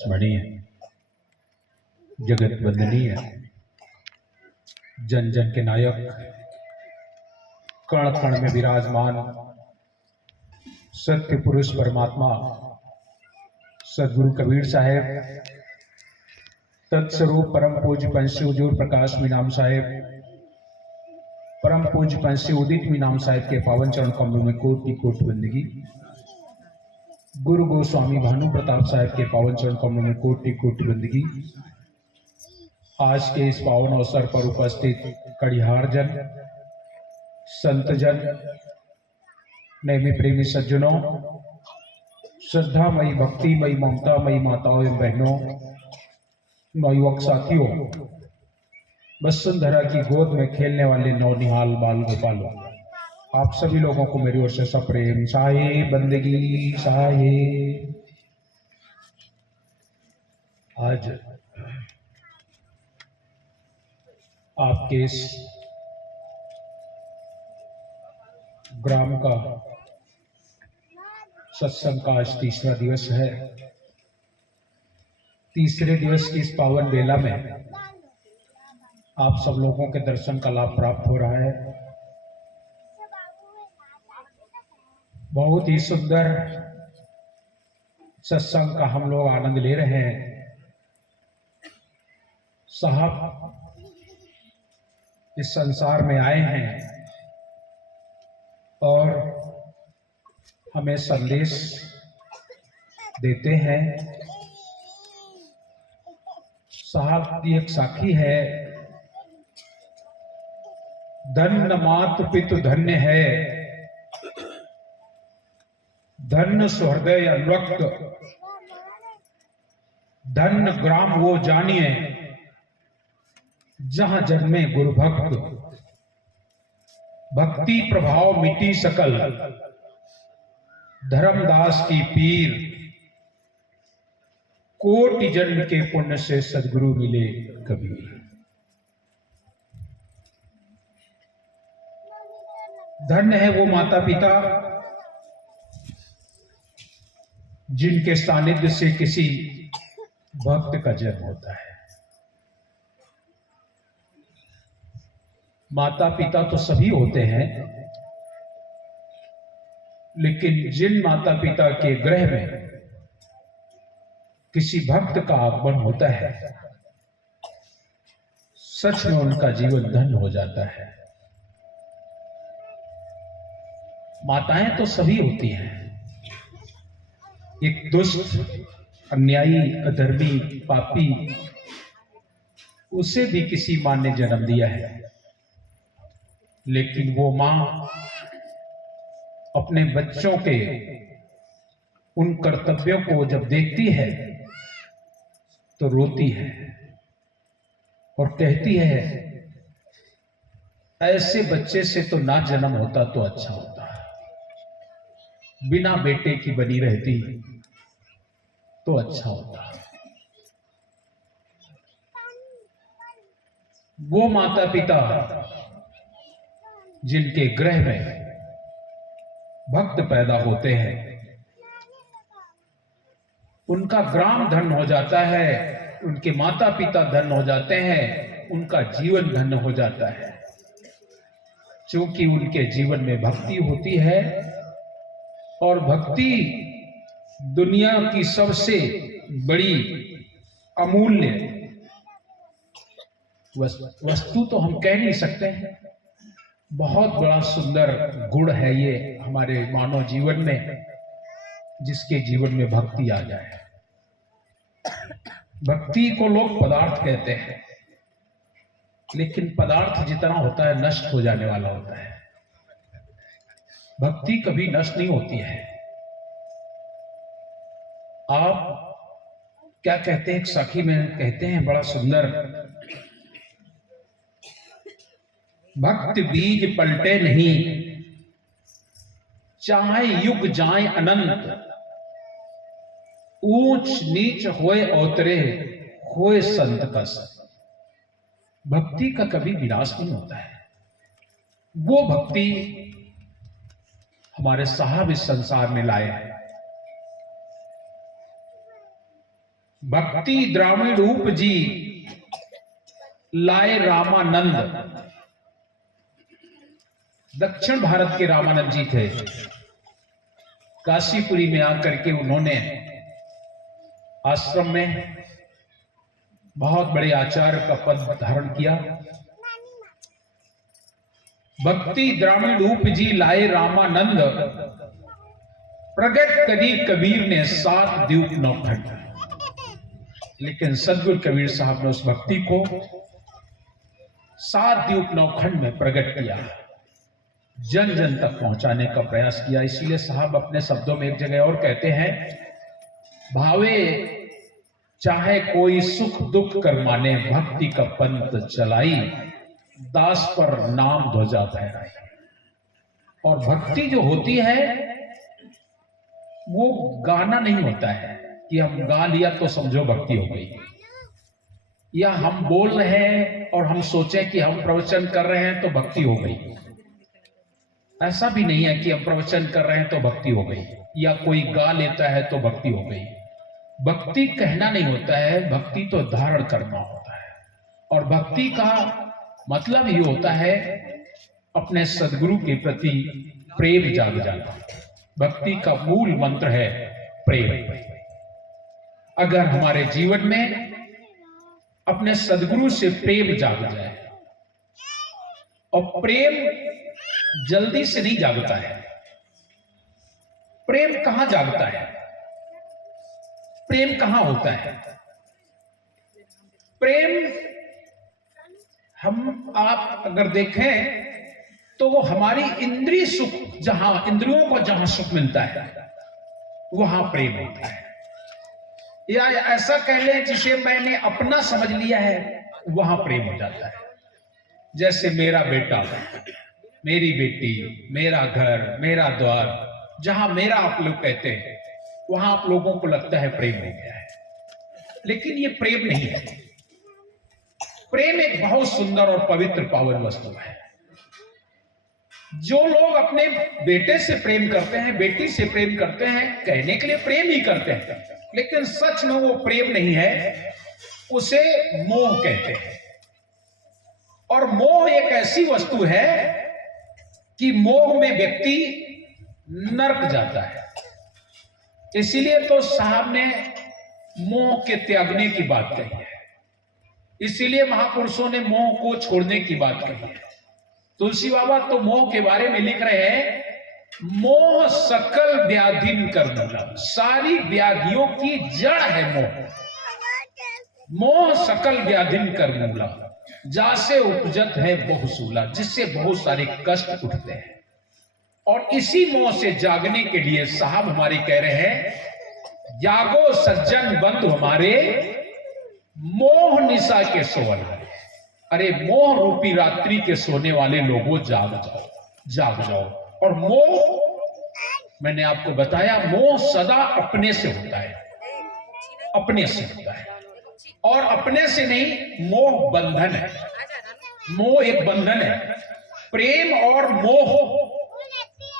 स्मरणीय, जगत वंदनीय, जन जन के नायक, कण कण में विराजमान सत्य पुरुष परमात्मा सदगुरु कबीर साहेब, तत्स्वरूप परम पूज्य पंच हुजूर प्रकाश मीनाम साहेब, परम पूज्य पंच उदित मीनाम साहेब के पावन चरण कमलों में कोटि कोटि बंदगी, गुरु गोस्वामी भानु प्रताप साहेब के पावन चरण कमलों में कोटि कोटि बंदगी। आज के इस पावन अवसर पर उपस्थित कड़िहार जन, संत जन, नेमी प्रेमी सज्जनों, श्रद्धामयी भक्तिमयी ममतामयी माताओं एवं बहनों, नवयुवक साथियों, वसुंधरा की गोद में खेलने वाले नौनिहाल बाल गोपालों, आप सभी लोगों को मेरी ओर से सप्रेम साहे बंदगी साहे। आज आपके इस ग्राम का सत्संग का आज तीसरा दिवस है। तीसरे दिवस की इस पावन बेला में आप सब लोगों के दर्शन का लाभ प्राप्त हो रहा है। बहुत ही सुंदर सत्संग का हम लोग आनंद ले रहे हैं। साहब इस संसार में आए हैं और हमें संदेश देते हैं। साहब की एक साखी है, धन्य मातु पितु धन्य है, धन्य सुहृदय अन्वक्त, धन्य ग्राम वो जानिए जहां जन्मे गुरु भक्त, भक्ति प्रभाव मिटी सकल, धर्मदास की पीर, कोटि जन्म के पुण्य से सदगुरु मिले कबीर। धन्य है वो माता पिता जिनके सानिध्य से किसी भक्त का जन्म होता है। माता पिता तो सभी होते हैं, लेकिन जिन माता पिता के गृह में किसी भक्त का आगमन होता है, सच में उनका जीवन धन्य हो जाता है। माताएं तो सभी होती हैं, एक दुष्ट, अन्यायी, अधर्मी, पापी, उसे भी किसी मां ने जन्म दिया है, लेकिन वो मां अपने बच्चों के उन कर्तव्यों को जब देखती है तो रोती है और कहती है, ऐसे बच्चे से तो ना जन्म होता तो अच्छा होता, बिना बेटे की बनी रहती तो अच्छा होता। वो माता पिता जिनके गृह में भक्त पैदा होते हैं, उनका ग्राम धन्य हो जाता है, उनके माता पिता धन्य हो जाते हैं, उनका जीवन धन्य हो जाता है, क्योंकि उनके जीवन में भक्ति होती है। और भक्ति दुनिया की सबसे बड़ी अमूल्य वस्तु तो हम कह नहीं सकते हैं, बहुत बड़ा सुंदर गुण है ये हमारे मानव जीवन में, जिसके जीवन में भक्ति आ जाए। भक्ति को लोग पदार्थ कहते हैं, लेकिन पदार्थ जितना होता है नष्ट हो जाने वाला होता है, भक्ति कभी नष्ट नहीं होती है। आप क्या कहते हैं, एक साखी में कहते हैं बड़ा सुंदर, भक्त बीज पलटे नहीं, चाहे युग जाए अनंत, ऊंच नीच होए अवतरे, होए संत का संत। भक्ति का कभी विनाश नहीं होता है। वो भक्ति हमारे साहब इस संसार में लाए हैं। भक्ति द्राविड़ उपजी लाए रामानंद। दक्षिण भारत के रामानंद जी थे। काशीपुरी में आकर के उन्होंने आश्रम में बहुत बड़े आचार्य का पद धारण किया। भक्ति द्राविड़ उपजी लाए रामानंद, प्रगट करी कबीर ने 7 द्वीप 9 खंड। लेकिन सदगुरु कबीर साहब ने उस भक्ति को 7 द्वीप 9 खंड में प्रकट किया, जन जन तक पहुंचाने का प्रयास किया। इसीलिए साहब अपने शब्दों में एक जगह और कहते हैं, भावे चाहे कोई सुख दुख कर माने, भक्ति का पंथ चलाई, दास पर नाम ध्वजा फहराई। और भक्ति जो होती है वो गाना नहीं होता है कि हम गा लिया तो समझो भक्ति हो गई, या हम बोल रहे हैं और हम सोचें कि हम प्रवचन कर रहे हैं तो भक्ति हो गई। ऐसा भी नहीं है कि हम प्रवचन कर रहे हैं तो भक्ति हो गई, या कोई गा लेता है तो भक्ति हो गई। भक्ति कहना नहीं होता है, भक्ति तो धारण करना होता है। और भक्ति का मतलब ये होता है अपने सदगुरु के प्रति प्रेम जाग जाना। भक्ति का मूल मंत्र है प्रेम। अगर हमारे जीवन में अपने सदगुरु से प्रेम जाग जाए, और प्रेम जल्दी से नहीं जागता है। प्रेम कहां जागता है? प्रेम कहां होता है? प्रेम हम आप अगर देखें तो वो हमारी इंद्रिय सुख, जहां इंद्रियों को जहां सुख मिलता है वहां प्रेम होता है। या ऐसा कह लें जिसे मैंने अपना समझ लिया है, वहां प्रेम हो जाता है। जैसे मेरा बेटा, मेरी बेटी, मेरा घर, मेरा द्वार, जहां मेरा आप लोग कहते हैं वहां आप लोगों को लगता है प्रेम हो गया है। लेकिन ये प्रेम नहीं है। प्रेम एक बहुत सुंदर और पवित्र पावन वस्तु है। जो लोग अपने बेटे से प्रेम करते हैं, बेटी से प्रेम करते हैं, कहने के लिए प्रेम ही करते हैं, लेकिन सच में वो प्रेम नहीं है, उसे मोह कहते हैं। और मोह एक ऐसी वस्तु है कि मोह में व्यक्ति नरक जाता है। इसीलिए तो साहब ने मोह के त्यागने की बात कही है। इसीलिए महापुरुषों ने मोह को छोड़ने की बात कही है। तुलसी बाबा तो मोह के बारे में लिख रहे हैं, मोह सकल व्याधिन कर मूला। सारी व्याधियों की जड़ है मोह। मोह सकल व्याधिन कर मूला, जासे उपजत है बहुसूला, जिससे बहुत सारे कष्ट उठते हैं। और इसी मोह से जागने के लिए साहब हमारे कह रहे हैं, जागो सज्जन बंधु हमारे, मोह निशा के सोवल। अरे मोह रूपी रात्रि के सोने वाले लोगों, जाग जाओ, जाग जाओ। और मोह मैंने आपको बताया, मोह सदा अपने से होता है, अपने से होता है। और अपने से नहीं, मोह बंधन है। मोह एक बंधन है। प्रेम और मोह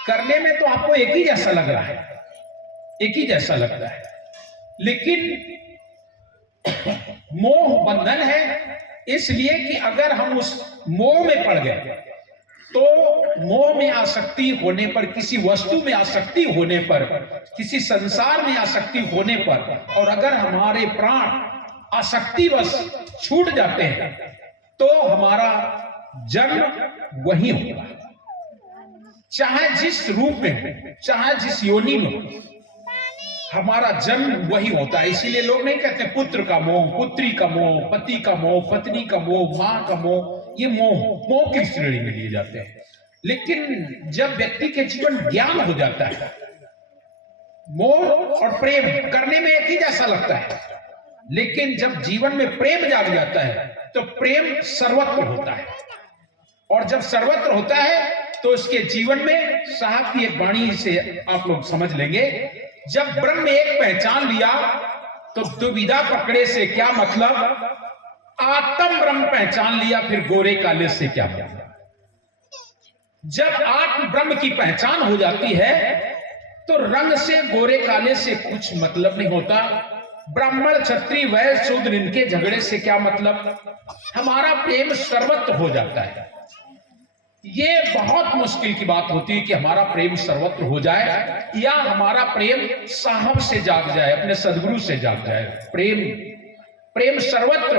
करने में तो आपको एक ही जैसा लग रहा है, एक ही जैसा लगता है, लेकिन मोह बंधन है। इसलिए कि अगर हम उस मोह में पड़ गए तो मोह में आसक्ति होने पर, किसी वस्तु में आसक्ति होने पर, किसी संसार में आसक्ति होने पर, और अगर हमारे प्राण आसक्तिवश छूट जाते हैं तो हमारा जन्म वही होगा, चाहे जिस रूप में हो, चाहे जिस योनि में हो, हमारा जन्म वही होता है। इसीलिए लोग नहीं कहते पुत्र का मोह, पुत्री का मोह, पति का मोह, पत्नी का मोह, मां का मोह। ये मोह की श्रेणी में लिए जाते हैं। लेकिन जब व्यक्ति के जीवन ज्ञान हो जाता है, मोह और प्रेम करने में एक ही जैसा लगता है, लेकिन जब जीवन में प्रेम जाग जाता है तो प्रेम सर्वत्र होता है। और जब सर्वत्र होता है तो उसके जीवन में, साहब की एक वाणी से आप लोग समझ लेंगे, जब ब्रह्म एक पहचान लिया तो दुविधा पकड़े से क्या मतलब, आत्म ब्रह्म पहचान लिया फिर गोरे काले से क्या मतलब। जब आत्म ब्रह्म की पहचान हो जाती है तो रंग से, गोरे काले से कुछ मतलब नहीं होता। ब्राह्मण क्षत्रिय वैश्य शूद्र इनके झगड़े से क्या मतलब, हमारा प्रेम सर्वत्र हो जाता है। ये बहुत मुश्किल की बात होती है कि हमारा प्रेम सर्वत्र हो जाए या हमारा प्रेम साहब से जाग जाए, अपने सदगुरु से जाग जाए। प्रेम सर्वत्र।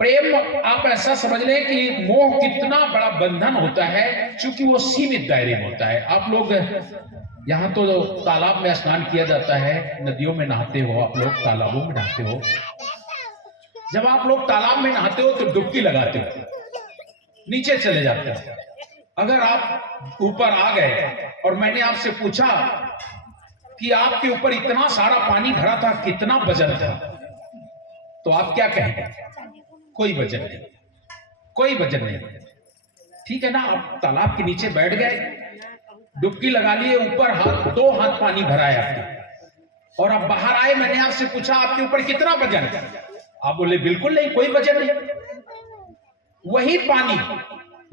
प्रेम आप ऐसा समझ लें कि मोह कितना बड़ा बंधन होता है, क्योंकि वो सीमित दायरे में होता है। आप लोग यहाँ तो तालाब में स्नान किया जाता है, नदियों में नहाते हो, आप लोग तालाबों में नहाते हो। जब आप लोग तालाब में नहाते हो तो डुबकी लगाते हो, नीचे चले जाते हो। अगर आप ऊपर आ गए और मैंने आपसे पूछा कि आपके ऊपर इतना सारा पानी भरा था, कितना वजन था, तो आप क्या कहेंगे? कोई वजन नहीं, कोई वजन नहीं। ठीक है ना, आप तालाब के नीचे बैठ गए, डुबकी लगा लिए, ऊपर हाथ 2 हाथ पानी भरा है आपके, और आप बाहर आए, मैंने आपसे पूछा आपके ऊपर कितना वजन है, आप बोले बिल्कुल नहीं, कोई वजन नहीं। वही पानी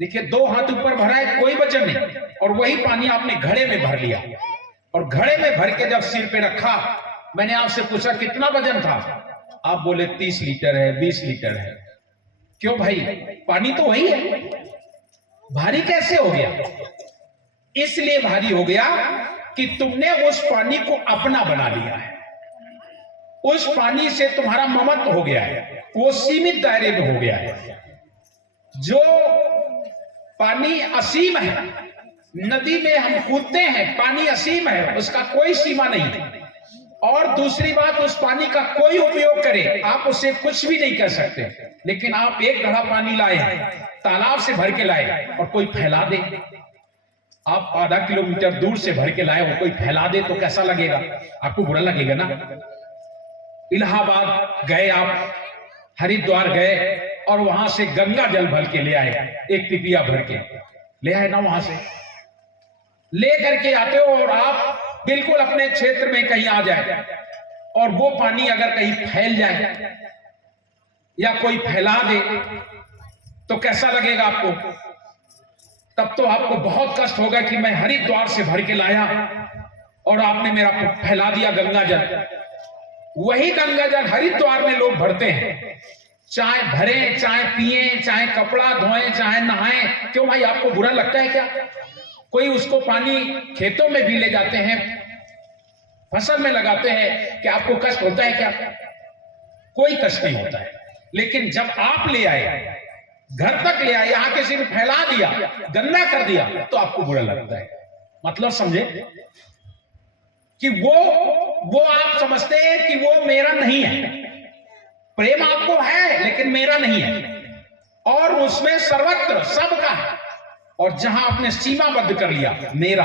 देखिए 2 हाथ ऊपर भरा है, कोई वजन नहीं, और वही पानी आपने घड़े में भर लिया, और घड़े में भर के जब सिर पे रखा, मैंने आपसे पूछा कितना वजन था, आप बोले 30 लीटर है, 20 लीटर है। क्यों भाई, पानी तो वही है, भारी कैसे हो गया? इसलिए भारी हो गया कि तुमने उस पानी को अपना बना लिया है, उस पानी से तुम्हारा ममत्व हो गया है, वो सीमित दायरे में हो गया है। जो पानी असीम है, नदी में हम कूदते हैं, पानी असीम है, उसका कोई सीमा नहीं है। और दूसरी बात, उस पानी का कोई उपयोग करे, आप उसे कुछ भी नहीं कर सकते। लेकिन आप एक घड़ा पानी लाए, तालाब से भर के लाए, और कोई फैला दे, आप आधा किलोमीटर दूर से भर के लाए और कोई फैला दे तो कैसा लगेगा? आपको बुरा लगेगा ना। इलाहाबाद गए आप, हरिद्वार गए, और वहां से गंगा जल भर के ले आए, एक टिपिया भर के ले आए ना, वहां से ले करके आते हो, और आप बिल्कुल अपने क्षेत्र में कहीं आ जाए, और वो पानी अगर कहीं फैल जाए या कोई फैला दे तो कैसा लगेगा आपको? तब तो आपको बहुत कष्ट होगा कि मैं हरिद्वार से भर के लाया और आपने मेरा फैला दिया गंगा जल। वही गंगा जल हरिद्वार में लोग भरते हैं, चाहे भरे, चाहे पिए, चाहे कपड़ा धोएं, चाहे नहाएं। क्यों भाई, आपको बुरा लगता है क्या? कोई उसको पानी खेतों में भी ले जाते हैं, फसल में लगाते हैं, क्या आपको कष्ट होता है क्या? कोई कष्ट नहीं होता है। लेकिन जब आप ले आए, घर तक ले आए, यहां किसी ने फैला दिया, गंदा कर दिया, तो आपको बुरा लगता है। मतलब समझे कि वो आप समझते हैं कि वो मेरा नहीं है। प्रेम आपको है लेकिन मेरा नहीं है, और उसमें सर्वत्र सबका है, और जहां आपने सीमाबद्ध कर लिया मेरा,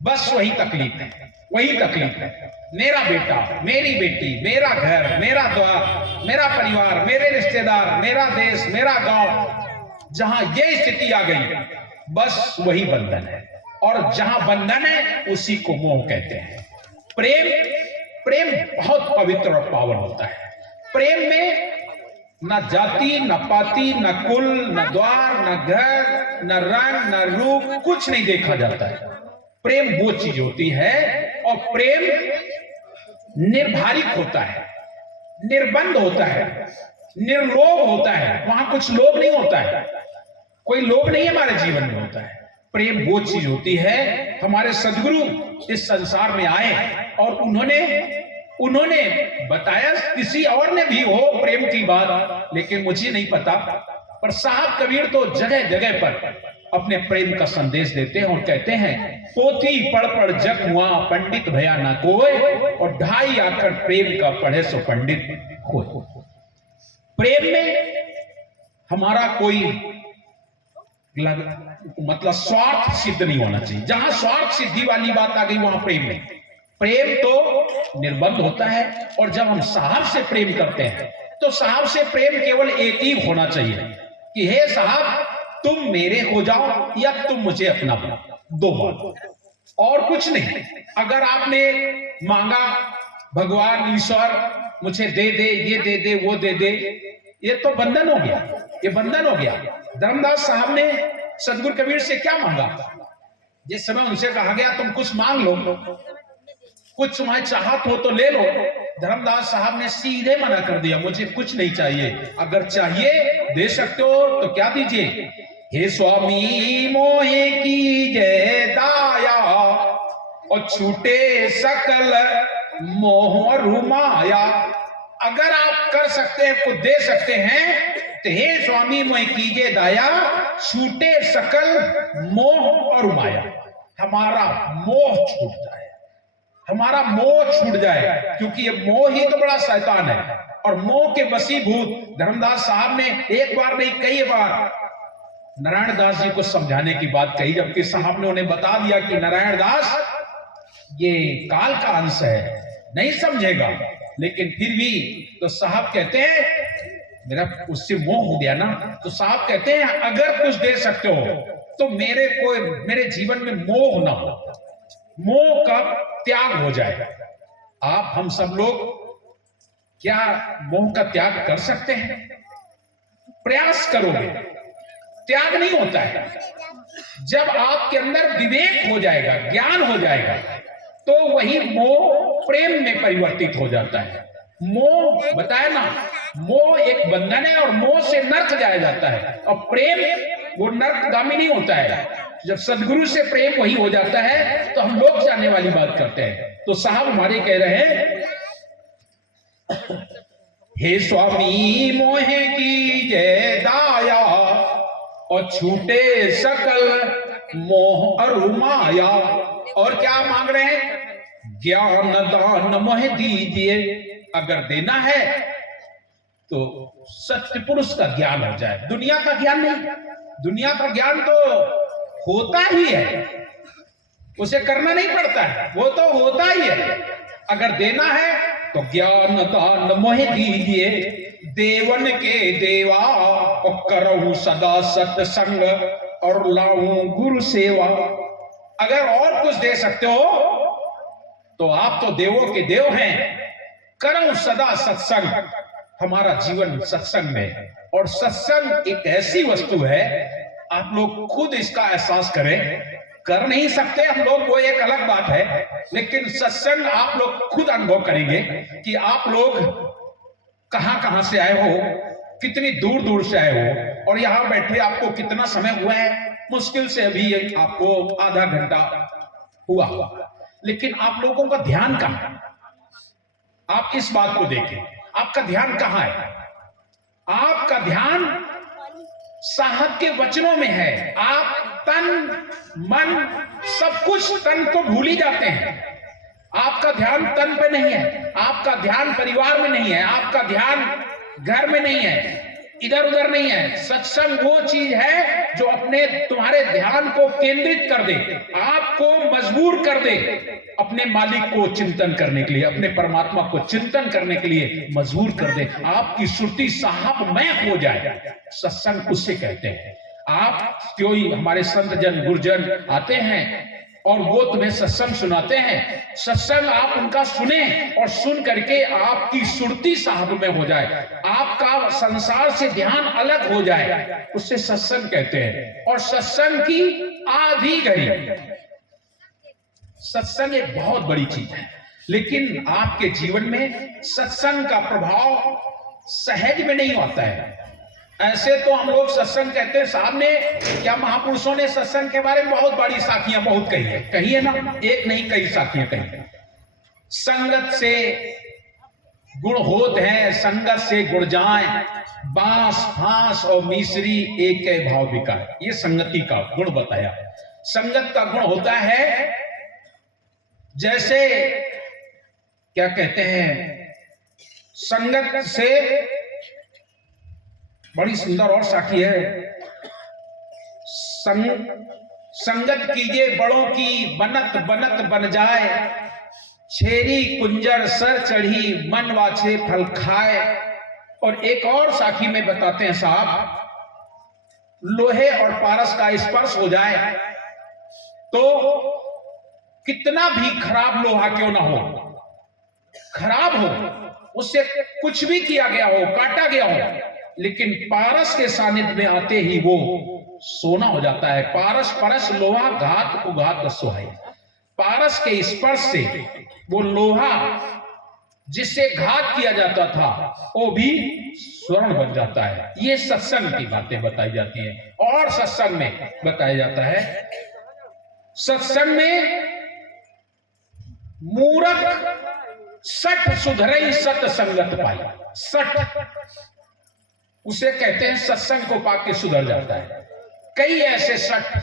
बस वही तकलीफ है, वही तकलीफ है। मेरा बेटा, मेरी बेटी, मेरा घर, मेरा द्वार, मेरा परिवार, मेरे रिश्तेदार, मेरा देश, मेरा गांव, जहां ये स्थिति आ गई, बस वही बंधन है। और जहां बंधन है उसी को मोह कहते हैं। प्रेम बहुत पवित्र और पावन होता है। प्रेम में न जाति, न पाति, न कुल, न द्वार, न घर, न रंग, न रूप, कुछ नहीं देखा जाता है। प्रेम वो चीज होती है, और प्रेम निर्धारित होता है, निर्बंध होता है, निर्लोभ होता है। वहां कुछ लोभ नहीं होता है, कोई लोभ नहीं हमारे जीवन में होता है। प्रेम वो चीज होती है। हमारे सदगुरु इस संसार में आए और उन्होंने बताया, किसी और ने भी हो प्रेम की बात, लेकिन मुझे नहीं पता, पर साहब कबीर तो जगह जगह पर अपने प्रेम का संदेश देते हैं और कहते हैं, पोथी पढ़ पढ़ जग हुआ पंडित भया ना कोय, और ढाई आकर प्रेम का पढ़े सो पंडित खोए। प्रेम में हमारा कोई मतलब स्वार्थ सिद्ध नहीं होना चाहिए। जहां स्वार्थ सिद्धि वाली बात आ गई वहां प्रेम नहीं। प्रेम तो निर्बंध होता है, और जब हम साहब से प्रेम करते हैं तो साहब से प्रेम केवल एक ही होना चाहिए कि हे साहब, तुम मेरे हो जाओ या तुम मुझे अपना बनाओ, 2 बात, और कुछ नहीं। अगर आपने मांगा भगवान ईश्वर मुझे दे दे, ये दे दे, वो दे दे, ये तो बंधन हो गया, ये बंधन हो गया। धर्मदास साहब ने सदगुरु कबीर से क्या मांगा? जिस समय उनसे कहा गया तुम कुछ मांग लो, कुछ तुम्हारी चाहत हो तो ले लो। धर्मदास साहब ने सीधे मना कर दिया, मुझे कुछ नहीं चाहिए, अगर चाहिए दे सकते हो तो क्या दीजिए। हे स्वामी मोहे की जय दाया और छूटे सकल मोह रुमाया। अगर आप कर सकते हैं, कुछ दे सकते हैं, तो हे स्वामी मोहे कीजिए दाया, छूटे सकल मोह और माया। हमारा मोह छूट जाए, हमारा मोह छूट जाए, क्योंकि ये मोह ही तो बड़ा शैतान है। और मोह के वशीभूत धर्मदास साहब ने एक बार नहीं कई बार नारायण दास जी को समझाने की बात कही, जबकि साहब ने उन्हें बता दिया कि नारायण दास ये काल का अंश है, नहीं समझेगा। लेकिन फिर भी तो साहब कहते हैं मेरा उससे मोह हो गया ना, तो साहब कहते हैं अगर कुछ दे सकते हो तो मेरे जीवन में मोह ना हो, मोह का त्याग हो जाए। आप हम सब लोग क्या मोह का त्याग कर सकते हैं? प्रयास करोगे, त्याग नहीं होता है। जब आपके अंदर विवेक हो जाएगा, ज्ञान हो जाएगा, तो वही मोह प्रेम में परिवर्तित हो जाता है। मोह बताया ना, मोह एक बंधन है और मोह से नर्क जाया जाता है, और प्रेम वो नर्कगामी नहीं होता है। जब सदगुरु से प्रेम वही हो जाता है तो हम लोग जाने वाली बात करते हैं। तो साहब हमारे कह रहे हैं, हे स्वामी मोहे की जय दाया और छूटे सकल मोह और माया। और क्या मांग रहे हैं? ज्ञान दान मोह दीजिए। अगर देना है तो सत्य पुरुष का ज्ञान हो जाए, दुनिया का ज्ञान नहीं। दुनिया का ज्ञान तो होता ही है, उसे करना नहीं पड़ता है, वो तो होता ही है। अगर देना है तो ज्ञान दान मोह दीजिए, देवन के देवा और करहूं सदा सत्संग और लाऊं गुरु सेवा। अगर और कुछ दे सकते हो तो आप तो देवों के देव हैं, करूं सदा सत्संग। हमारा जीवन सत्संग में है, और सत्संग एक ऐसी वस्तु है, आप लोग खुद इसका एहसास करें। कर नहीं सकते हम लोग, वो एक अलग बात है, लेकिन सत्संग आप लोग खुद अनुभव करेंगे कि आप लोग कहां कहां से आए हो, कितनी दूर दूर से आए हो, और यहां बैठे आपको कितना समय हुआ है। मुश्किल से अभी आपको आधा घंटा हुआ, लेकिन आप लोगों का ध्यान कहां है? आप इस बात को देखें, आपका ध्यान कहां है? आपका ध्यान साहब के वचनों में है। आप तन मन सब कुछ तन को भूल ही जाते हैं। आपका ध्यान तन पे नहीं है, आपका ध्यान परिवार में नहीं है, आपका ध्यान घर में नहीं है, इधर उधर नहीं है। सत्संग वो चीज है जो अपने तुम्हारे ध्यान को केंद्रित कर दे, आपको मजबूर कर दे अपने मालिक को चिंतन करने के लिए, अपने परमात्मा को चिंतन करने के लिए मजबूर कर दे। आपकी सुरती साहबमय हो जाए, सत्संग उससे कहते हैं। आप कोई हमारे संत जन गुरुजन आते हैं और वो तुम्हें सत्संग सुनाते हैं, सत्संग आप उनका सुने और सुन करके आपकी सुरती साहब में हो जाए, आपका संसार से ध्यान अलग हो जाए, उससे सत्संग कहते हैं। और सत्संग की आधी घड़ी, सत्संग एक बहुत बड़ी चीज है, लेकिन आपके जीवन में सत्संग का प्रभाव सहज में नहीं होता है। ऐसे तो हम लोग सत्संग कहते हैं, साहब ने क्या महापुरुषों ने सत्संग के बारे में बहुत बड़ी साखियां बहुत कही है ना, एक नहीं कई साखियां कही। संगत से गुण होत है, संगत से गुण जाए, बांस फांस और मिश्री एक के भाव बिकाए। ये संगति का गुण बताया। संगत का गुण होता है जैसे क्या कहते हैं, संगत से बड़ी सुंदर और साखी है। संगत कीजिए बड़ों की, बनत बनत बन जाए, छेरी कुंजर सर चढ़ी, मन वाछे फल खाए। और एक और साखी में बताते हैं साहब, लोहे और पारस का स्पर्श हो जाए तो कितना भी खराब लोहा क्यों ना हो, खराब हो, उससे कुछ भी किया गया हो, काटा गया हो, लेकिन पारस के सानिध्य में आते ही वो सोना हो जाता है। पारस परस लोहा घात उघात सोहाई। पारस के स्पर्श से वो लोहा जिससे घात किया जाता था वो भी स्वर्ण बन जाता है। ये सत्संग की बातें बताई जाती हैं। और सत्संग में बताया जाता है, सत्संग में मूरख सठ सुधरई सत संगत पाई। सठ उसे कहते हैं सत्संग को पाके सुधर जाता है। कई ऐसे सठ,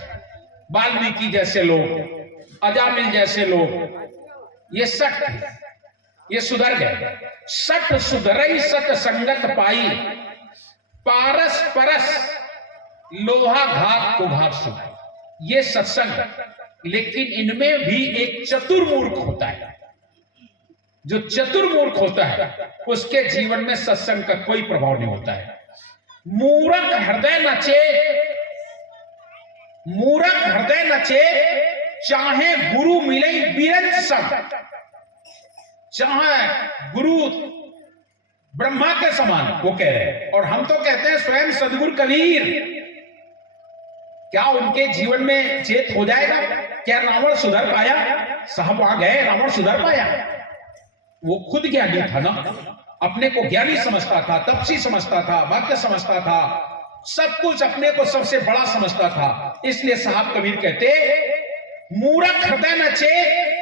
वाल्मीकि जैसे लोग, अजामिल जैसे लोग, ये सठ थे, ये सुधर गए। सठ सुधरई सत संगत पाई, पारस परस लोहा घात को घात सुनाई। ये सत्संग। लेकिन इनमें भी एक चतुर्मूर्ख होता है। जो चतुर्मूर्ख होता है उसके जीवन में सत्संग का कोई प्रभाव नहीं होता है। मूरख हृदय नचे, मूरख हृदय नचे, चाहे गुरु मिले बिरंज संग। चाहे गुरु ब्रह्मा के समान, वो कह रहे हैं। और हम तो कहते हैं स्वयं सदगुरु कबीर। क्या उनके जीवन में चेत हो जाएगा? क्या रावण सुधर पाया? साहब आ गए, रावण सुधर पाया? वो खुद ज्ञानी था ना, अपने को ज्ञानी समझता था, तपसी समझता था, भक्त समझता था, सब कुछ अपने को सबसे बड़ा समझता था। इसलिए साहब कबीर कहते, मूर्ख हृदय न चेत।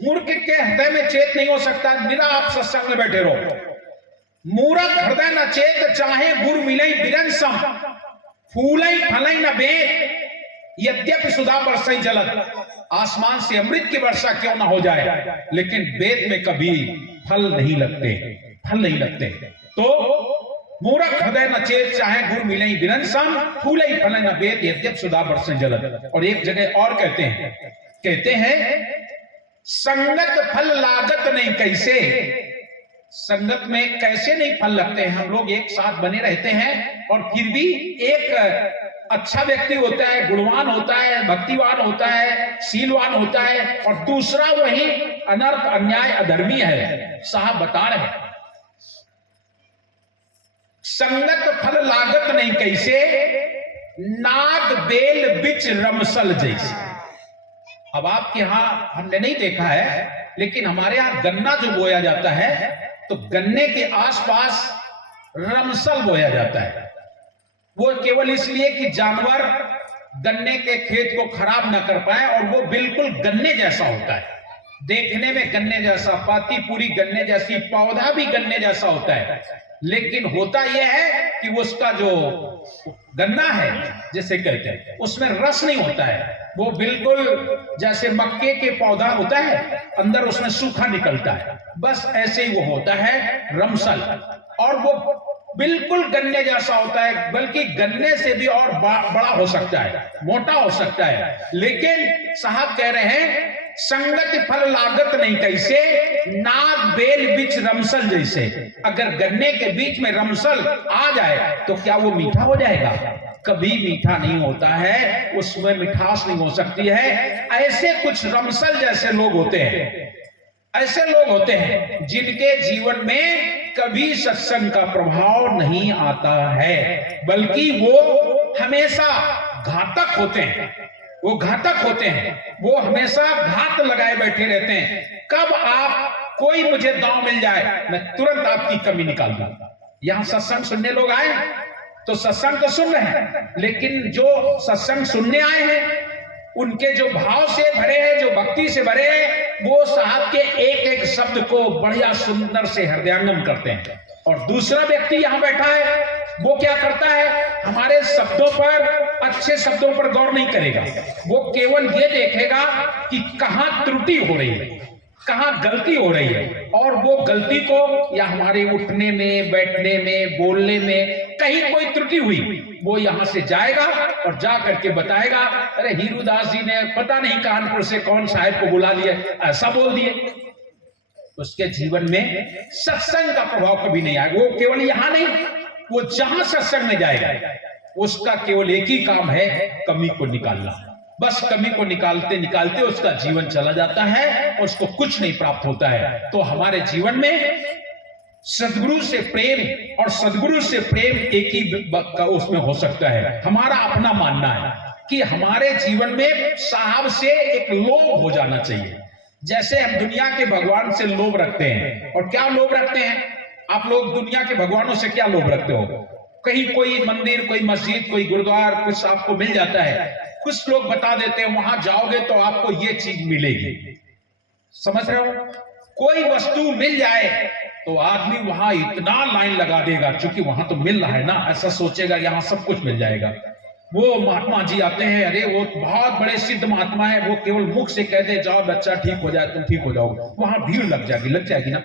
मूर्ख के हृदय में चेत नहीं हो सकता। बिना आप सत्संग में बैठे रहो। मूर्ख हृदय न चेत, चाहे गुरु मिले बिरन सम, फूलई फलई न बेत, यद्यपि सुधा बरसई जलत। आसमान से अमृत की वर्षा क्यों ना हो जाए, लेकिन वेद में कभी फल नहीं लगते, फल नहीं लगते। तो मूर्ख हृदय न चेत, चाहे गुरु मिले बिरन सम, फूलई फलई न बेत, यद्यपि सुधा बरसई जलत। और एक जगह और कहते हैं संगत फल लागत नहीं कैसे। संगत में कैसे नहीं फल लगते हैं। हम लोग एक साथ बने रहते हैं और फिर भी एक अच्छा व्यक्ति होता है, गुणवान होता है, भक्तिवान होता है, शीलवान होता है, और दूसरा वही अनर्थ अन्याय अधर्मी है। साहब बता रहे हैं संगत फल लागत नहीं कैसे, नाग बेल बिच रमसल जैसे। अब आपके यहां हमने नहीं देखा है, लेकिन हमारे यहां गन्ना जो बोया जाता है तो गन्ने के आसपास रमसल बोया जाता है। वो केवल इसलिए कि जानवर गन्ने के खेत को खराब ना कर पाए, और वो बिल्कुल गन्ने जैसा होता है, देखने में गन्ने जैसा, पाती पूरी गन्ने जैसी, पौधा भी गन्ने जैसा होता है। लेकिन होता यह है कि उसका जो गन्ना है जिसे कहते हैं, उसमें रस नहीं होता है। वो बिल्कुल जैसे मक्के के पौधा होता है, अंदर उसमें सूखा निकलता है, बस ऐसे ही वो होता है रमसल। और वो बिल्कुल गन्ने जैसा होता है, बल्कि गन्ने से भी और बड़ा हो सकता है, मोटा हो सकता है। लेकिन साहब कह रहे हैं संगत फल लागत नहीं कैसे, नाग बेल बीच रमसल जैसे। अगर गन्ने के बीच में रमसल आ जाए तो क्या वो मीठा हो जाएगा? कभी मीठा नहीं होता है, उसमें मिठास नहीं हो सकती है। ऐसे कुछ रमसल जैसे लोग होते हैं, ऐसे लोग होते हैं जिनके जीवन में कभी सत्संग का प्रभाव नहीं आता है, बल्कि वो हमेशा घातक होते हैं। वो घातक होते हैं, वो हमेशा घात लगाए बैठे रहते हैं। कब आप कोई मुझे दांव मिल जाए, मैं तुरंत आपकी कमी निकाल दूंगा। यहां सत्संग सुनने लोग आए तो सत्संग तो सुन रहे हैं, लेकिन जो सत्संग सुनने आए हैं उनके जो भाव से भरे हैं, जो भक्ति से भरे हैं, वो साहब के एक एक शब्द को बढ़िया सुंदर से हृदयंगम करते हैं। और दूसरा व्यक्ति यहां बैठा है, वो क्या करता है, हमारे शब्दों पर, अच्छे शब्दों पर गौर नहीं करेगा। वो केवल ये देखेगा कि कहां त्रुटि हो रही है, कहां गलती हो रही है, और वो गलती को, या हमारे उठने में, बैठने में, बोलने में कहीं कोई त्रुटि हुई, वो यहां से जाएगा और जा करके बताएगा, अरे हीरूदास जी ने पता नहीं कानपुर से कौन साहब को बुला लिया, ऐसा बोल दिए। उसके जीवन में सत्संग का प्रभाव कभी नहीं आएगा। वो केवल यहां नहीं, वो जहां सत्संग में जाएगा उसका केवल एक ही काम है, कमी को निकालना। बस कमी को निकालते निकालते उसका जीवन चला जाता है और उसको कुछ नहीं प्राप्त होता है। तो हमारे जीवन में सदगुरु से प्रेम और सदगुरु से प्रेम एक ही उसमें हो सकता है। हमारा अपना मानना है कि हमारे जीवन में साहब से एक लोभ हो जाना चाहिए। जैसे हम दुनिया के भगवान से लोभ रखते हैं। और क्या लोभ रखते हैं आप लोग? दुनिया के भगवानों से क्या लोभ रखते हो? कहीं कोई मंदिर, कोई मस्जिद, कोई गुरुद्वारा कुछ आपको मिल जाता है, कुछ लोग बता देते हैं वहां जाओगे तो आपको ये चीज मिलेगी। समझ रहे हो? कोई वस्तु मिल जाए तो आदमी वहां इतना लाइन लगा देगा, क्योंकि वहां तो मिल रहा है ना, ऐसा सोचेगा यहां सब कुछ मिल जाएगा। वो महात्मा जी आते हैं, अरे वो बहुत बड़े सिद्ध महात्मा है, वो केवल मुख से कह दे जाओ बच्चा ठीक हो जाए, तुम ठीक हो जाओगे, वहां भीड़ लग जाएगी ना,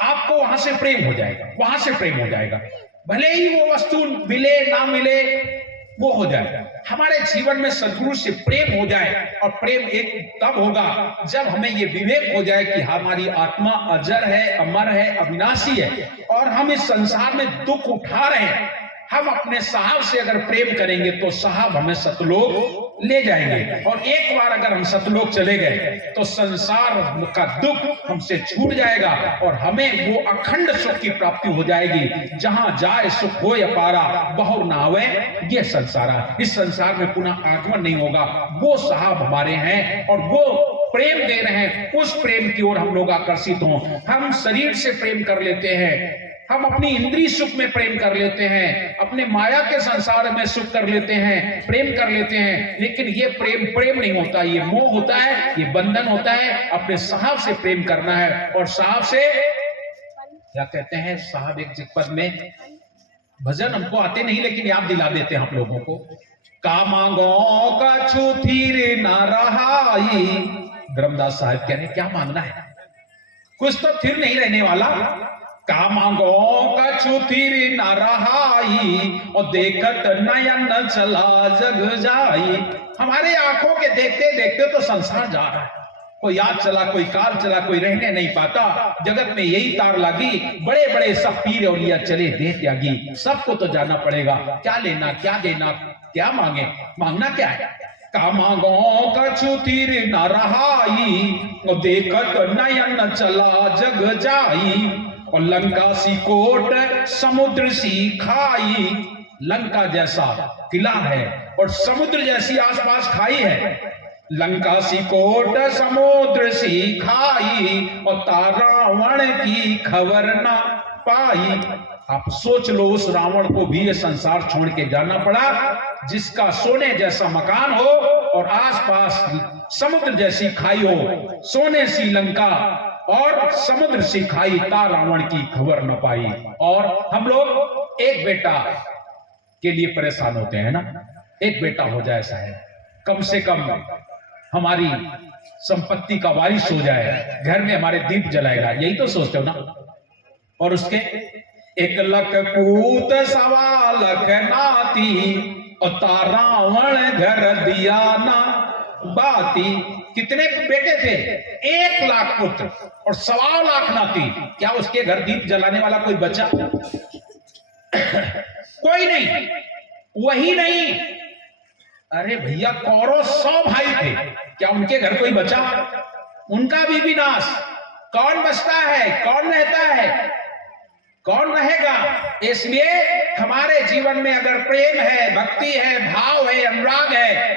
आपको वहां से प्रेम हो जाएगा, वहां से प्रेम हो जाएगा। भले ही वो वस्तु मिले ना मिले, वो हो जाए। हमारे जीवन में सद्गुरु से प्रेम हो जाए, और प्रेम एक तब होगा जब हमें ये विवेक हो जाए कि हमारी आत्मा अजर है, अमर है, अविनाशी है, और हम इस संसार में दुख उठा रहे हैं। हम अपने साहब से अगर प्रेम करेंगे तो साहब हमें सतलोक ले जाएंगे, और एक बार अगर हम सतलोक चले गए तो संसार का दुख हमसे छूट जाएगा, और हमें वो अखंड सुख की प्राप्ति हो जाएगी। जहां जाए सुख हो अपारा, बहुर ना आवे ये संसारा। इस संसार में पुनः आगमन नहीं होगा। वो साहब हमारे हैं और वो प्रेम दे रहे हैं, उस प्रेम की ओर हम लोग आकर्षित हों। हम शरीर से प्रेम कर लेते हैं, हम अपनी इंद्रिय सुख में प्रेम कर लेते हैं, अपने माया के संसार में सुख कर लेते हैं, प्रेम कर लेते हैं, लेकिन ये प्रेम नहीं होता, ये मोह होता है, ये बंधन होता है। अपने साहब से प्रेम करना है, और साहब से क्या कहते हैं, साहब एक पद में भजन हमको आते नहीं लेकिन याद दिला देते हैं आप लोगों को। का मांगो कछु थीर ना रहाई। धर्मदास साहब कह रहे हैं क्या मांगना है, कुछ तो थिर नहीं रहने वाला। का मांगो कछु थीर ना रहाई, और देखत नयन चला जग जाई। हमारे आंखों के देखते देखते तो संसार जा रहा है, कोई आज चला, कोई काल चला, कोई रहने नहीं पाता। जगत में यही तार लगी, बड़े बड़े सब पीर औलिया चले दे त्यागी। सबको तो जाना पड़ेगा, क्या लेना, क्या देना, क्या मांगे, मांगना क्या है। का मांगो कछु तीर न रहाई, और देखत नयन चला जग जाई। और लंका सी कोट समुद्र सी खाई। लंका जैसा किला है और समुद्र जैसी आसपास खाई है। लंका सी कोट समुद्र सी खाई, और रावण की खबर ना पाई। आप सोच लो, उस रावण को भी ये संसार छोड़ के जाना पड़ा, जिसका सोने जैसा मकान हो और आसपास समुद्र जैसी खाई हो। सोने सी लंका और समुद्र सी खाई, रावण की खबर न पाई। और हम लोग एक बेटा के लिए परेशान होते हैं ना, एक बेटा हो जाए साहब, कम से कम हमारी संपत्ति का वारिस हो जाए, घर में हमारे दीप जलाएगा, यही तो सोचते हो ना। और उसके 1 लख पूत 1.25 लाख नाती, और रावण घर दिया ना बाती। कितने बेटे थे? 1 लाख पुत्र और 1.25 लाख नाती। क्या उसके घर दीप जलाने वाला कोई बचा? कोई नहीं, वही नहीं। अरे भैया, कौरव 100 भाई थे, क्या उनके घर कोई बचा? उनका भी विनाश। कौन बचता है, कौन रहता है, कौन रहेगा? इसलिए हमारे जीवन में अगर प्रेम है, भक्ति है, भाव है, अनुराग है,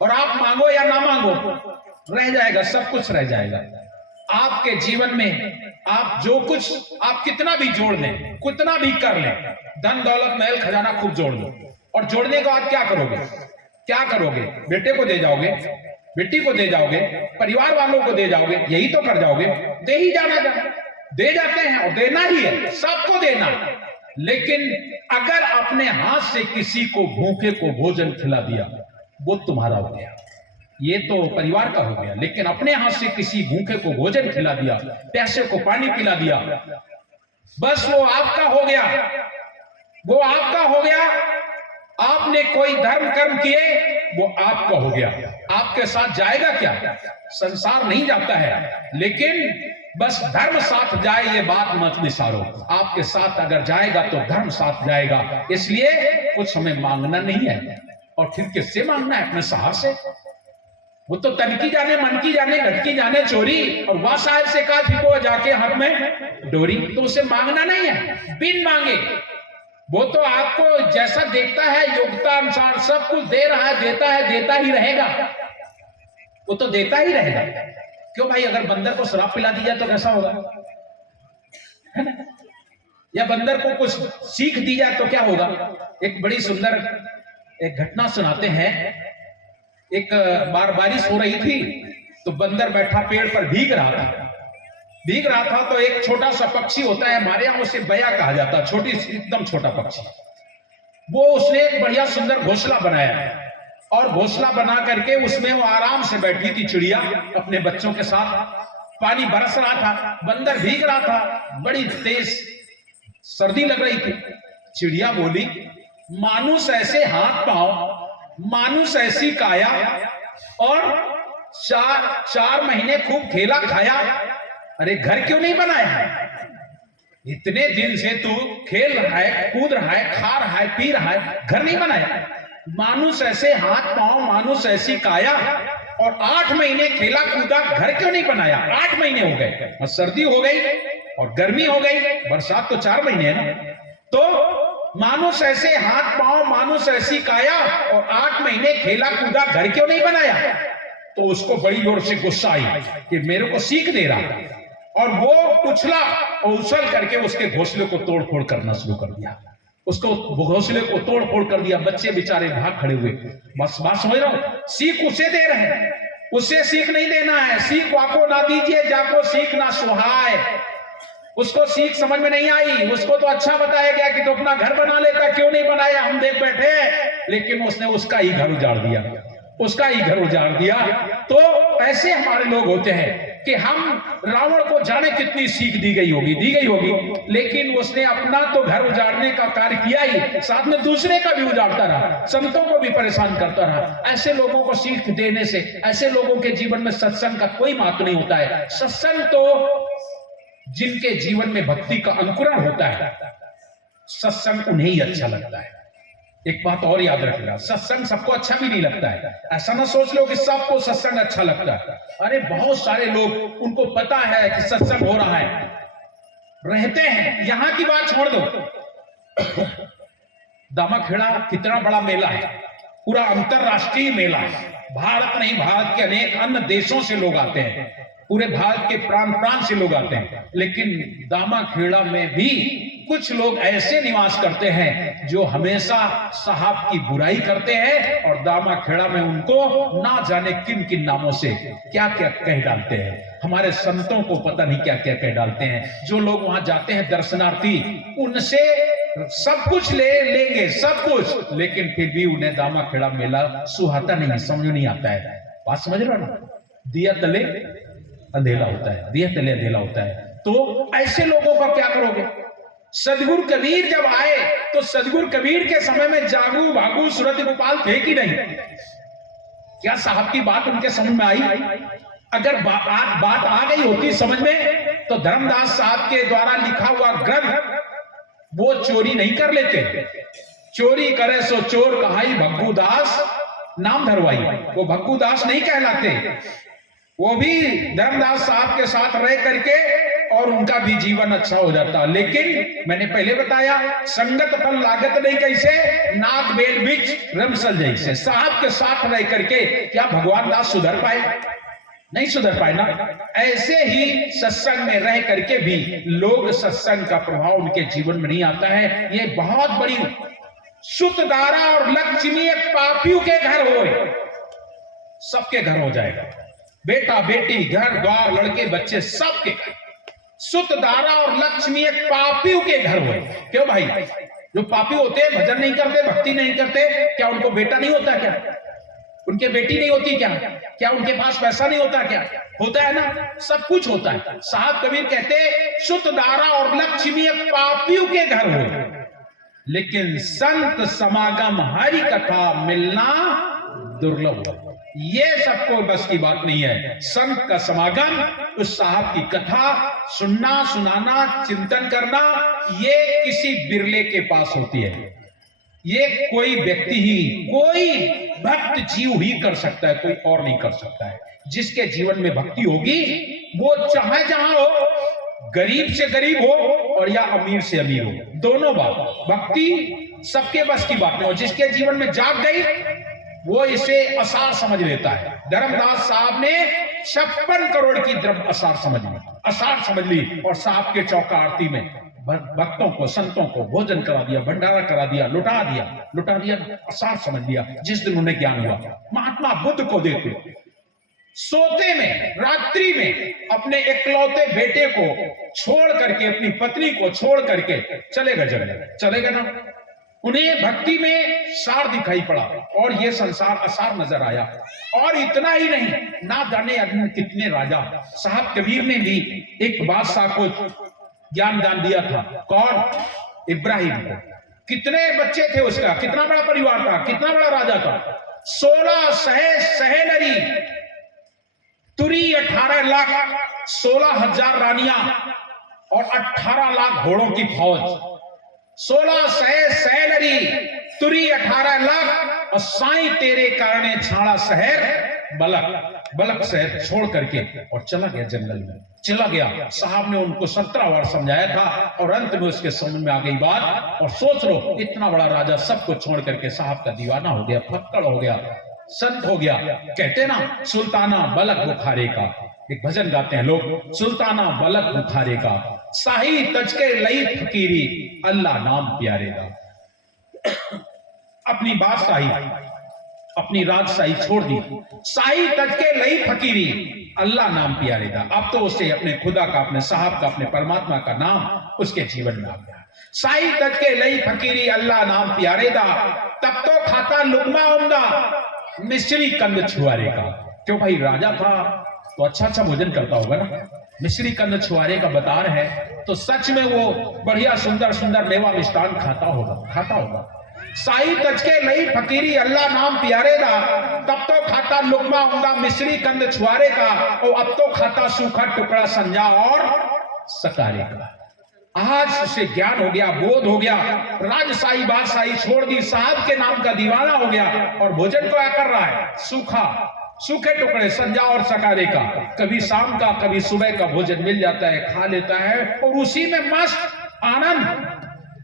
और आप मांगो या ना मांगो, रह जाएगा, सब कुछ रह जाएगा। आपके जीवन में आप जो कुछ, आप कितना भी जोड़ लें, कितना भी कर लें, धन दौलत महल खजाना खूब जोड़ लो, और जोड़ने के बाद क्या करोगे? क्या करोगे? बेटे को दे जाओगे, बेटी को दे जाओगे, परिवार वालों को दे जाओगे, यही तो कर जाओगे। दे ही जाना, दे जाते हैं और देना ही है, सबको देना। लेकिन अगर अपने हाथ से किसी को भूखे को भोजन खिला दिया, वो तुम्हारा हो गया, ये तो परिवार का हो गया। लेकिन अपने हाथ से किसी भूखे को भोजन खिला दिया, प्यासे को पानी पिला दिया, बस वो आपका हो गया, वो आपका हो गया। आपने कोई धर्म कर्म किए, वो आपका हो गया। आपके साथ जाएगा क्या? संसार नहीं जाता है, लेकिन बस धर्म साथ जाए ये बात मत निसारो। आपके साथ अगर जाएगा तो धर्म साथ जाएगा। इसलिए कुछ हमें मांगना नहीं है, और फिर किससे मांगना है? अपने साहब से। वो तो तन की जाने, मन की जाने, घट की जाने चोरी, और वह साहब से कहा फिको जाके हाथ में डोरी। तो उसे मांगना नहीं है, बिन मांगे। वो तो आपको जैसा देखता है योग्यता अनुसार सब कुछ दे रहा है, देता है, देता ही रहेगा, वो तो देता ही रहेगा। क्यों भाई, अगर बंदर को शराब पिला दी जाए तो कैसा होगा, है ना? या बंदर को कुछ सीख दी जाए तो क्या होगा? एक बड़ी सुंदर एक घटना सुनाते हैं। एक बार बारिश हो रही थी तो बंदर बैठा पेड़ पर भीग रहा था तो एक छोटा सा पक्षी होता है, हमारे यहां उसे बया कहा जाता है, छोटी एकदम छोटा पक्षी, वो उसने एक बढ़िया सुंदर घोंसला बनाया और घोंसला बना करके उसमें वो आराम से बैठी थी चिड़िया अपने बच्चों के साथ। पानी बरस रहा था, बंदर भीग रहा था, बड़ी तेज सर्दी लग रही थी। चिड़िया बोली, मानुष ऐसे हाथ पांव, मानुष ऐसी काया, और चार महीने खूब खेला खाया, अरे घर क्यों नहीं बनाया? इतने दिन से तू खेल रहा है, कूद रहा है, खा रहा है, पी रहा है, घर नहीं बनाया? मानुष ऐसे हाथ पांव, मानुष ऐसी काया, और 8 महीने खेला कूदा, घर क्यों नहीं बनाया? 8 महीने हो गए और सर्दी हो गई और गर्मी हो गई, बरसात तो 4 महीने है ना। तो मानुष ऐसे हाथ पांव, मानुष ऐसी काया, और 8 महीने खेला कूदा, घर क्यों नहीं बनाया? तो उसको बड़ी जोर से गुस्सा आई कि मेरे को सीख दे रहा, और वो उछला और उछल करके उसके घोंसले को तोड़ फोड़ करना शुरू कर दिया। उसको घोंसले को तोड़ फोड़ कर दिया। बच्चे बेचारे भाग खड़े हुए। बस बात समझ रहा हूं, सीख उसे दे रहे हैं, उसे सीख नहीं देना है। सीख वाको ना दीजिए जाको सीख ना सुहाए। उसको सीख समझ में नहीं आई, उसको तो अच्छा बताया गया कि तो अपना घर बना लेता, क्यों नहीं बनाया, हम देख बैठे, लेकिन उसने उसका ही घर उजाड़ दिया, उसका ही घर उजाड़ दिया। तो ऐसे हमारे लोग होते हैं कि हम रावण को जाने कितनी सीख दी गई होगी, लेकिन उसने अपना तो घर उजाड़ने का कार्य किया ही, साथ में दूसरे का भी उजाड़ता रहा, संतों को भी परेशान करता रहा। ऐसे लोगों को सीख देने से, ऐसे लोगों के जीवन में सत्संग का कोई महत्व नहीं होता है। सत्संग तो जिनके जीवन में भक्ति का अंकुरण होता है, सत्संग उन्हें ही अच्छा लगता है। एक बात और याद रखना, सत्संग सबको अच्छा भी नहीं लगता है। ऐसा ना सोच लो कि सबको सत्संग अच्छा लगता है। अरे बहुत सारे लोग, उनको पता है कि सत्संग हो रहा है, रहते हैं। यहां की बात छोड़ दो, दामाखेड़ा कितना बड़ा मेला है, पूरा अंतरराष्ट्रीय मेला है। भारत नहीं, भारत के अनेक अन्य देशों से लोग आते हैं, पूरे भारत के प्रांत से लोग आते हैं। लेकिन दामाखेड़ा में भी कुछ लोग ऐसे निवास करते हैं जो हमेशा साहब की बुराई करते हैं, और दामाखेड़ा में उनको ना जाने किन किन नामों से क्या क्या कह डालते हैं। हमारे संतों को पता नहीं क्या क्या कह डालते हैं। जो लोग वहां जाते हैं दर्शनार्थी, उनसे सब कुछ लेंगे, सब कुछ, लेकिन फिर भी उन्हें दामाखेड़ा मेला सुहाता नहीं, समझ नहीं आता है। बात समझ रहे हो ना? दिया तले अंधेला होता है, दिया तले अंधेला होता है। तो ऐसे लोगों का क्या करोगे? सदगुरु कबीर जब आए तो सदगुरु कबीर के समय में जागू भागू सूरत गोपाल थे कि नहीं? क्या साहब की बात उनके समझ में आई? अगर बात आ गई होती समझ में, तो धर्मदास साहब के द्वारा लिखा हुआ ग्रंथ वो चोरी नहीं कर लेते। चोरी करे सो चोर कहाई भग्गू दास नाम धरवाई, वो भग्गू दास नहीं कहलाते। वो भी धर्मदास साहब के साथ रह करके और उनका भी जीवन अच्छा हो जाता। लेकिन मैंने पहले बताया, संगत फल लागत नहीं कैसे, नाक बेल बीच रमसल जैसे। साहब के साथ रह करके क्या भगवान दास सुधर पाए? नहीं सुधर पाए ना। ऐसे ही सत्संग में रह करके भी लोग, सत्संग का प्रभाव उनके जीवन में नहीं आता है। ये बहुत बड़ी सुतदारा और लक्ष्मी एक पापियों के घर हो, सबके घर हो जाएगा। बेटा बेटी, घर द्वार, लड़के बच्चे, सबके घर। सुतदारा और लक्ष्मी एक पापियों के घर हुए। क्यों भाई? जो पापी होते हैं, भजन नहीं करते, भक्ति नहीं करते, क्या उनको बेटा नहीं होता? क्या उनके बेटी नहीं होती? क्या उनके पास पैसा नहीं होता? क्या होता है ना, सब कुछ होता है। साहब कबीर कहते, सुतदारा और लक्ष्मी एक पापियों के घर हुए, लेकिन संत समागम हरि कथा मिलना दुर्लभ। ये सबको बस की बात नहीं है। संत का समागम, उस साहब की कथा सुनना, सुनाना, चिंतन करना, ये किसी बिरले के पास होती है। ये कोई व्यक्ति ही, कोई भक्त जीव ही कर सकता है, कोई और नहीं कर सकता है। जिसके जीवन में भक्ति होगी, वो चाहे जहां हो, गरीब से गरीब हो और या अमीर से अमीर हो, दोनों बात, भक्ति सबके बस की बात नहीं हो। जिसके जीवन में जाग गई, वो इसे आसान समझ लेता है। धर्मदास साहब ने 56 करोड़ की द्रव्य असार समझ ली, असार समझ ली। और साहब के चौका आरती में भक्तों को, संतों को भोजन करा दिया, भंडारा करा दिया, लुटा दिया, असार समझ लिया। जिस दिन उन्हें ज्ञान हुआ, महात्मा बुद्ध को देखो, सोते में, रात्रि में अपने इकलौते बेटे को छोड़ करके, अपनी पत्नी को छोड़ करके चले गए ना। उन्हें भक्ति में सार दिखाई पड़ा और ये संसार असार नजर आया। और इतना ही नहीं, ना जाने अन्य कितने राजा। साहब कबीर ने भी एक बादशाह को ज्ञान दान दिया था। कौन? इब्राहिम को। कितने बच्चे थे उसका, कितना बड़ा परिवार था, कितना बड़ा राजा था। 16 सहेनरी, तुरी 18 लाख, 16,000 रानियां और 18 लाख घोड़ों की फौज। 16 सहेनरी, तुरी 18 लाख और साई तेरे कारणे छाड़ा शहर बलक शहर छोड़ करके और चला गया, जंगल में चला गया। साहब ने उनको 17 बार समझाया था और अंत में उसके समझ में आ गई बात। और सोच लो, इतना बड़ा राजा सबको छोड़ करके साहब का दीवाना हो गया, फक्कड़ हो गया, संत हो गया। कहते ना, सुल्ताना बलक बुखारे का, एक भजन गाते हैं लोग, सुल्ताना बलक बुखारे का, शाही तजके लई फकीरी, अल्लाह नाम प्यारे का। अपनी बादशाही, अपनी राजशाही छोड़ दी, शाही तजके लई फकीरी, अल्लाह नाम प्यारे का। अब तो उसे अपने खुदा का, अपने साहब का, अपने परमात्मा का नाम उसके जीवन में आ गया। शाही तजके लई फकीरी, अल्लाह नाम प्यारे का। तब तो खाता लुकमा उमदा, मिश्री कंद छुआरे का। क्यों भाई, राजा था तो अच्छा भोजन करता होगा ना। मिश्री कंद छुआरे का बता रहे हैं तो सच में वो बढ़िया सुंदर मेवा मिष्टान खाता होगा। साई तजके लई फकीरी, अल्लाह नाम प्यारे दा। तब तो खाता लुकमा उमदा, मिश्री कंद छुआरे का। और अब तो खाता सूखा टुकड़ा संजा और सकारे का। आज उसे ज्ञान हो गया, बोध हो गया, राजशाही बादशाही छोड़ दी, साहब के नाम का दीवाना हो गया। और भोजन क्या कर रहा है? सूखे टुकड़े संजा और सकारे का। कभी शाम का, कभी सुबह का भोजन मिल जाता है, खा लेता है और उसी में मस्त आनंद।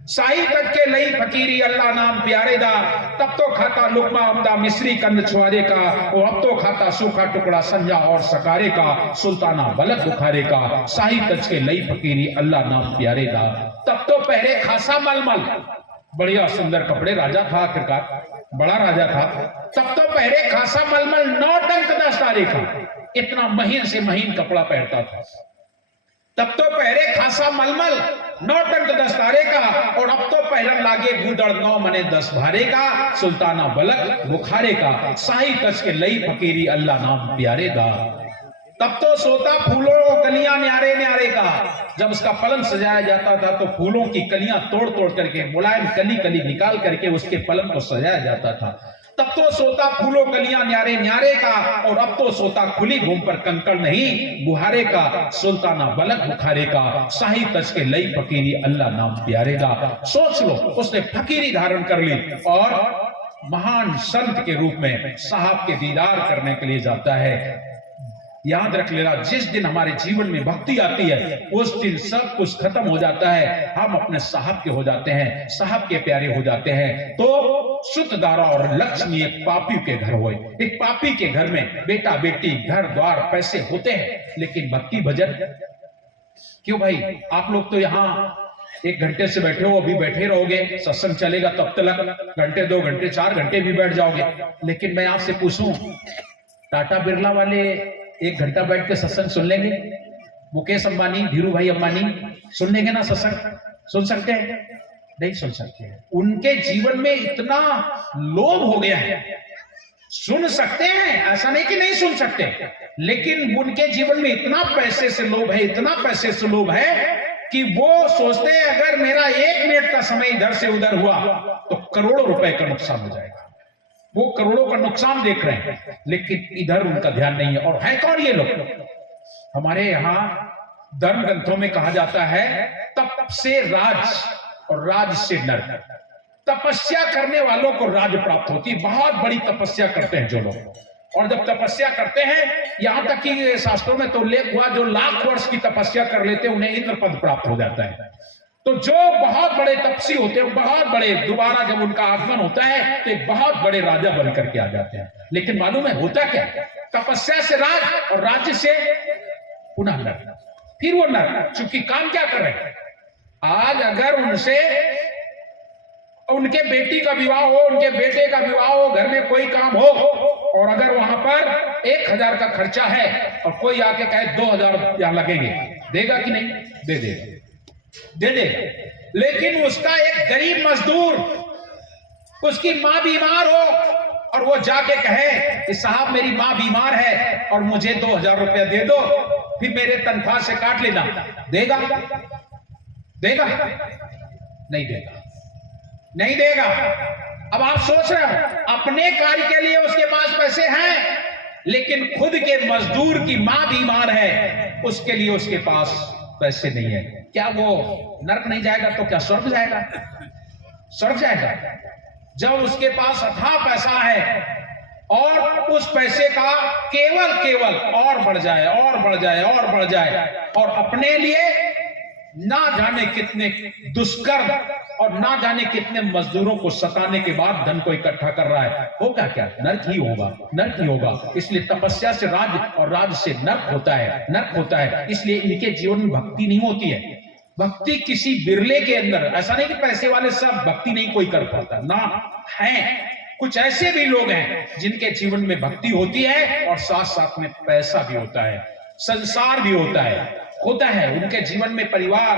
साई तजके लई फकीरी, अल्लाह नाम प्यारे दा। तब तो खाता लुकमा उमदा, मिश्री कंद छुआरे का। और अब तो खाता सूखा टुकड़ा संजा और सकारे का, सुल्ताना बलक बुखारे का। साई तजके लई फकीरी, अल्लाह नाम प्यारे दा। तब तो पहरे खासा मलमल, बढ़िया सुंदर कपड़े, राजा था आखिरकार, बड़ा राजा था। तब तो पहरे खासा मलमल, 9 टंक दस्तारे का। इतना महीन से महीन कपड़ा पहनता था। तब तो पहरे खासा मलमल, 9 टंक दस्तारे का। और अब तो पहरन लागे गुदड़ 9 मने 10 भारे का, सुल्ताना बलक बुखारे का। शाही तजके लई फकीरी, अल्लाह नाम प्यारे दा। तब तो सोता फूलों कलियां न्यारे न्यारे का। जब उसका पलंग सजाया जाता था तो फूलों की कलियां तोड़ करके, मुलायम कली निकाल करके उसके पलंग को सजाया जाता था। तब तो सोता फूलों कलियां न्यारे न्यारे का। और अब तो सोता खुली घूम पर कंकड़ नहीं बुहारे का, सुल्ताना बलक बुखारे का। शाही तजके लई फकीरी, अल्लाह नाम प्यारे का। सोच लो, उसने फकीरी धारण कर ली और महान संत के रूप में साहब के दीदार करने के लिए जाता है। याद रख लेना, जिस दिन हमारे जीवन में भक्ति आती है उस दिन सब कुछ खत्म हो जाता है। हम अपने साहब के हो जाते हैं, साहब के प्यारे हो जाते हैं। तो सुतदारा और लक्ष्मी एक पापी के घर हुए। एक पापी के घर में बेटा बेटी, घर द्वार, पैसे होते हैं, लेकिन भक्ति भजन क्यों भाई? आप लोग तो यहाँ 1 घंटे से बैठे हो, अभी बैठे रहोगे, सत्संग चलेगा तब तक घंटे 2 घंटे 4 घंटे भी बैठ जाओगे। लेकिन मैं आपसे पूछूं, टाटा बिरला वाले 1 घंटा बैठ के सत्संग सुन लेंगे? मुकेश अंबानी, धीरू भाई अंबानी सुन लेंगे ना सत्संग? सुन सकते हैं? नहीं सुन सकते हैं। उनके जीवन में इतना लोभ हो गया है। सुन सकते हैं, ऐसा नहीं कि नहीं सुन सकते, लेकिन उनके जीवन में इतना पैसे से लोभ है, इतना पैसे से लोभ है कि वो सोचते हैं अगर मेरा 1 मिनट का समय इधर से उधर हुआ तो करोड़ों रुपए का नुकसान हो जाएगा। वो करोड़ों का नुकसान देख रहे हैं, लेकिन इधर उनका ध्यान नहीं है। और है कौन ये लोग? हमारे यहां धर्म ग्रंथों में कहा जाता है, तप से राज और राज से नर। तपस्या करने वालों को राज प्राप्त होती है। बहुत बड़ी तपस्या करते हैं जो लोग, और जब तपस्या करते हैं, यहां तक कि शास्त्रों में तो उल्लेख हुआ, जो लाख वर्ष की तपस्या कर लेते हैं उन्हें इंद्र पद प्राप्त हो जाता है। तो जो बहुत बड़े तपस्वी होते हैं, बहुत बड़े, दोबारा जब उनका आगमन होता है तो बहुत बड़े राजा बन करके आ जाते हैं। लेकिन मालूम है होता क्या? तपस्या से राज और राज्य से पुनः नर, फिर वो नर। चूंकि काम क्या कर रहे हैं, आज अगर उनसे उनके बेटी का विवाह हो, उनके बेटे का विवाह हो, घर में कोई काम हो, और अगर वहां पर 1000 का खर्चा है और कोई आके कहे 2000 रुपया लगेंगे, देगा कि नहीं? दे देगा, दे देगा। लेकिन उसका एक गरीब मजदूर, उसकी मां बीमार हो और वो जाके कहे कि साहब मेरी मां बीमार है और मुझे 2000 रुपया दे दो, फिर मेरे तनख्वाह से काट लेना, देगा? देगा? नहीं देगा, नहीं देगा। अब आप सोच रहे हो, अपने कार्य के लिए उसके पास पैसे हैं, लेकिन खुद के मजदूर की मां बीमार है, उसके लिए उसके पास पैसे नहीं है। क्या वो नरक नहीं जाएगा तो क्या स्वर्ग जाएगा? स्वर्ग जाएगा। जब उसके पास अथाह पैसा है और उस पैसे का केवल और बढ़ जाए और बढ़ जाए और बढ़ जाए, और अपने लिए ना जाने कितने दुष्कर्म और ना जाने कितने मजदूरों को सताने के बाद धन को इकट्ठा कर रहा है, होगा क्या? नरक ही होगा, नरक ही होगा। इसलिए तपस्या से राज और राज से नरक होता है, नरक होता है। इसलिए इनके जीवन में भक्ति नहीं होती है। भक्ति किसी बिरले के अंदर, ऐसा नहीं कि पैसे वाले सब भक्ति नहीं कोई कर पाता ना, है कुछ ऐसे भी लोग हैं जिनके जीवन में भक्ति होती है और साथ साथ में पैसा भी होता है, संसार भी होता है उनके जीवन में परिवार,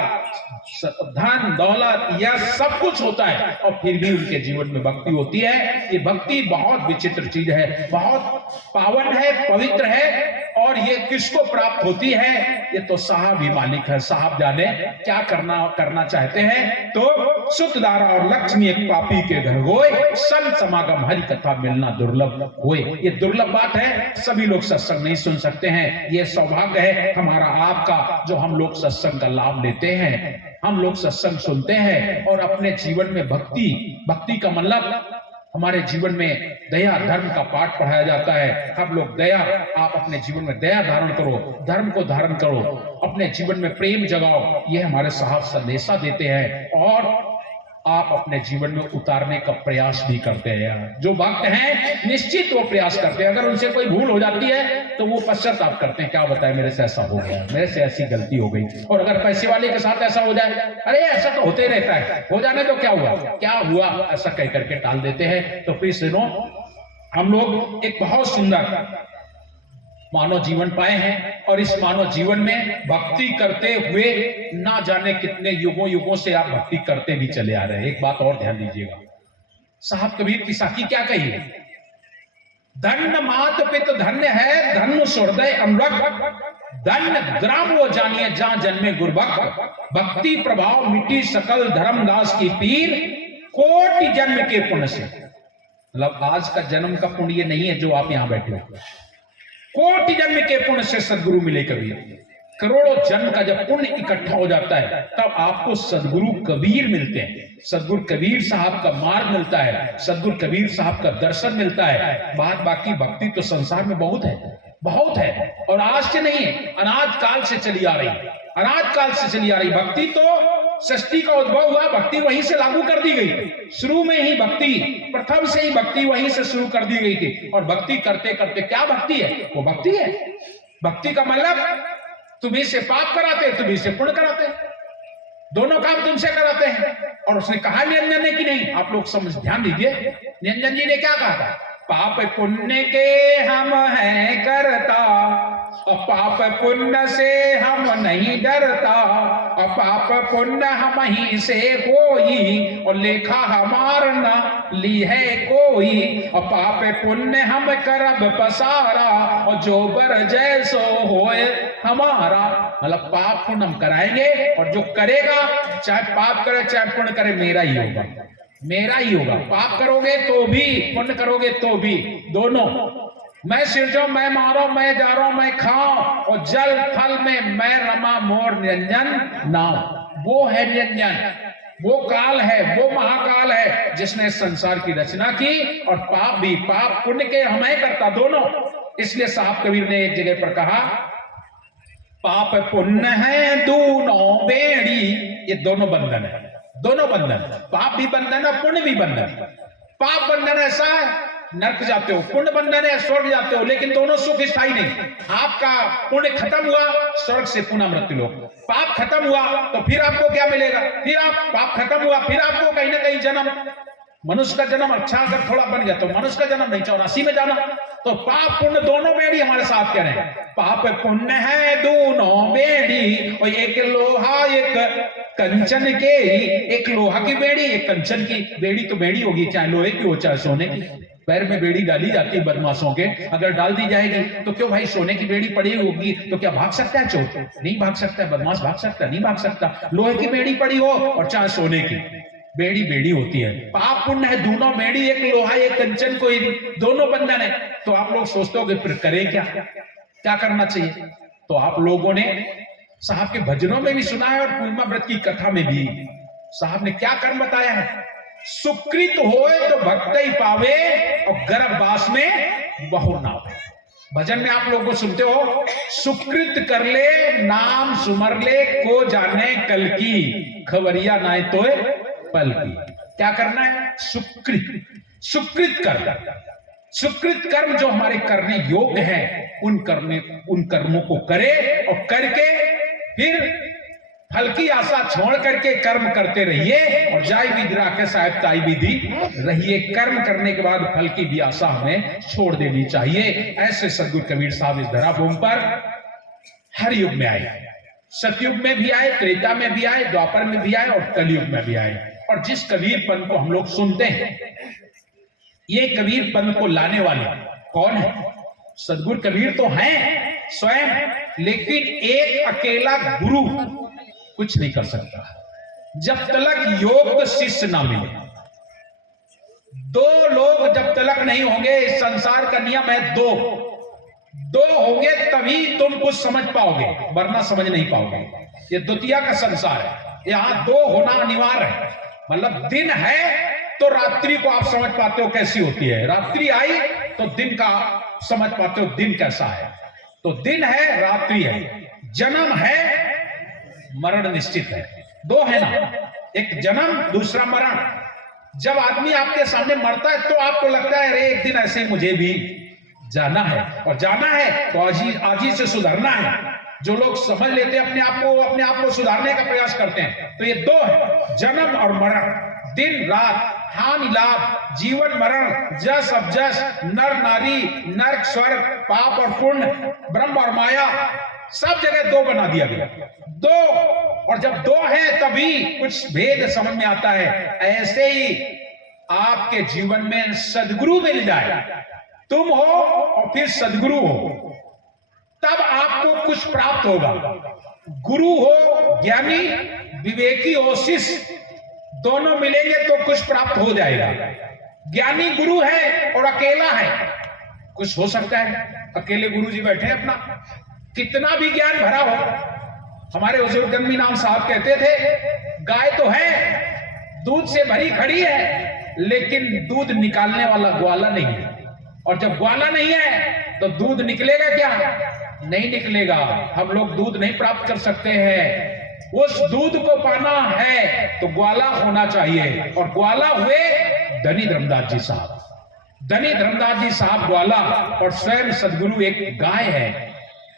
धन दौलत, यह सब कुछ होता है, और फिर भी उनके जीवन में भक्ति होती है। ये भक्ति बहुत विचित्र चीज है, बहुत पावन है, पवित्र है, और ये किसको प्राप्त होती है ये तो साहब ही मालिक है। साहब जाने क्या करना चाहते हैं। तो सुतदार और लक्ष्मी एक पापी के घर होए, संत समागम हरि कथा मिलना दुर्लभ होए। ये दुर्लभ बात है, सभी लोग सत्संग नहीं सुन सकते हैं। ये सौभाग्य है हमारा आपका जो हम लोग सत्संग का लाभ लेते हैं, हम लोग सत्संग सुनते हैं और अपने जीवन में भक्ति का मतलब हमारे जीवन में दया धर्म का पाठ पढ़ाया जाता है। हम लोग दया, आप अपने जीवन में दया धारण करो, धर्म को धारण करो, अपने जीवन में प्रेम जगाओ, ये हमारे साहब संदेशा देते हैं और आप अपने जीवन में उतारने का प्रयास भी करते हैं। जो भक्त हैं निश्चित वो प्रयास करते हैं। अगर उनसे कोई भूल हो जाती है तो वो पश्चाताप करते हैं, क्या बताए मेरे से ऐसा हो गया, मेरे से ऐसी गलती हो गई। और अगर पैसे वाले के साथ ऐसा हो जाए, अरे ऐसा तो होते रहता है, हो जाने तो क्या हुआ, ऐसा कह करके टाल देते हैं। तो फिर सुनो, हम लोग एक बहुत सुंदर मानव जीवन पाए हैं और इस मानव जीवन में भक्ति करते हुए ना जाने कितने युगों से आप भक्ति करते भी चले आ रहे हैं। एक बात और ध्यान दीजिएगा, साहब कबीर की साखी क्या कही है? धन्य मात पित धन्य है, धन्य सुहृदय अमृत, धन्य ग्राम वो जानिए जहां जन्मे गुरभक्त, भक्ति प्रभाव मिट्टी सकल धर्मदास की पीर, कोटि जन्म के पुण्य से। मतलब आज का जन्म का पुण्य ये नहीं है जो आप यहां बैठे हो, कोटि जन्म के पुण्य से सदगुरु मिले कबीर। करोड़ों जन्म का जब पुण्य इकट्ठा हो जाता है तब आपको सदगुरु कबीर मिलते हैं, सदगुरु कबीर साहब का मार्ग मिलता है, सदगुरु कबीर साहब का दर्शन मिलता है। बाकी भक्ति तो संसार में बहुत है और आज से नहीं है, अनाद काल से चली आ रही भक्ति। तो सृष्टि का उद्भव हुआ, भक्ति वहीं से लागू कर दी गई। शुरू में ही भक्ति, प्रथम से ही भक्ति वहीं से शुरू कर दी गई थी। और भक्ति करते करते क्या भक्ति है? वो भक्ति है। भक्ति का मतलब तुम्ही से पाप कराते, तुम्ही से पुण्य कराते, दोनों काम तुमसे कराते हैं। और उसने कहा निरंजन ने कि नहीं, आप लोग समझ ध्यान दीजिए, निरंजन जी ने क्या कहा था? पाप पुण्य के हम हैं करता, और पाप पुण्य से हम नहीं डरता, और पाप पुण्य हम ही से कोई, और लेखा हमार न ली है कोई, और पाप पुण्य हम करब पसारा, और जो बर जैसो होए हमारा। मतलब पाप पुण्य हम कराएंगे और जो करेगा, चाहे पाप करे चाहे पुण्य करे, मेरा ही होगा। पाप करोगे तो भी, पुण्य करोगे तो भी, दोनों। मैं सिरजो, मैं मारो, मैं जारो, मैं खाओ, और जल थल में मैं रमा मोर निरंजन नाम। वो है निरंजन, वो काल है, वो महाकाल है जिसने संसार की रचना की, और पाप पुण्य के हमें करता दोनों। इसलिए साहब कबीर ने एक जगह पर कहा, पाप पुण्य है दोनों बेड़ी, ये दोनों बंधन है, पाप भी बंधन है, पुण्य भी बंधन। पाप बंधन ऐसा है नरक जाते हो, पुण्य बंधन है स्वर्ग जाते हो, लेकिन दोनों सुख स्थायी नहीं। आपका पुण्य खत्म हुआ, स्वर्ग से पुनः मृत्यु लोक। पाप खत्म हुआ तो फिर आपको क्या मिलेगा, फिर आप पाप खत्म हुआ फिर आपको कहीं ना कहीं जन्म, मनुष्य का जन्म अच्छा अगर थोड़ा बन गया तो मनुष्य का जन्म नहीं 84 में जाना। तो पाप पुण्य दोनों बेड़ी हमारे साथ कह रहे हैं, पाप पुण्य है दोनों बेड़ी, और एक लोहा एक कंचन के, एक लोहा की बेड़ी एक कंचन की बेड़ी। तो बेड़ी होगी चाहे लोहे की हो चाहे सोने की। पैर में बेड़ी डाली जाती है बदमाशों के, अगर डाल दी जाएगी तो क्यों भाई, सोने की बेड़ी पड़ी होगी तो क्या भाग सकता है चोर? नहीं भाग सकता है। बदमाश भाग सकता है? नहीं भाग सकता। लोहे की बेड़ी पड़ी हो और चाहे सोने की, बेड़ी बेड़ी होती है। पाप पुण्य है दोनों बेड़ी, एक लोहा एक कंचन, कोई दोनों बंधन है। तो आप लोग सोचते हो कि फिर करें क्या, क्या करना चाहिए? तो आप लोगों ने साहब के भजनों में भी सुना है और पूर्णिमा व्रत की कथा में भी साहब ने क्या कर्म बताया है, सुकृत होए तो भक्त ही पावे और गर्भवास में बहु ना हो। भजन में आप लोगों को सुनते हो, सुकृत कर ले नाम सुमर ले को जाने कल की, खबरिया नाय तो पल की। क्या करना है? सुकृत, सुकृत कर्म। सुकृत कर्म जो हमारे करने योग्य हैं उन कर्मों को करे और करके फिर फल की आशा छोड़ करके कर्म करते रहिए, और जाय विधि राखे साहेब ताई विधि रहिए। कर्म करने के बाद फल की भी आशा हमें छोड़ देनी चाहिए। ऐसे सदगुरु कबीर साहब इस धराभूमि पर हर युग में आए, सतयुग में भी आए, त्रेता में भी आए, द्वापर में भी आए और कलयुग में भी आए। और जिस कबीरपन को हम लोग सुनते हैं, ये कबीरपन को लाने वाले कौन है? सदगुरु कबीर तो हैं स्वयं, लेकिन एक अकेला गुरु कुछ नहीं कर सकता जब तक योग शिष्य ना मिले। दो लोग जब तक नहीं होंगे, इस संसार का नियम है दो होंगे तभी तुम कुछ समझ पाओगे, वरना समझ नहीं पाओगे। ये द्वितीया का संसार है, यहां दो होना अनिवार्य है। मतलब दिन है तो रात्रि को आप समझ पाते हो कैसी होती है, रात्रि आई तो दिन का समझ पाते हो दिन कैसा है। तो दिन है रात्रि है, जन्म है मरण निश्चित है। दो है ना, एक जन्म दूसरा मरण। जब आदमी आपके सामने मरता है तो आपको लगता है अरे एक दिन ऐसे ही मुझे भी जाना है, और जाना है तो आज ही से सुधरना है। जो लोग समझ लेते हैं अपने आप को सुधारने का प्रयास करते हैं। तो ये दो है, जन्म और मरण, दिन रात, हानि लाभ, जीवन मरण, जस अबजस, नर नारी, नरक स्वर्ग, पाप और पुण्य, ब्रह्म और माया, सब जगह दो बना दिया गया। दो, और जब दो है तभी कुछ भेद समझ में आता है। ऐसे ही आपके जीवन में सदगुरु मिल जाए, तुम हो और फिर सदगुरु हो, तब आपको कुछ प्राप्त होगा। गुरु हो ज्ञानी, विवेकी हो शिष्य, दोनों मिलेंगे तो कुछ प्राप्त हो जाएगा। ज्ञानी गुरु है और अकेला है, कुछ हो सकता है। अकेले गुरु जी बैठे हैं, अपना कितना भी ज्ञान भरा हो। हमारे हुजूर गंगमी नाम साहब कहते थे, गाय तो है दूध से भरी खड़ी है, लेकिन दूध निकालने वाला ग्वाला नहीं है। और जब ग्वाला नहीं है तो दूध निकलेगा क्या? नहीं निकलेगा। हम लोग दूध नहीं प्राप्त कर सकते हैं। उस दूध को पाना है तो ग्वाला होना चाहिए, और ग्वाला हुए धनी धर्मदास जी साहब। धनी धर्मदास जी साहब ग्वाला, और स्वयं सदगुरु एक गाय है,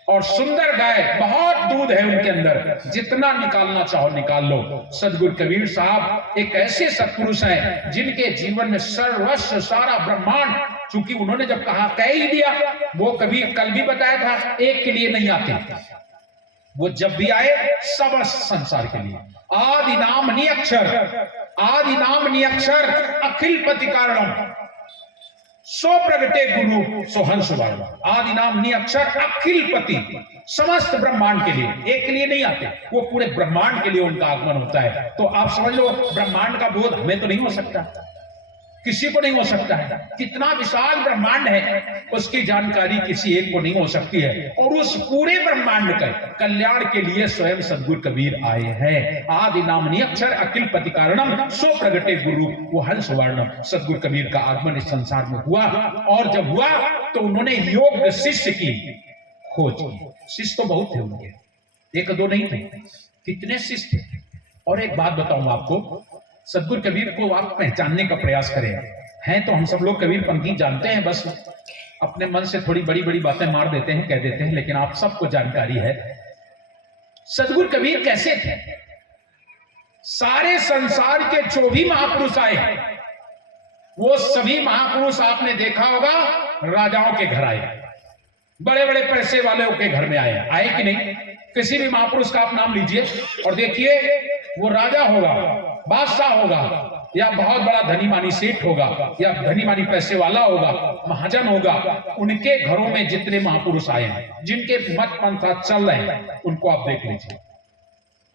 और सुंदर गाय, बहुत दूध है उनके अंदर, जितना निकालना चाहो निकाल लो। सदगुरु कबीर साहब एक ऐसे सत्पुरुष हैं जिनके जीवन में सर्वस्व सारा ब्रह्मांड, चूंकि उन्होंने जब कह ही दिया, वो कभी कल भी बताया था, एक के लिए नहीं आते, वो जब भी आए सब संसार के लिए। आदि नाम निअक्षर, आदि नाम निअक्षर, अखिल पति कारणम, सो प्रगटे गुरु सो हंस वाण। आदि नाम निअक्षर अखिल पति, समस्त ब्रह्मांड के लिए, एक के लिए नहीं आते, वो पूरे ब्रह्मांड के लिए उनका आगमन होता है। तो आप समझ लो, ब्रह्मांड का बोध हमें तो नहीं हो सकता, किसी को नहीं हो सकता है। कितना विशाल ब्रह्मांड है, उसकी जानकारी किसी एक को नहीं हो सकती है। और उस पूरे ब्रह्मांड के कल्याण के लिए स्वयं सदगुरु कबीर आए हैं। आदि नाम निअक्षर अखिल पति कारणम, सो प्रगटे गुरु वो हंस वर्णम। सदगुरु कबीर का आगमन इस संसार में हुआ, और जब हुआ तो उन्होंने योग शिष्य की खोज की। शिष्य तो बहुत थे उनके, एक दो नहीं थे, कितने शिष्य थे। और एक बात बताऊंगा आपको, सदगुरु कबीर को आप पहचानने का प्रयास करें। हैं तो हम सब लोग कबीरपंथी जानते हैं, बस अपने मन से थोड़ी बड़ी बड़ी बातें मार देते हैं, कह देते हैं, लेकिन आप सबको जानकारी है सदगुरु कबीर कैसे थे। सारे संसार के जो भी महापुरुष आए वो सभी महापुरुष आपने देखा होगा राजाओं के घर आए, बड़े बड़े पैसे वालों के घर में आए कि नहीं। किसी भी महापुरुष का आप नाम लीजिए और देखिए वो राजा होगा, बादशाह होगा, या बहुत बड़ा धनी मानी सेठ होगा, या धनी मानी पैसे वाला होगा, महाजन होगा, उनके घरों में जितने महापुरुष आए हैं, जिनके मत पंथा चल रहे हैं, उनको आप देख लीजिए।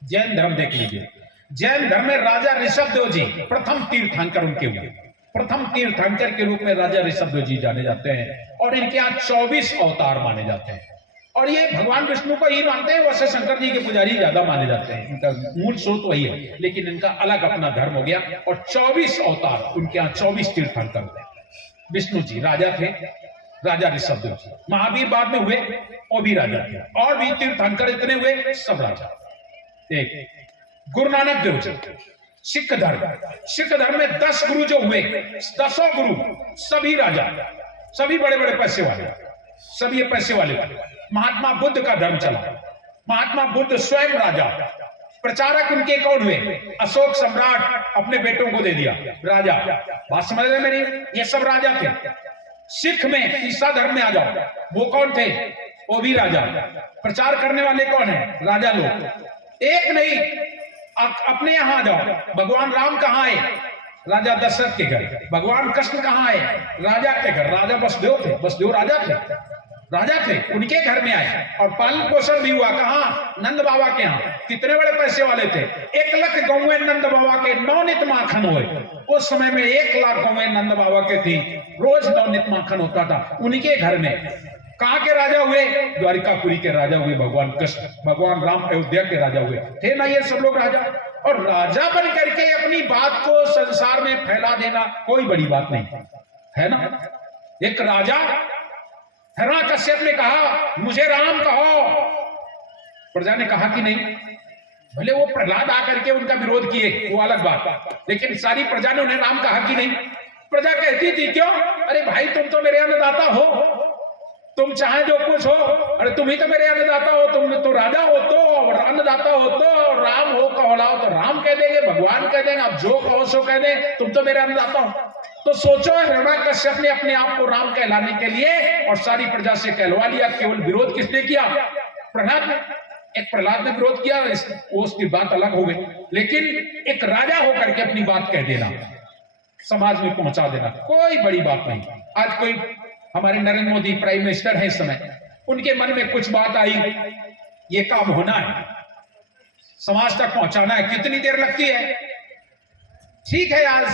जैन धर्म देख लीजिए, जैन धर्म में राजा ऋषभदेव जी प्रथम तीर्थंकर उनके हुए, प्रथम तीर्थंकर के रूप में राजा ऋषभदेव जी जाने जाते हैं, और इनके यहाँ 24 अवतार माने जाते हैं, और ये भगवान विष्णु को ही मानते हैं, वैसे शंकर जी के पुजारी ज्यादा माने जाते हैं, इनका मूल स्रोत वही है, लेकिन इनका अलग अपना धर्म हो गया, और 24 अवतार उनके यहाँ 24 तीर्थंकर थे। विष्णु जी राजा थे, राजा ऋषभदेव जी, महावीर बाद में हुए, वो भी राजा थे, और भी तीर्थंकर इतने हुए, सब राजा। एक गुरु नानक देव जी, सिख धर्म में 10 गुरु जो हुए, 10 गुरु सभी राजा, सभी बड़े बड़े पैसे वाले, सब ये पैसे वाले थे। महात्मा बुद्ध का धर्म चला, महात्मा बुद्ध स्वयं राजा, प्रचारक उनके कौन हुए, अशोक सम्राट अपने बेटों को दे दिया राजा। बात समझ रहे मेरी, ये सब राजा थे। सिख में ईसा धर्म में आ जाओ, वो कौन थे, वो भी राजा। प्रचार करने वाले कौन है, राजा लोग। एक नहीं, अपने यहां आ जाओ, भगवान राम कहां आए, राजा दशरथ के घर। भगवान कृष्ण कहां आए, राजा के घर, राजा वसुदेव थे, वसुदेव राजा थे, उनके घर में आए, और पालन पोषण भी हुआ कहां, नंद बाबा के यहाँ। कितने बड़े पैसे वाले थे, 1 लाख गौएं नंद बाबा के नवनित माखन हुए। उस समय में 1 लाख गौएं नंद बाबा के थी, रोज नवनित माखन होता था उनके घर में। कहां के राजा हुए, द्वारिकापुरी के राजा हुए भगवान कृष्ण, भगवान राम अयोध्या के राजा हुए थे ना ये सब लोग राजा। और राजा बन करके अपनी बात को संसार में फैला देना कोई बड़ी बात नहीं है ना। एक राजा हिरण्यकश्यप ने कहा मुझे राम कहो, प्रजा ने कहा कि नहीं। भले वो प्रहलाद आकर के उनका विरोध किए, वो अलग बात, लेकिन सारी प्रजा ने उन्हें राम कहा कि नहीं। प्रजा कहती थी क्यों, अरे भाई तुम तो मेरे अन्नदाता हो, तुम चाहे जो कुछ हो, अरे तुम ही तो मेरे अन्नदाता हो, तुम तो राजा हो तो, अन्नदाता हो तो, राम हो कहलाओ तो राम कह देंगे, भगवान कह देंगे, आप जो कहो सो कह दें, तुम तो मेरे अन्नदाता हो। तो सोचो हिरण्यकश्यप ने अपने आप को राम कहलाने के लिए और सारी प्रजा से कहलवा लिया। केवल विरोध किसने किया, प्रहलाद ने। एक प्रहलाद ने विरोध किया, उसकी बात अलग हो गई, लेकिन एक राजा होकर के अपनी बात कह देना, समाज में पहुंचा देना, कोई बड़ी बात नहीं। आज कोई हमारे नरेंद्र मोदी प्राइम मिनिस्टर है इस समय, उनके मन में कुछ बात आई, ये काम होना है, समाज तक पहुंचाना है, कितनी देर लगती है। ठीक है, आज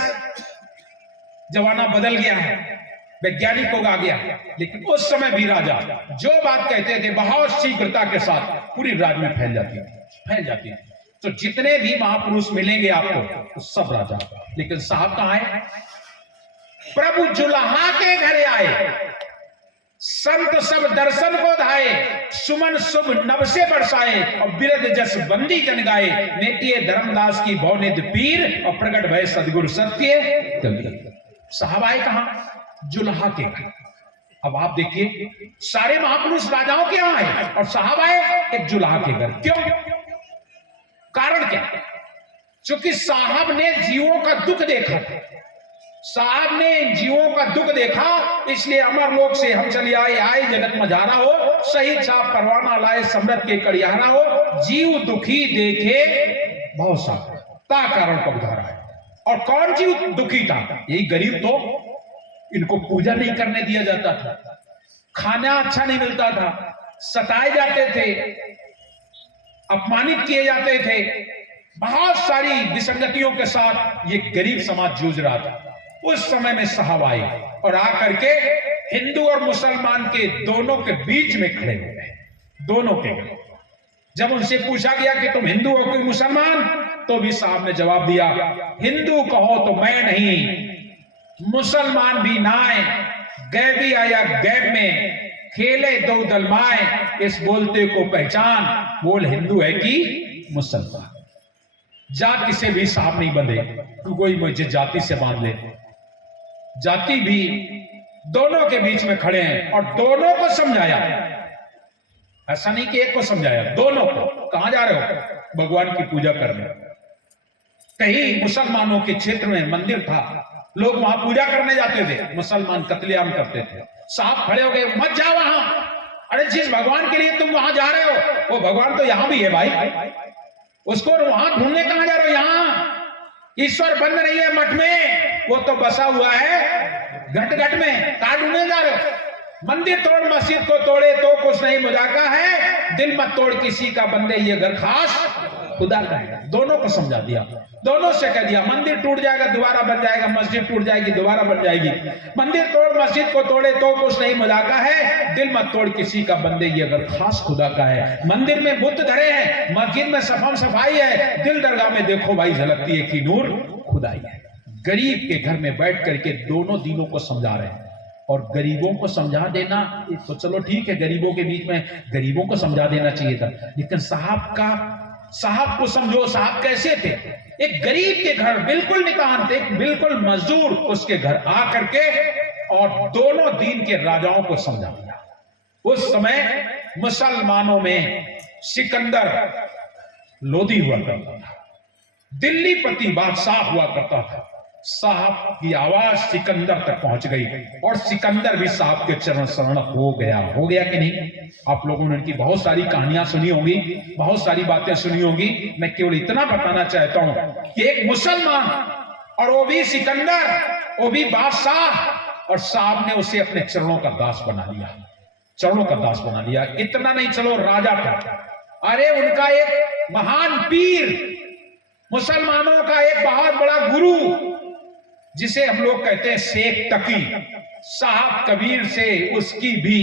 जमाना बदल गया है, वैज्ञानिक लोग आ गया, लेकिन उस समय भी राजा जो बात कहते थे बहुत शीघ्रता के साथ पूरी राज्य में फैल जाती है। तो जितने भी महापुरुष मिलेंगे आपको, तो सब राजा। लेकिन साहब कहां है, प्रभु जुलाहा के घर आए, संत सब दर्शन को धाए, सुमन शुभ नभ से बरसाए, और बिरद जस बंदी जन गाए, नेतिये धर्मदास की भवनिध पीर, और प्रगट भय सदगुरु सत्य। साहब आए कहां, जुलाहा के घर। अब आप देखिए सारे महापुरुष राजाओं के यहां आए और साहब आए एक जुलाहा के घर। क्यों, कारण क्या, क्योंकि साहब ने जीवों का दुख देखा, साहब ने जीवों का दुख देखा, इसलिए अमर लोक से हम चले आए जगत मझारा हो, सही छाप परवाना लाए समृद्ध के कड़ियारा हो, जीव दुखी देखे बहुत सा ता कारण को उधारा है। और कौन जीव दुखी था, यही गरीब। तो इनको पूजा नहीं करने दिया जाता था, खाना अच्छा नहीं मिलता था, सताए जाते थे, अपमानित किए जाते थे, बहुत सारी विसंगतियों के साथ ये गरीब समाज जूझ रहा था। उस समय में साहब आए और आकर के हिंदू और मुसलमान के दोनों के बीच में खड़े हो गए, दोनों के। जब उनसे पूछा गया कि तुम हिंदू हो कि मुसलमान, तो भी साहब ने जवाब दिया, हिंदू कहो तो मैं नहीं, मुसलमान भी नाए, गैबी आया गैब में, खेले दो दलमाए, इस बोलते को पहचान, बोल हिंदू है कि मुसलमान। जाति से भी साहब नहीं बंधे, कोई मुझे जाति से बांध ले, जाति भी दोनों के बीच में खड़े हैं और दोनों को समझाया। ऐसा नहीं कि एक को समझाया, दोनों को। कहां जा रहे हो? भगवान की पूजा करने। कहीं मुसलमानों के क्षेत्र में मंदिर था, लोग वहां पूजा करने जाते थे, मुसलमान कत्लेआम करते थे। साहब खड़े हो गए, मत जाओ वहां। अरे जिस भगवान के लिए तुम वहां जा रहे हो वो भगवान तो यहां भी है भाई, उसको वहां ढूंढने कहां जा रहे हो? यहां ईश्वर बंद नहीं है मठ में, वो तो बसा हुआ है घट घट में। कहां ढूंढने जा रहे हो? मंदिर तोड़ मस्जिद को तोड़े तो कुछ नहीं मुजाका है, दिल मत तोड़ किसी का बंदे ये घर खास खुदा का है। दोनों को समझा दिया, दोनों से कह दिया मंदिर टूट जाएगा दोबारा बन जाएगा, मस्जिद टूट जाएगी दोबारा बन जाएगी। मंदिर तोड़ मस्जिद को तोड़े तो कुछ नहीं मुजाका है, दिल मत तोड़ किसी का बंदे ये घर खास खुदा का है। मंदिर में बुत धरे हैं, मस्जिद में सफाई है, दिल दरगाह में देखो भाई झलकती है कि नूर खुदाई है। गरीब के घर में बैठ करके दोनों दीनों को समझा रहे हैं। और गरीबों को समझा देना तो चलो ठीक है, गरीबों के बीच में गरीबों को समझा देना चाहिए था, लेकिन साहब को समझो। साहब कैसे थे? एक गरीब के घर बिल्कुल निकान थे, बिल्कुल मजदूर, उसके घर आ करके और दोनों दीन के राजाओं को समझा दिया। उस समय मुसलमानों में सिकंदर लोदी हुआ करता था, दिल्ली पति बादशाह हुआ करता था। साहब की आवाज सिकंदर तक पहुंच गई और सिकंदर भी साहब के चरण शरण हो गया कि नहीं? आप लोगों ने इनकी बहुत सारी कहानियां सुनी होंगी, बहुत सारी बातें सुनी होंगी। मैं केवल इतना बताना चाहता हूं कि एक मुसलमान और वो भी सिकंदर, वो भी बादशाह, और साहब ने उसे अपने चरणों का दास बना लिया, चरणों का दास बना लिया। इतना नहीं, चलो राजा था, अरे उनका एक महान पीर, मुसलमानों का एक बहुत बड़ा गुरु जिसे हम लोग कहते हैं शेख तकी, साहब कबीर से उसकी भी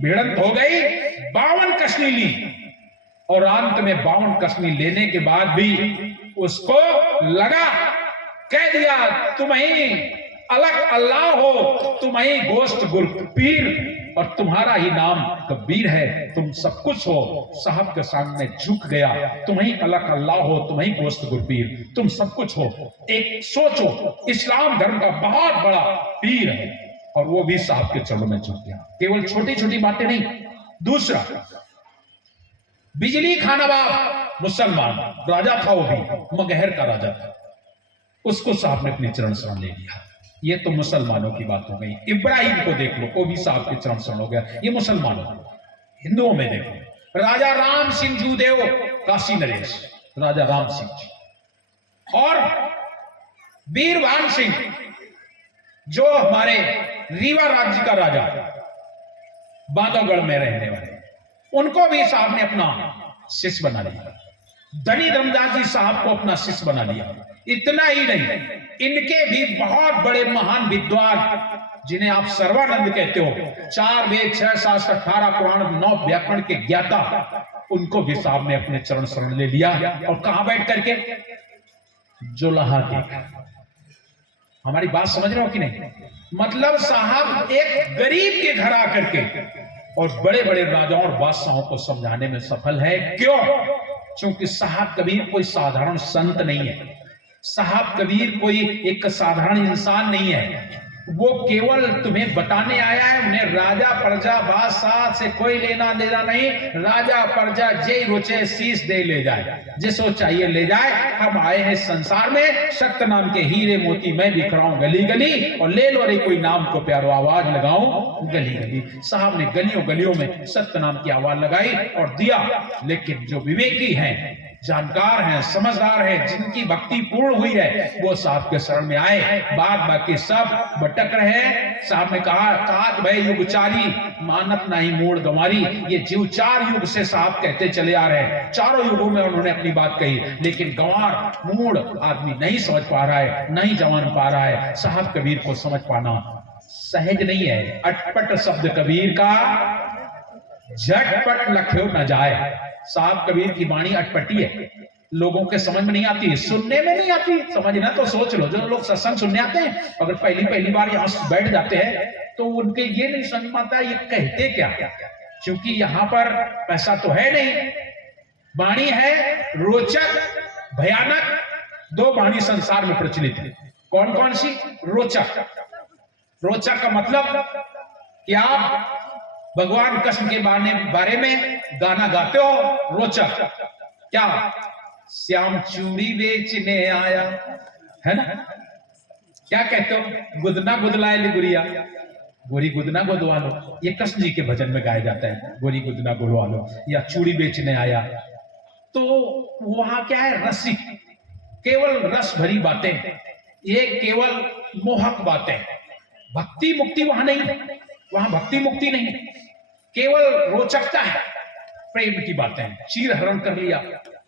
भिड़ंत हो गई। 52 कसनी ली और अंत में 52 कसनी लेने के बाद भी उसको लगा, कह दिया तुम ही अलग अल्लाह हो, तुम ही गोश्त गुल पीर और तुम्हारा ही नाम कबीर है, तुम सब कुछ हो। साहब के सामने झुक गया, तुम ही अलग अल्लाह हो, तुम ही गोश्त गुल पीर, तुम सब कुछ हो। एक सोचो, इस्लाम धर्म का बहुत बड़ा पीर है और वो भी साहब के चरणों में झुक गया। केवल छोटी छोटी बातें नहीं। दूसरा, बिजली खाना बाप मुसलमान राजा था, वो भी मगहर का राजा था, उसको साहब ने अपने चरण शरण ले लिया। ये तो मुसलमानों की बात हो गई। इब्राहिम को देख लो, वो भी साहब के चरण शरण हो गया। ये मुसलमानों। हिंदुओं में देखो, राजा राम सिंह जूदेव काशी नरेश, राजा राम सिंह जी, और वीरभान सिंह जो हमारे रीवा राज्य का राजा, बांधवगढ़ में रहने वाले, उनको भी साहब ने अपना शिष्य बना लिया। धनी धर्मदास जी साहब को अपना शिष्य बना लिया। इतना ही नहीं, इनके भी बहुत बड़े महान विद्वान जिन्हें आप सर्वानंद कहते हो, 4 वेद 6 शास्त्र 18 पुराण 9 व्याकरण के ज्ञाता, उनको भी साहब ने अपने चरण शरण ले लिया। और कहां बैठ करके? जोलाहा के। हमारी बात समझ रहे हो कि नहीं? मतलब साहब एक गरीब के घर आकर के और बड़े बड़े राजाओं और बादशाहों को समझाने में सफल है। क्यों? क्योंकि साहब कबीर कोई साधारण संत नहीं है, साहब कबीर कोई एक साधारण इंसान नहीं है। वो केवल तुम्हें बताने आया है। उन्हें राजा प्रजा बादशाह से कोई लेना देना नहीं। राजा प्रजा जय रुचे शीश दे ले जाए, जिसको चाहिए ले जाए। हम आए हैं संसार में, सत्य नाम के हीरे मोती मैं बिखराऊं गली गली, और ले लो रे कोई नाम को प्यारो आवाज लगाऊं गली गली। साहब ने गलियों गलियों में सत्य नाम की आवाज लगाई और दिया। लेकिन जो विवेकी हैं, जानकार हैं, समझदार हैं, जिनकी भक्ति पूर्ण हुई है, वो साहब के शरण में आए। बाद बाकी सब भटक रहे हैं। साहब ने कहा भाई युगचारी मानत नहीं मोड़ गंवारी। ये जीव 4 युग से साहब कहते चले आ रहे हैं, चारों युगों में उन्होंने अपनी बात कही, लेकिन गंवार मूड आदमी नहीं समझ पा रहा है, नहीं जान पा रहा है। साहब कबीर को समझ पाना सहज नहीं है। अटपट शब्द कबीर का झटपट लख्यो न जाए। साहब कबीर की वाणी अटपटी है, लोगों के समझ में नहीं आती, सुनने में नहीं आती। समझना तो सोच लो, जो लोग सत्संग सुनने आते हैं, अगर पहली बार यहां बैठ जाते हैं तो उनके ये नहीं समझ में आता ये कहते क्या, क्योंकि यहां पर पैसा तो है नहीं। वाणी है रोचक भयानक। 2 वाणी संसार में प्रचलित है। कौन कौन सी? रोचक, रोचक का मतलब कि आप भगवान कृष्ण के बारे में गाना गाते हो। रोचक क्या? श्याम चूड़ी बेचने आया, है ना? क्या कहते हो? गुदना गुदलाए ले गुड़िया, गोरी गुदना गुदवा लो। ये कृष्ण जी के भजन में गाया जाता है, गोरी गुदना गुदवा लो, या चूड़ी बेचने आया। तो वहां क्या है? रसिक, केवल रस भरी बातें, ये केवल मोहक बातें। भक्ति मुक्ति वहां नहीं, वहां भक्ति मुक्ति नहीं, केवल रोचकता है, प्रेम की बातें। चीर हरण कर लिया,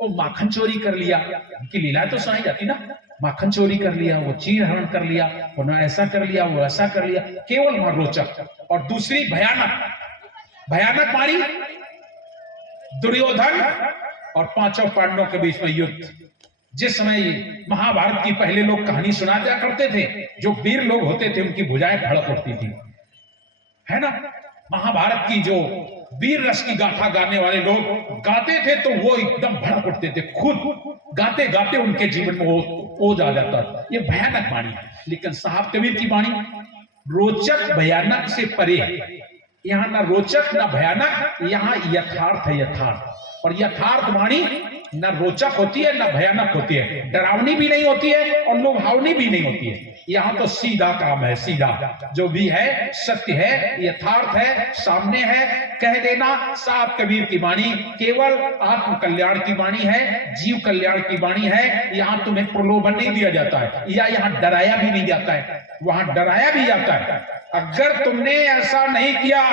वो माखन चोरी कर लिया, उनकी लीलाएं तो सुनाई जाती ना। माखन चोरी कर लिया, वो चीर हरण कर लिया, उन्होंने ऐसा कर लिया, वो ऐसा कर लिया, केवल वहां रोचक। और दूसरी भयानक, भयानक मारी दुर्योधन और पांचों पांडवों के बीच में युद्ध। जिस समय महाभारत की पहले लोग कहानी सुना दिया करते थे, जो वीर लोग होते थे उनकी भुजाएं भड़क उठती थी, है ना? महाभारत की जो वीर रस की गाथा गाने वाले लोग गाते थे तो वो एकदम भड़क उठते थे, खुद गाते गाते उनके जीवन में वो ओज आ जाता था। ये भयानक वाणी है। लेकिन साहब कबीर की वाणी रोचक भयानक से परे है। यहाँ ना रोचक ना भयानक, यहाँ यथार्थ है, यथार्थ। और यथार्थ वाणी ना रोचक होती है ना भयानक होती है, डरावनी भी नहीं होती है और लुभावनी भी नहीं होती है। यहाँ तो सीधा काम है, सीधा जो भी है सत्य है, यथार्थ है, सामने है, कह देना। साहब कबीर की वाणी केवल आत्म कल्याण की वाणी है, जीव कल्याण की वाणी है। यहाँ तुम्हें प्रलोभन नहीं दिया जाता है, या यहाँ डराया भी नहीं जाता है, वहां डराया भी जाता है। अगर तुमने ऐसा नहीं किया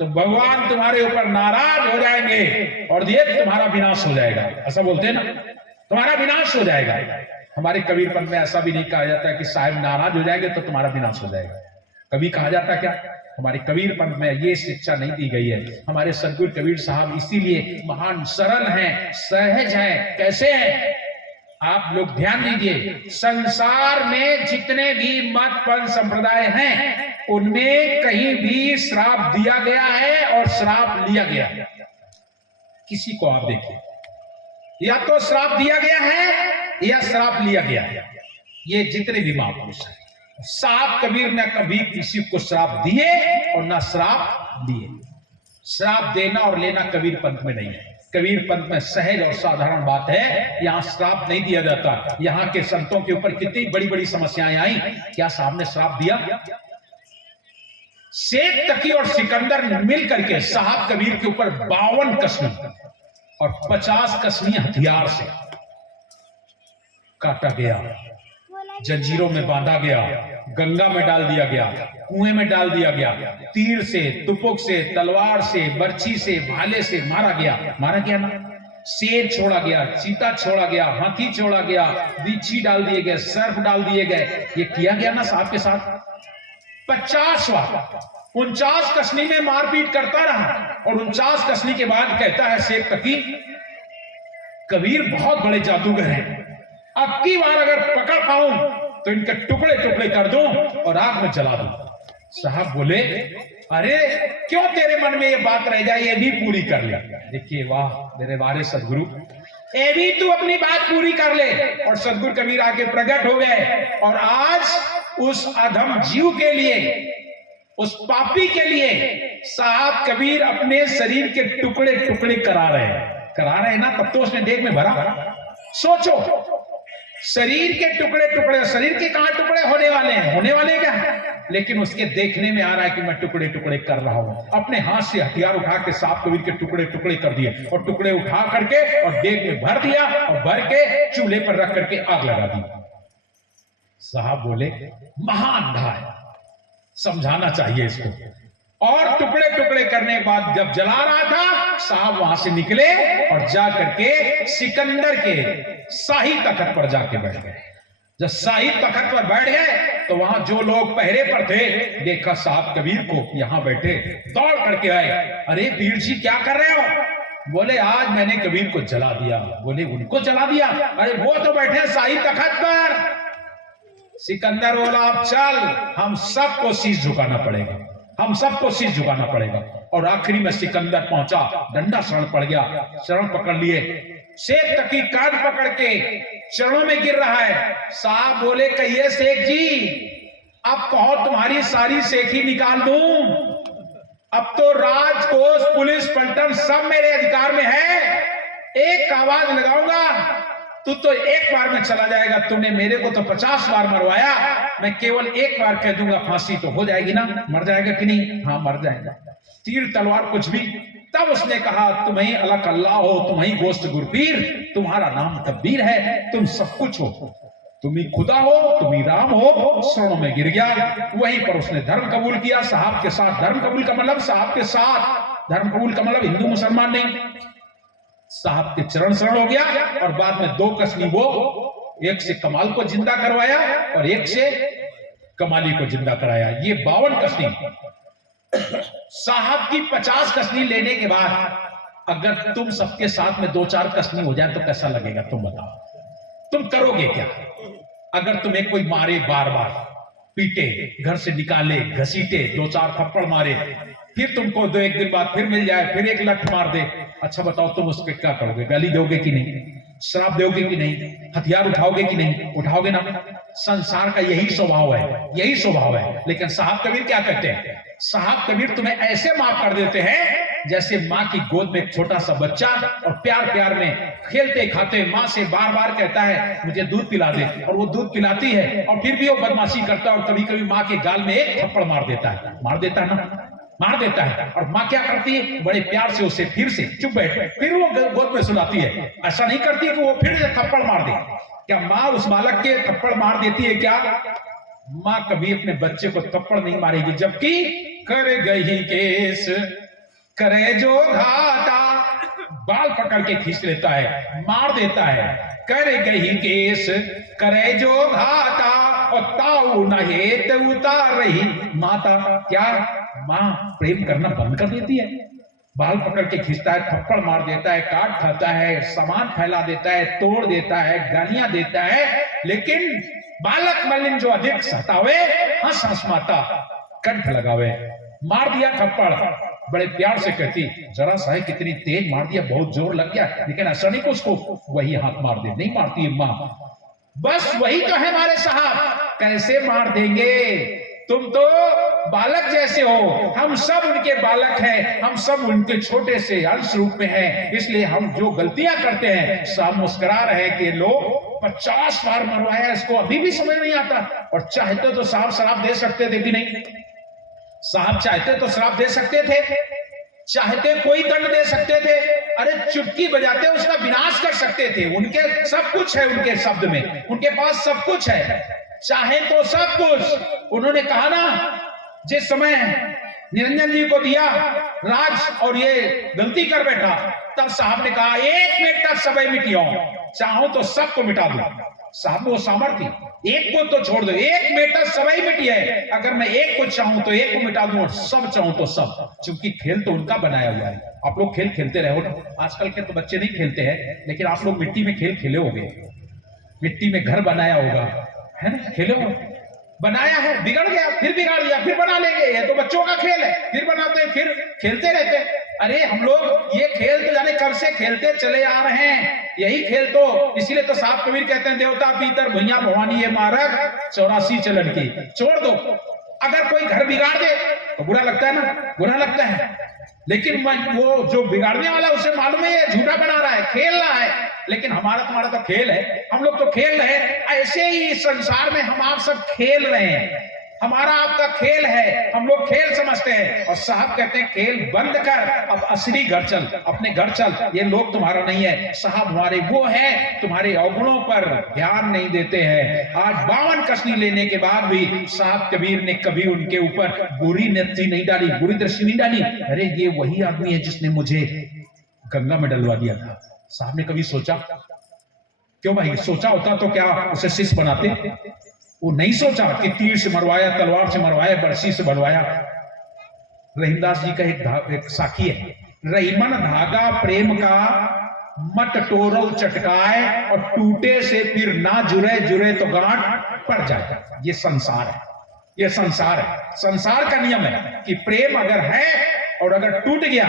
तो भगवान तुम्हारे ऊपर नाराज हो जाएंगे और ये तुम्हारा विनाश हो जाएगा। ऐसा बोलते हैं ना, तुम्हारा विनाश हो जाएगा। हमारे कबीरपंथ में ऐसा भी नहीं कहा जाता कि साहब नाराज हो जाएंगे तो तुम्हारा विनाश हो जाएगा। कभी कहा जाता क्या? हमारे कबीरपंथ में ये शिक्षा नहीं दी गई है। हमारे सदगुरु कबीर साहब इसीलिए महान सरल हैं, सहज हैं। कैसे हैं? आप लोग ध्यान दीजिए, संसार में जितने भी मत पंथ संप्रदाय हैं उनमें कहीं भी श्राप दिया गया है और श्राप लिया गया है। किसी को आप देखिए, या तो श्राप दिया गया है या श्राप लिया गया है। ये जितने भी महापुरुष हैं, साहब कबीर ने कभी किसी को श्राप दिए और ना श्राप लिए। श्राप देना और लेना कबीर पंथ में नहीं है। कबीर पंथ में सहज और साधारण बात है, यहां श्राप नहीं दिया जाता। यहां के संतों के ऊपर कितनी बड़ी बड़ी समस्याएं आई, क्या साहब ने श्राप दिया? शेख तकी और सिकंदर मिल करके साहब कबीर के ऊपर 52 कसमी और 50 कसमी हथियार से काटा गया, जंजीरों में बांधा गया, गंगा में डाल दिया गया, कुएं में डाल दिया गया, तीर से, तुपुक से, तलवार से, बर्छी से, भाले से मारा गया। मारा गया ना? शेर छोड़ा गया, चीता छोड़ा गया, हाथी छोड़ा गया, बिच्छी डाल दिए गए, सर्प डाल दिए गए। ये किया गया ना साहब के साथ। 50 बार 49 कसनी में मारपीट करता रहा और 49 कसनी के बाद कहता है शेख तकी, कबीर बहुत बड़े जादूगर हैं, अब की बार अगर पकड़ पाऊं तो इनके टुकड़े टुकड़े कर दूं और आग में जला दूं। साहब बोले, अरे क्यों तेरे मन में ये बात रह जाए, ये भी पूरी कर ले। देखिए वाह मेरे वारे सदगुरु, ये भी तू अपनी बात पूरी कर ले। और सदगुरु कबीर आके प्रकट हो गए और आज उस अधम जीव के लिए, उस पापी के लिए साहब कबीर अपने शरीर के टुकड़े टुकड़े करा रहे हैं ना, तब तो उसने देख में भरा। सोचो, शरीर के टुकड़े टुकड़े, शरीर के कहां टुकड़े होने वाले हैं, होने वाले क्या है, लेकिन उसके देखने में आ रहा है कि मैं टुकड़े टुकड़े कर रहा हूं। अपने हाथ से हथियार उठा के साहब कबीर के टुकड़े टुकड़े कर दिए और टुकड़े उठा करके और देग में भर दिया और भर के चूल्हे पर रख करके आग लगा दी। साहब बोले, महाअंधा है, समझाना चाहिए इसको। और टुकड़े टुकड़े करने के बाद जब जला रहा था, साहब वहां से निकले और जा करके सिकंदर के शाही तखत पर जाके बैठ गए। जब शाही तखत पर बैठ गए तो वहां जो लोग पहरे पर थे, देखा साहब कबीर को यहां बैठे, दौड़ करके आए। अरे वीर जी क्या कर रहे हो? बोले, आज मैंने कबीर को जला दिया। बोले, उनको जला दिया? अरे वो तो बैठे शाही तखत पर। सिकंदर बोला, अब चल, हम सबको शीश झुकाना पड़ेगा, हम सबको शीश झुकाना पड़ेगा। और आखिरी में सिकंदर पहुंचा, डंडा शरण पड़ गया, शरण पकड़ लिए। शेख तकी कान पकड़ के चरणों में गिर रहा है। साहब बोले, कहिए शेख जी, अब कहो तुम्हारी सारी सेखी निकाल दूं। अब तो राजकोष, पुलिस, पलटन सब मेरे अधिकार में है। एक आवाज लगाऊंगा तू तो एक बार में चला जाएगा। तूने मेरे को तो 50 बार मरवाया, मैं केवल एक बार कह दूंगा फांसी तो हो जाएगी ना। मर जाएगा कि नहीं? हाँ मर जाएगा। तीर तलवार कुछ भी। तब उसने कहा तुम ही अलग अल्लाह हो, तुम ही गोश्त गुरपीर, तुम्हारा नाम तब्बीर है, तुम सब कुछ हो, तुम ही खुदा हो, तुम ही राम हो। शरणों में गिर गया। वहीं पर उसने धर्म कबूल किया। साहब के साथ धर्म कबूल का मतलब साहब के साथ, धर्म कबूल का मतलब हिंदू मुसलमान नहीं, साहब के चरण शरण हो गया। और बाद में 2 कसनी वो, एक से कमाल को जिंदा करवाया और एक से कमाली को जिंदा कराया। ये 52 कसनी। साहब की 50 कसनी लेने के बाद अगर तुम सबके साथ में 2-4 कसनी हो जाए तो कैसा लगेगा? तुम बताओ, तुम करोगे क्या? अगर तुम्हें कोई मारे, बार बार पीटे, घर से निकाले, घसीटे, 2-4 थप्पड़ मारे, फिर तुमको 2-1 दिन बाद फिर मिल जाए, फिर एक लठ मार दे, अच्छा बताओ तुम उस पर क्या करोगे? गाली दोगे कि नहीं? श्राप दोगे कि नहीं? हथियार उठाओगे कि नहीं? उठाओगे ना। संसार का यही स्वभाव है, यही स्वभाव है। लेकिन साहब कबीर क्या कहते हैं? साहब कबीर तुम्हें ऐसे माफ कर देते हैं जैसे माँ की गोद में एक छोटा सा बच्चा और प्यार प्यार में खेलते खाते माँ से बार बार कहता है मुझे दूध पिला दे, और वो दूध पिलाती है और फिर भी वो बदमाशी करता है और कभी कभी माँ के गाल में एक थप्पड़ मार देता है। मार देता है ना, मार देता है। और माँ क्या करती है? बड़े प्यार से उसे फिर से चुप बैठ, फिर वो गोद में सुलाती है। ऐसा नहीं करती है कि वो फिर से थप्पड़ मार दे। क्या माँ उस बालक के थप्पड़ मार देती है क्या? माँ कभी अपने बच्चे को थप्पड़ नहीं मारेगी। जबकि कर गई केस करे जो घाटा, बाल पकड़ के खींच लेता है, मार देता है। कर गई केस करे जो घाटा और ताऊ नहेत उतार रही माता। क्या माँ प्रेम करना बंद कर देती है? बाल पकड़ के खींचता है, थप्पड़ मार देता है, काट खाता है, सामान फैला देता है, तोड़ देता है, गालियां देता है। लेकिन बालक मलिन जो अधिक सतावे, हंस हंस माता कंठ लगावे। मार दिया थप्पड़, बड़े प्यार से कहती जरा सा है, कितनी तेज मार दिया, बहुत जोर लग गया, लेकिन ऐसा नहीं कि उसको वही हाथ मार दे। नहीं मारती है माँ, बस वही तो है हमारे साहब। कैसे मार देंगे? तुम तो बालक जैसे हो, हम सब उनके बालक हैं, हम सब उनके छोटे से अंश रूप में हैं। इसलिए हम जो गलतियां करते हैं सब मुस्कुरा रहे कि लोग 50 बार मरवाया, इसको अभी भी समझ नहीं आता। और चाहते तो साहब शराब दे सकते थे कि नहीं? साहब चाहते तो शराब दे सकते थे, चाहते कोई दंड दे सकते थे, अरे चुटकी बजाते उसका विनाश कर सकते थे। उनके सब कुछ है, उनके शब्द में, उनके पास सब कुछ है, चाहे तो सब कुछ। उन्होंने कहा ना, जिस समय निरंजन जी को दिया राज और ये गलती कर बैठा, तब साहब ने कहा 1 मिनट तक सबई मिटियो, चाहूं तो सबको मिटा दो। साहब को सामर्थ्य, एक को तो छोड़ दो, 1 मिनट तक सबई मिटी है। अगर मैं एक को चाहूं तो एक को मिटा दूं और सब चाहूं तो सब। क्योंकि खेल तो उनका बनाया हुआ है। आप लोग खेल खेलते रहे हो, आजकल के तो बच्चे नहीं खेलते हैं, लेकिन आप लोग मिट्टी में खेल खेले होंगे, मिट्टी में घर बनाया होगा, है ना? खेले हो, बनाया है, बिगड़ गया, फिर बिगाड़ दिया, फिर बना लेंगे। ये तो बच्चों का खेल है, फिर बनाते हैं, फिर खेलते रहते हैं। अरे हम लोग ये खेल तो जाने कब से खेलते चले आ रहे हैं, यही खेल तो। इसीलिए तो साहब कबीर कहते हैं देवता पीतर भैया भवानी ये मारक 84 चलन की। छोड़ दो, अगर कोई घर बिगाड़ दे तो बुरा लगता है ना, बुरा लगता है। लेकिन वो जो बिगाड़ने वाला उसे मालूम है ये झूठा बना रहा है, खेल रहा है। लेकिन हमारा तुम्हारा तो खेल है, हम लोग तो खेल रहे हैं। ऐसे ही संसार में हम आप सब खेल रहे हैं, हमारा आपका खेल है, हम लोग खेल समझते हैं। और साहब कहते हैं खेल बंद कर, अब असली घर चल, अपने घर चल। ये लोग तुम्हारा नहीं है, साहब हमारे वो है, तुम्हारे अवगुणों पर ध्यान नहीं देते हैं। आज 52 कसनी लेने के बाद भी साहब कबीर ने कभी उनके ऊपर बुरी नजर नहीं डाली, बुरी दृष्टि नहीं डाली। अरे ये वही आदमी है जिसने मुझे गंगा में डलवा दिया था। साहब ने कभी सोचा? क्यों भाई, सोचा होता तो क्या उसे शिष्य बनाते? वो नहीं सोचा कि तीर से मरवाया, तलवार से मरवाया, बरसी से बनवाया। रहीमदास जी का एक साखी है, रहीमन धागा प्रेम का मत टोरो चटकाए, और टूटे से फिर ना जुड़े, जुड़े तो गांठ पड़ जाए। ये संसार है, ये संसार है, संसार का नियम है कि प्रेम अगर है और अगर टूट गया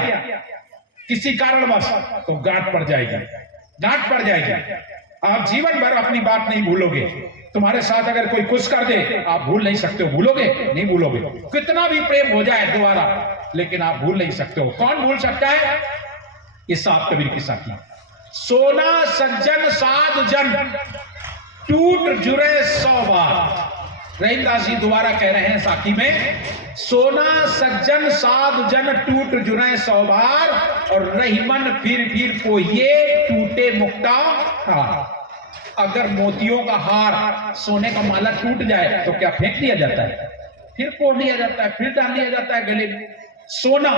किसी कारणवश तो गांठ पड़ जाएगी, गांठ पड़ जाएगी। आप जीवन भर अपनी बात नहीं भूलोगे। तुम्हारे साथ अगर कोई कुछ कर दे आप भूल नहीं सकते हो। भूलोगे? नहीं भूलोगे। कितना भी प्रेम हो जाए दोबारा, लेकिन आप भूल नहीं सकते हो। कौन भूल सकता है? ये साहब कबीर की साखी। सोना सज्जन साध जन टूट जुरे 100 बार। रहीमदास जी दोबारा कह रहे हैं साखी में, सोना सज्जन साध जन टूट जुरे 100 बार, और रहीमन फिर को ये टूटे मुक्ता हार। अगर मोतियों का हार, सोने का माला टूट जाए तो क्या फेंक दिया जाता है? फिर पोड़ लिया जाता है, फिर डाल लिया जाता है गले में। सोना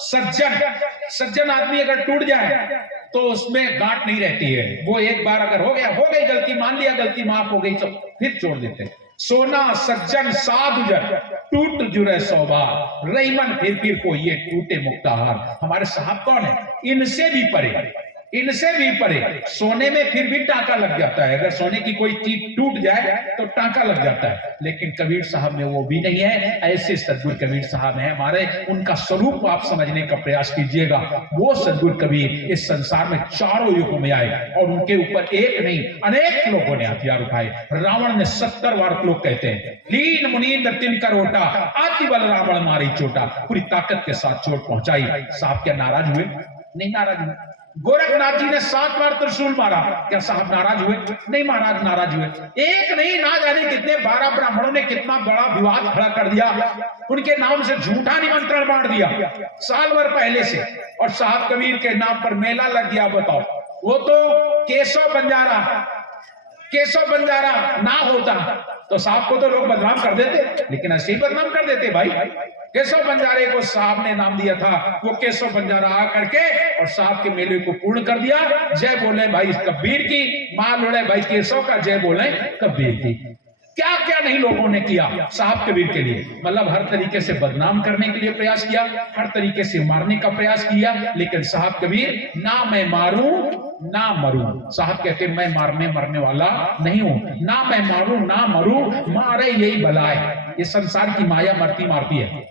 सज्जन आदमी अगर टूट जाए तो उसमें गांठ नहीं रहती है। वो एक बार अगर हो गया, हो गई गलती, मान लिया गलती माफ हो गई, तो फिर छोड़ देते हैं। सोना सज्जन साधु जन टूट जुरे 100 बार, रहीमन फिर को ये टूटे मुक्ताहार। हमारे साहब कौन है? इनसे भी परे, इनसे भी परे। सोने में फिर भी टांका लग जाता है, अगर सोने की कोई चीज टूट जाए तो टांका लग जाता है, लेकिन कबीर साहब में वो भी नहीं है। ऐसे सदगुरु कबीर साहब हैं हमारे, उनका स्वरूप आप समझने का प्रयास कीजिएगा। वो सदगुरु कबीर इस संसार में चारों युगों में आए, और उनके ऊपर एक नहीं अनेक लोगों ने हथियार उठाए। रावण ने 70 बार, लोग कहते हैं, लीन मुनींद्र तिनकर ओटा, आति बल रावण मारी चोटा। पूरी ताकत के साथ चोट पहुंचाई। साहब क्या नाराज हुए? नहीं नाराज हुए। गोरखनाथ जी ने 7 बार त्रिशूल मारा, क्या साहब नाराज हुए? नहीं महाराज नाराज हुए। एक नहीं, ना जाने कितने 12 ब्राह्मणों ने कितना बड़ा विवाद खड़ा कर दिया, उनके नाम से झूठा निमंत्रण बांट दिया साल भर पहले से, और साहब कबीर के नाम पर मेला लग गया। बताओ, वो तो केशव बंजारा ना होता तो साहब को तो लोग बदनाम कर देते, लेकिन ऐसे ही बदनाम कर देते भाई। केशव बंजारे को साहब ने नाम दिया था, वो केशव बंजारा आ करके और साहब के मेले को पूर्ण कर दिया। जय बोले भाई कबीर की, माल उड़े भाई केशव का, जय बोले कबीर की। क्या क्या नहीं लोगों ने किया साहब कबीर के लिए, मतलब हर तरीके से बदनाम करने के लिए प्रयास किया, हर तरीके से मारने का प्रयास किया, लेकिन साहब कबीर ना मैं मारूं ना मरूं। साहब कहते मैं मरने वाला नहीं हूं, ना मैं मारूं ना मरूं, मारे यही बलाए। ये संसार की माया मरती मारती है।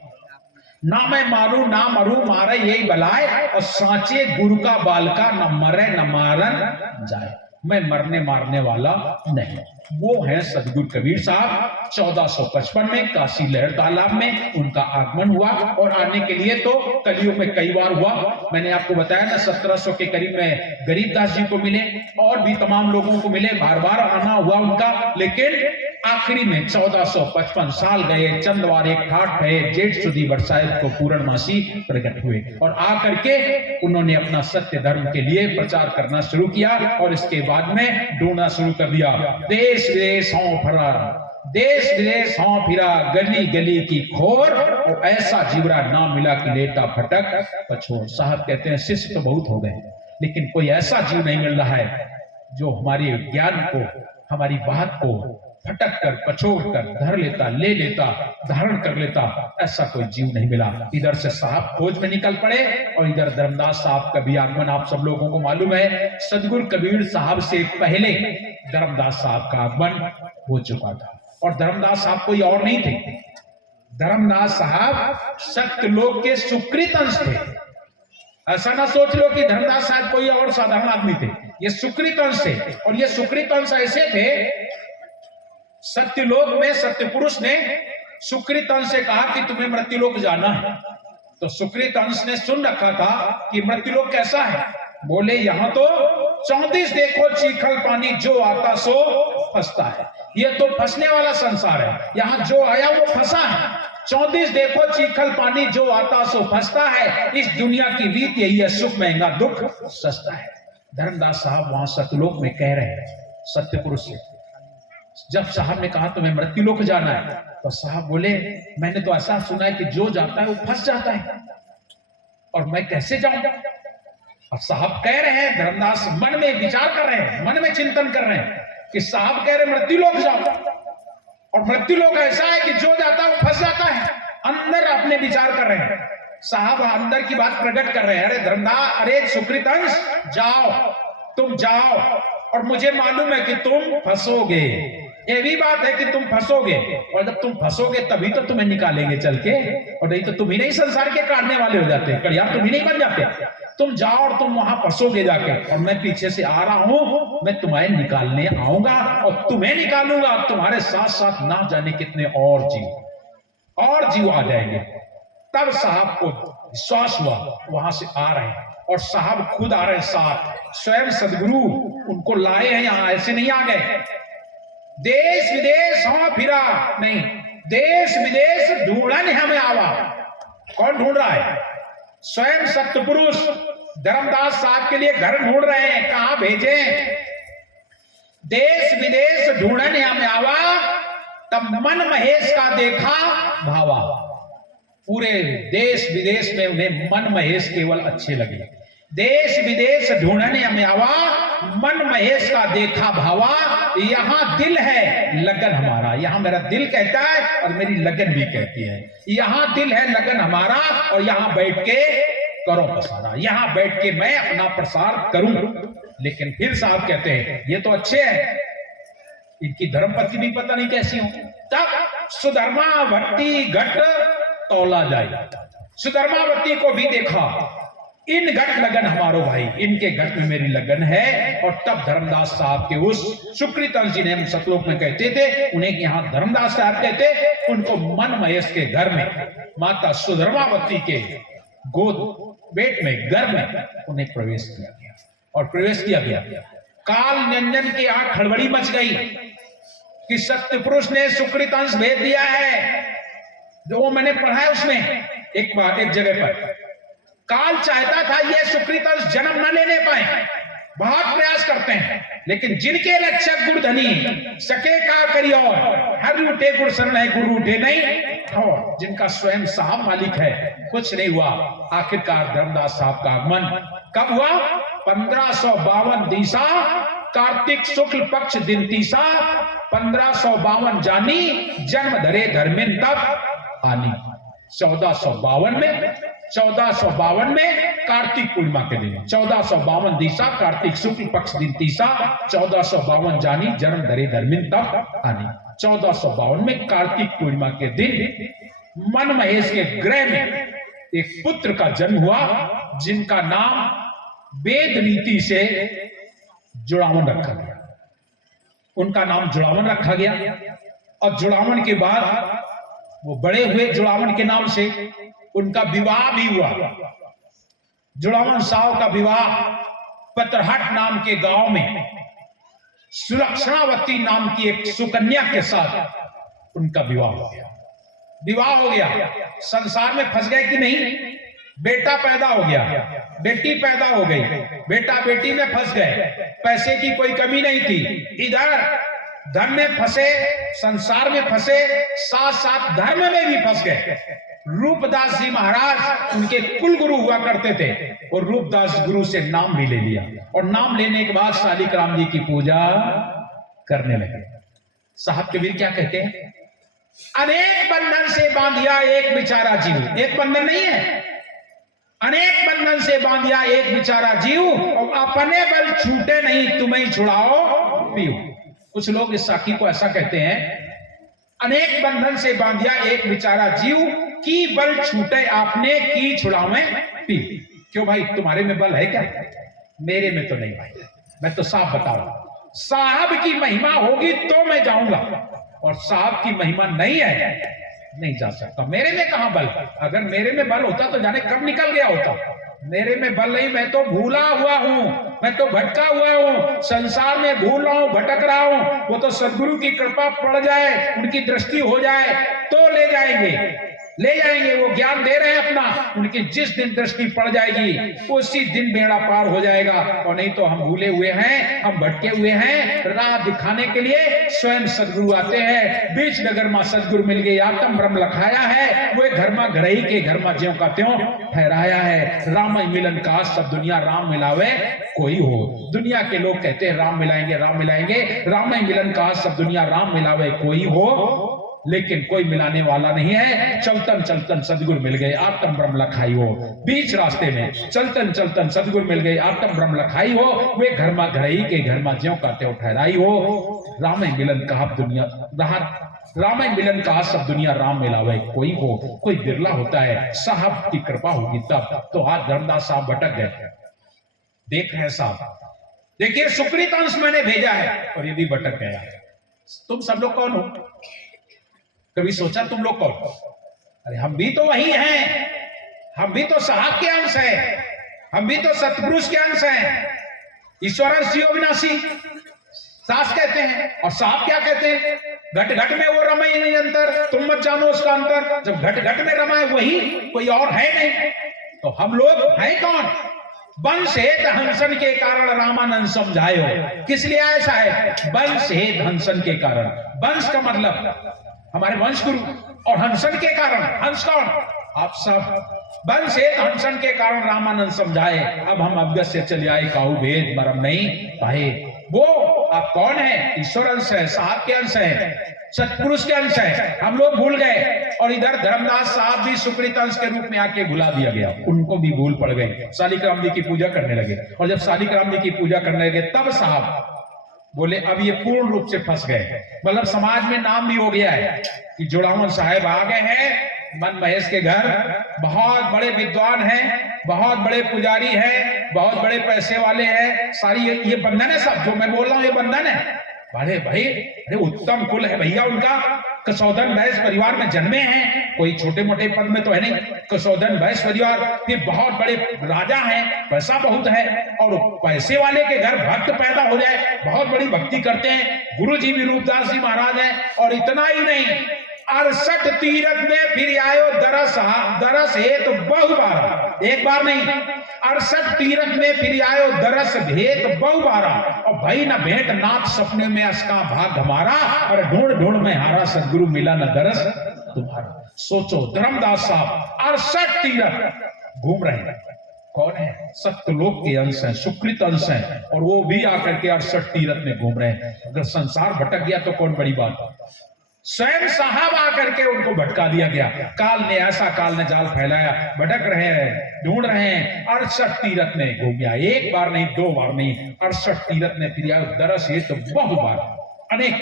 ना मैं मारूं ना मरूं, मारे यही बलाए, और सांचे गुरु का बालका, न मरे न मारन जाए। मैं मरने मारने वाला नहीं। वो है सदगुरु कबीर साहब। 1455 में काशी लहर तालाब में उनका आगमन हुआ, और आने के लिए तो कलयुग में कई बार हुआ। मैंने आपको बताया ना, 1700 के करीब में गरीबदास जी को मिले, और भी तमाम लोगों को मिले, बार बार आना हुआ उनका, लेकिन आखिरी में 1455 साल गए, चंदवार एक ठाट भये, जेठ सुधी बरसाइत को पूर्णमासी प्रकट हुए, और आकर के उन्होंने अपना सत्य धर्म के लिए प्रचार करना शुरू किया, और इसके बाद में ढूंढना शुरू कर दिया। देश विदेश हों फरा, देश विदेश हों फिरा, गली गली की खोर, और ऐसा जीवरा ना मिला कि लेता भटक पछोर। साहब कहते हैं शिष्य तो बहुत हो गए, लेकिन कोई ऐसा जीव नहीं मिल रहा है जो हमारे ज्ञान को, हमारी बात को फटक कर, पछोड़ कर धर लेता, ले लेता, धारण कर लेता, ऐसा कोई जीव नहीं मिला। इधर से साहब खोज में निकल पड़े, और इधर धर्मदास साहब का भी आगमन आप सब लोगों को मालूम है। सदगुरु कबीर साहब से पहले धर्मदास साहब का आगमन हो चुका था, और धर्मदास साहब कोई और नहीं थे। धर्मदास साहब सत्यलोक के सुकृत अंश थे। ऐसा ना सोच लो कि धर्मदास साहब कोई और साधारण आदमी थे, ये सुकृत अंश थे। और ये सुकृत अंश ऐसे थे, सत्यलोक में सत्य पुरुष ने सुकृत अंश से कहा कि तुम्हें मृत्युलोक जाना है, तो सुकृत अंश ने सुन रखा था कि मृत्युलोक कैसा है। बोले यहां तो 34 देखो चीखल पानी, जो आता सो फंसता है। ये तो फंसने वाला संसार है, यहां जो आया वो फंसा है। 34 देखो चीखल पानी, जो आता सो फंसता है। इस दुनिया की रीत यही है, सुख महंगा दुख सस्ता है। धर्मदास साहब वहां सत्यलोक में कह रहे हैं सत्य पुरुष से। जब साहब ने कहा तुम्हें मृत्युलोक जाना है, तो साहब बोले मैंने तो ऐसा सुना है कि जो जाता है वो फंस जाता है, और मैं कैसे जाऊं। और साहब कह रहे हैं, धर्मदास मन में विचार कर रहे हैं, मन में चिंतन कर रहे हैं कि साहब कह रहे मृत्युलोक जाओ, और मृत्युलोक ऐसा है कि जो जाता है वो फंस जाता है। अंदर अपने विचार कर रहे हैं, साहब अंदर की बात प्रकट कर रहे हैं। अरे धर्मदास, अरे सुकृत अंश, जाओ, तुम जाओ, और मुझे मालूम है कि तुम फंसोगे। ये भी बात है कि तुम फंसोगे, और जब तुम फंसोगे तभी तो तुम्हें निकालेंगे चल के, और नहीं तो तुम ही नहीं संसार के काटने वाले हो जाते, कड़िया तुम ही नहीं बन जाते। तुम जाओ और तुम वहां फंसोगे जाके, और मैं पीछे से आ रहा हूं, मैं तुम्हें निकालने आऊंगा और तुम्हें निकालूंगा, तुम्हारे साथ साथ ना जाने कितने और जीव आ जाएंगे। तब साहब को विश्वास हुआ, वहां से आ रहे हैं और साहब खुद आ रहे हैं साथ, स्वयं सदगुरु उनको लाए हैं यहां, ऐसे नहीं आ गए। देश विदेश हाँ फिरा नहीं, देश विदेश ढूंढन हमें आवा। कौन ढूंढ रहा है? स्वयं सत्पुरुष धर्मदास साहब के लिए घर ढूंढ रहे हैं, कहां भेजें? देश विदेश ढूंढन हमें आवा, तब मन महेश का देखा भावा। पूरे देश विदेश में उन्हें मन महेश केवल अच्छे लगे। देश विदेश ढूंढने हमें आवा, मन महेश का देखा भावा। यहां दिल है लगन हमारा, यहां मेरा दिल कहता है और मेरी लगन भी कहती है। यहां दिल है लगन हमारा और यहां बैठ के करो पसारा, यहां बैठ के मैं अपना प्रसार करूं। लेकिन फिर साहब कहते हैं ये तो अच्छे हैं, इनकी धर्मपत्नी भी पता नहीं कैसी हो। तब सुधर्मावती घट तौला जाए, सुधर्मावती को भी देखा, इन घट लगन हमारो भाई, इनके घट में मेरी लगन है। और तब धर्मदास साहब के उस सुकृतन जी ने हम सतलोक में कहते थे, उन्हें यहां धर्मदास साहब कहते, उनको मन महेश के घर में माता सुधर्मावती के गोद पेट में घर में उन्हें प्रवेश किया गया और प्रवेश किया गया। काल निरंजन की आंख खड़बड़ी मच गई कि सत्य पुरुष ने सुकृत अंश भेज दिया है, जो वो मैंने पढ़ा है उसमें एक बार एक जगह पर। काल चाहता था ये सुकृत अंश जन्म न लेने पाए, बहुत प्रयास करते हैं, लेकिन जिनके रक्षक गुरुधनी सके का करी, और हर उठे गुरु शरण है गुरु उठे नहीं, और जिनका स्वयं साहब मालिक है कुछ नहीं हुआ। आखिरकार धर्मदास साहब का आगमन कब हुआ? 1552 दिशा कार्तिक शुक्ल पक्ष दिन तीसा, 1552 जानी जन्म धरे धर्मिन तब आनी। 1452 में कार्तिक पूर्णिमा के दिन, 1452 दिशा कार्तिक शुक्ल पक्ष दिन तीसा, 1452 जानी जन्म धरे धर्मिन तब आनी। 1452 में कार्तिक पूर्णिमा के दिन मन महेश के गृह में एक पुत्र का जन्म हुआ, जिनका नाम वेद नीति से जुड़ावन रखा गया। उनका नाम जुड़ावन रखा गया और जुड़ावन के बाद वो बड़े हुए जुड़ावन के नाम से, उनका विवाह भी हुआ। जुड़ावन साहब का विवाह पत्रहट नाम के गांव में सुलक्षणावती नाम की एक सुकन्या के साथ उनका विवाह हो गया। विवाह हो गया, संसार में फंस गए कि नहीं? बेटा पैदा हो गया, बेटी पैदा हो गई, बेटा बेटी में फंस गए, पैसे की कोई कमी नहीं थी, इधर धन में फंसे, संसार में फंसे, साथ साथ धर्म में भी फंस गए। रूपदास जी महाराज उनके कुल गुरु हुआ करते थे और रूपदास गुरु से नाम भी ले लिया, और नाम लेने के बाद शालिक राम जी की पूजा करने लगे। साहब कबीर क्या कहते हैं? अनेक बंधन से बांधिया एक बेचारा जीव, एक बंधन नहीं है, अनेक बंधन से बांधिया एक बेचारा जीव, और अपने बल छूटे नहीं तुम्हें छुड़ाओ पीऊ। कुछ लोग इस साखी को ऐसा कहते हैं, अनेक बंधन से बांधिया एक बेचारा जीव, की बल छूटे आपने की छुड़ावे पी। क्यों भाई, तुम्हारे में बल है क्या? मेरे में तो नहीं भाई, मैं तो साफ बता रहा हूं, साहब की महिमा होगी तो मैं जाऊंगा, और साहब की महिमा नहीं है, नहीं जा सकता। मेरे में कहां बल? अगर मेरे में बल होता तो जाने कब निकल गया होता। मेरे में बल नहीं, मैं तो भूला हुआ हूं, मैं तो भटका हुआ हूं, संसार में भूल रहा हूं, भटक रहा हूं। वो तो सदगुरु की कृपा पड़ जाए, उनकी दृष्टि हो जाए तो ले जाएंगे, ले जाएंगे। वो ज्ञान दे रहे हैं अपना, उनकी जिस दिन दृष्टि पड़ जाएगी उसी दिन बेड़ा पार हो जाएगा। और नहीं तो हम भूले हुए हैं, हम भटके हुए हैं। राह दिखाने के लिए स्वयं सदगुरु आते हैं। बीच नगर में सदगुरु मिल गए, आत्म ब्रह्म लखाया है, वो घर में घरई के घर में ज्यों का त्यों ठहराया है। राम मिलन का सब दुनिया राम मिलावे कोई हो। दुनिया के लोग कहते हैं राम मिलाएंगे, राम मिलाएंगे, राम मिलन का सब दुनिया राम मिलावे कोई हो, लेकिन कोई मिलाने वाला नहीं है। चलतन चलतन सदगुरु मिल गए, आत्म ब्रह्म लखाई हो। बीच रास्ते में चलतन चलतन सदगुरु मिल गए, आत्म ब्रह्म लखाई हो, वे घर में घरई के घर में ज्यों का त्यों ठहराई हो। राम मिलन कहा दुनिया राम मिलन कहा सब दुनिया राम मिलावे, कोई हो कोई बिरला होता है, साहब की कृपा होगी तब। तो आज धर्मदास साहब भटक गए। देख रहे साहब, देखिए सुकृत अंश मैंने भेजा है और ये भी भटक गया। तुम सब लोग कौन हो? कभी सोचा तुम लोग कौन? अरे हम भी तो वही हैं, हम भी तो साहब के अंश हैं, हम भी तो सतपुरुष के अंश हैं। ईश्वर जीव अविनाशी सास कहते हैं, और साहब क्या कहते हैं? घट घट में वो रमाई नहीं अंतर, तुम मत जानो उसका अंतर। जब घट घट में रमाए वही, कोई और है नहीं। तो हम लोग हैं कौन? वंश हेत हंसन के कारण रामानंद समझाए हो। किस लिए ऐसा है? वंश हेत हंसन के कारण। वंश का मतलब हमारे वंश गुरु, और हंसन के कारण, हंस कौन? आप सब। वंश हेत हंसन के कारण रामानंद समझाए, अब हम अवगत से चले आए, काहू भेद मरम नहीं पाए। वो आप कौन है? ईश्वर अंश है, साहब के अंश है, सतपुरुष के अंश है। हम लोग भूल गए, और इधर धर्मदास साहब भी सुकृत अंश के रूप में आके भुला दिया गया, उनको भी भूल पड़ गए। शालिग्राम जी की पूजा करने लगे, और जब शालिग्राम जी की पूजा करने लगे तब साहब बोले अब ये पूर्ण रूप से फंस गए। मतलब समाज में नाम भी हो गया है कि जोड़ावन साहब आ गए हैं मन महेश के घर, बहुत बड़े विद्वान हैं, बहुत बड़े पुजारी हैं, बहुत बड़े पैसे वाले हैं। सारी ये बंधन है सब जो मैं बोल रहा हूं, ये बंधन है। अरे भाई, अरे उत्तम कुल है भैया उनका, कसौदन वैश्य परिवार में जन्मे हैं, कोई छोटे मोटे पद में तो है नहीं। कसौदन वैश्य परिवार, फिर बहुत बड़े राजा हैं, पैसा बहुत है, और पैसे वाले के घर भक्त पैदा हो जाए, बहुत बड़ी भक्ति करते हैं। गुरु जी भी रूपदास जी महाराज हैं। और इतना ही नहीं, 68 तीरथ में फिर आयो दरस हेत बहु बार, एक बार नहीं 68 तीरथ में फिर आयो दरस भेद बहु बारा। और भाई न भेंट नाथ सपने में असका भाग हमारा, और ढूंढ ढूंढ में हारा सदगुरु मिला न दरस तुम्हारा। सोचो धर्मदास साहब 68 तीरथ घूम रहे हैं। कौन है? सत्यलोक के अंश हैं, सुकृत अंश हैं, और वो भी आकर के 68 तीरथ में घूम रहे हैं। अगर संसार भटक गया तो कौन बड़ी बात? स्वयं साहब आकर के उनको भटका दिया गया। काल ने ऐसा काल ने जाल फैलाया, भटक रहे हैं, ढूंढ रहे हैं। 68 तीरथ में घूम गया, एक बार नहीं, दो बार नहीं, 68 तीरथ में फिर आया दरस ये तो बहु बार, अनेक।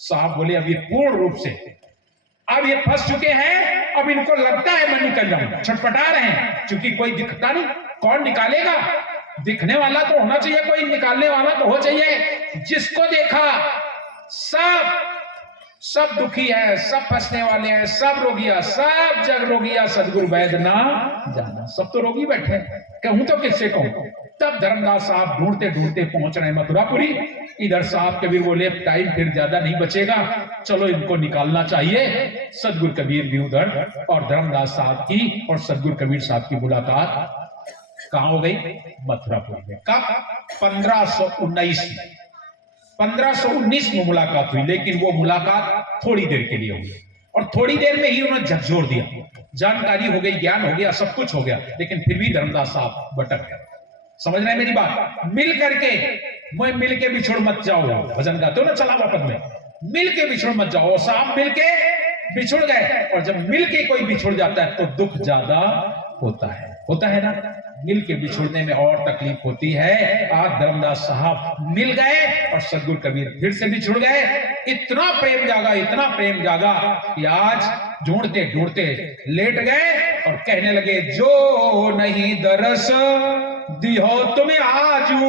साहब बोले अब ये पूर्ण रूप से अब ये फंस चुके हैं, अब इनको लगता है मैं निकल जाऊं, छटपटा रहे हैं, क्योंकि कोई दिखता नहीं। कौन निकालेगा? दिखने वाला तो होना चाहिए, कोई निकालने वाला तो हो चाहिए। जिसको देखा सब दुखी है, सब फंसने वाले हैं, सब रोगिया, सब जग रोगिया, सदगुरु वैद्य ना जाना। सब तो रोगी बैठे, कहूं तो किससे कहूं। तब धर्मदास साहब ढूंढते ढूंढते पहुंच रहे मथुरापुरी। इधर साहब कबीर बोले टाइम फिर ज्यादा नहीं बचेगा, चलो इनको निकालना चाहिए। सदगुरु कबीर भी उधर, और धर्मदास साहब की और सदगुरु कबीर साहब की मुलाकात कहां हो गई? मथुरापुरी में। कब? 1519 में मुलाकात हुई, लेकिन वो मुलाकात थोड़ी देर के लिए हुई, और थोड़ी देर में ही उन्होंने झकझोर दिया। जानकारी हो गई, ज्ञान हो गया, सब कुछ हो गया, लेकिन फिर भी धर्मदास साहब भटक गए। समझ रहे हैं मेरी बात? मिल के बिछोड़ मत जाओ, भजन गाते हो ना चला वापस में, मिल के बिछोड़ मत जाओ। साहब मिल के बिछुड़ गए, और जब मिल के कोई बिछुड़ जाता है तो दुख ज्यादा होता है ना। मिल के बिछुड़ने में और तकलीफ होती है। आज धर्मदास साहब मिल गए और सदगुरु कबीर फिर से बिछुड़ गए। इतना प्रेम जागा कि आज ढूंढते ढूंढते लेट गए और कहने लगे, जो नहीं दरस दिहो तुम्हें आजू,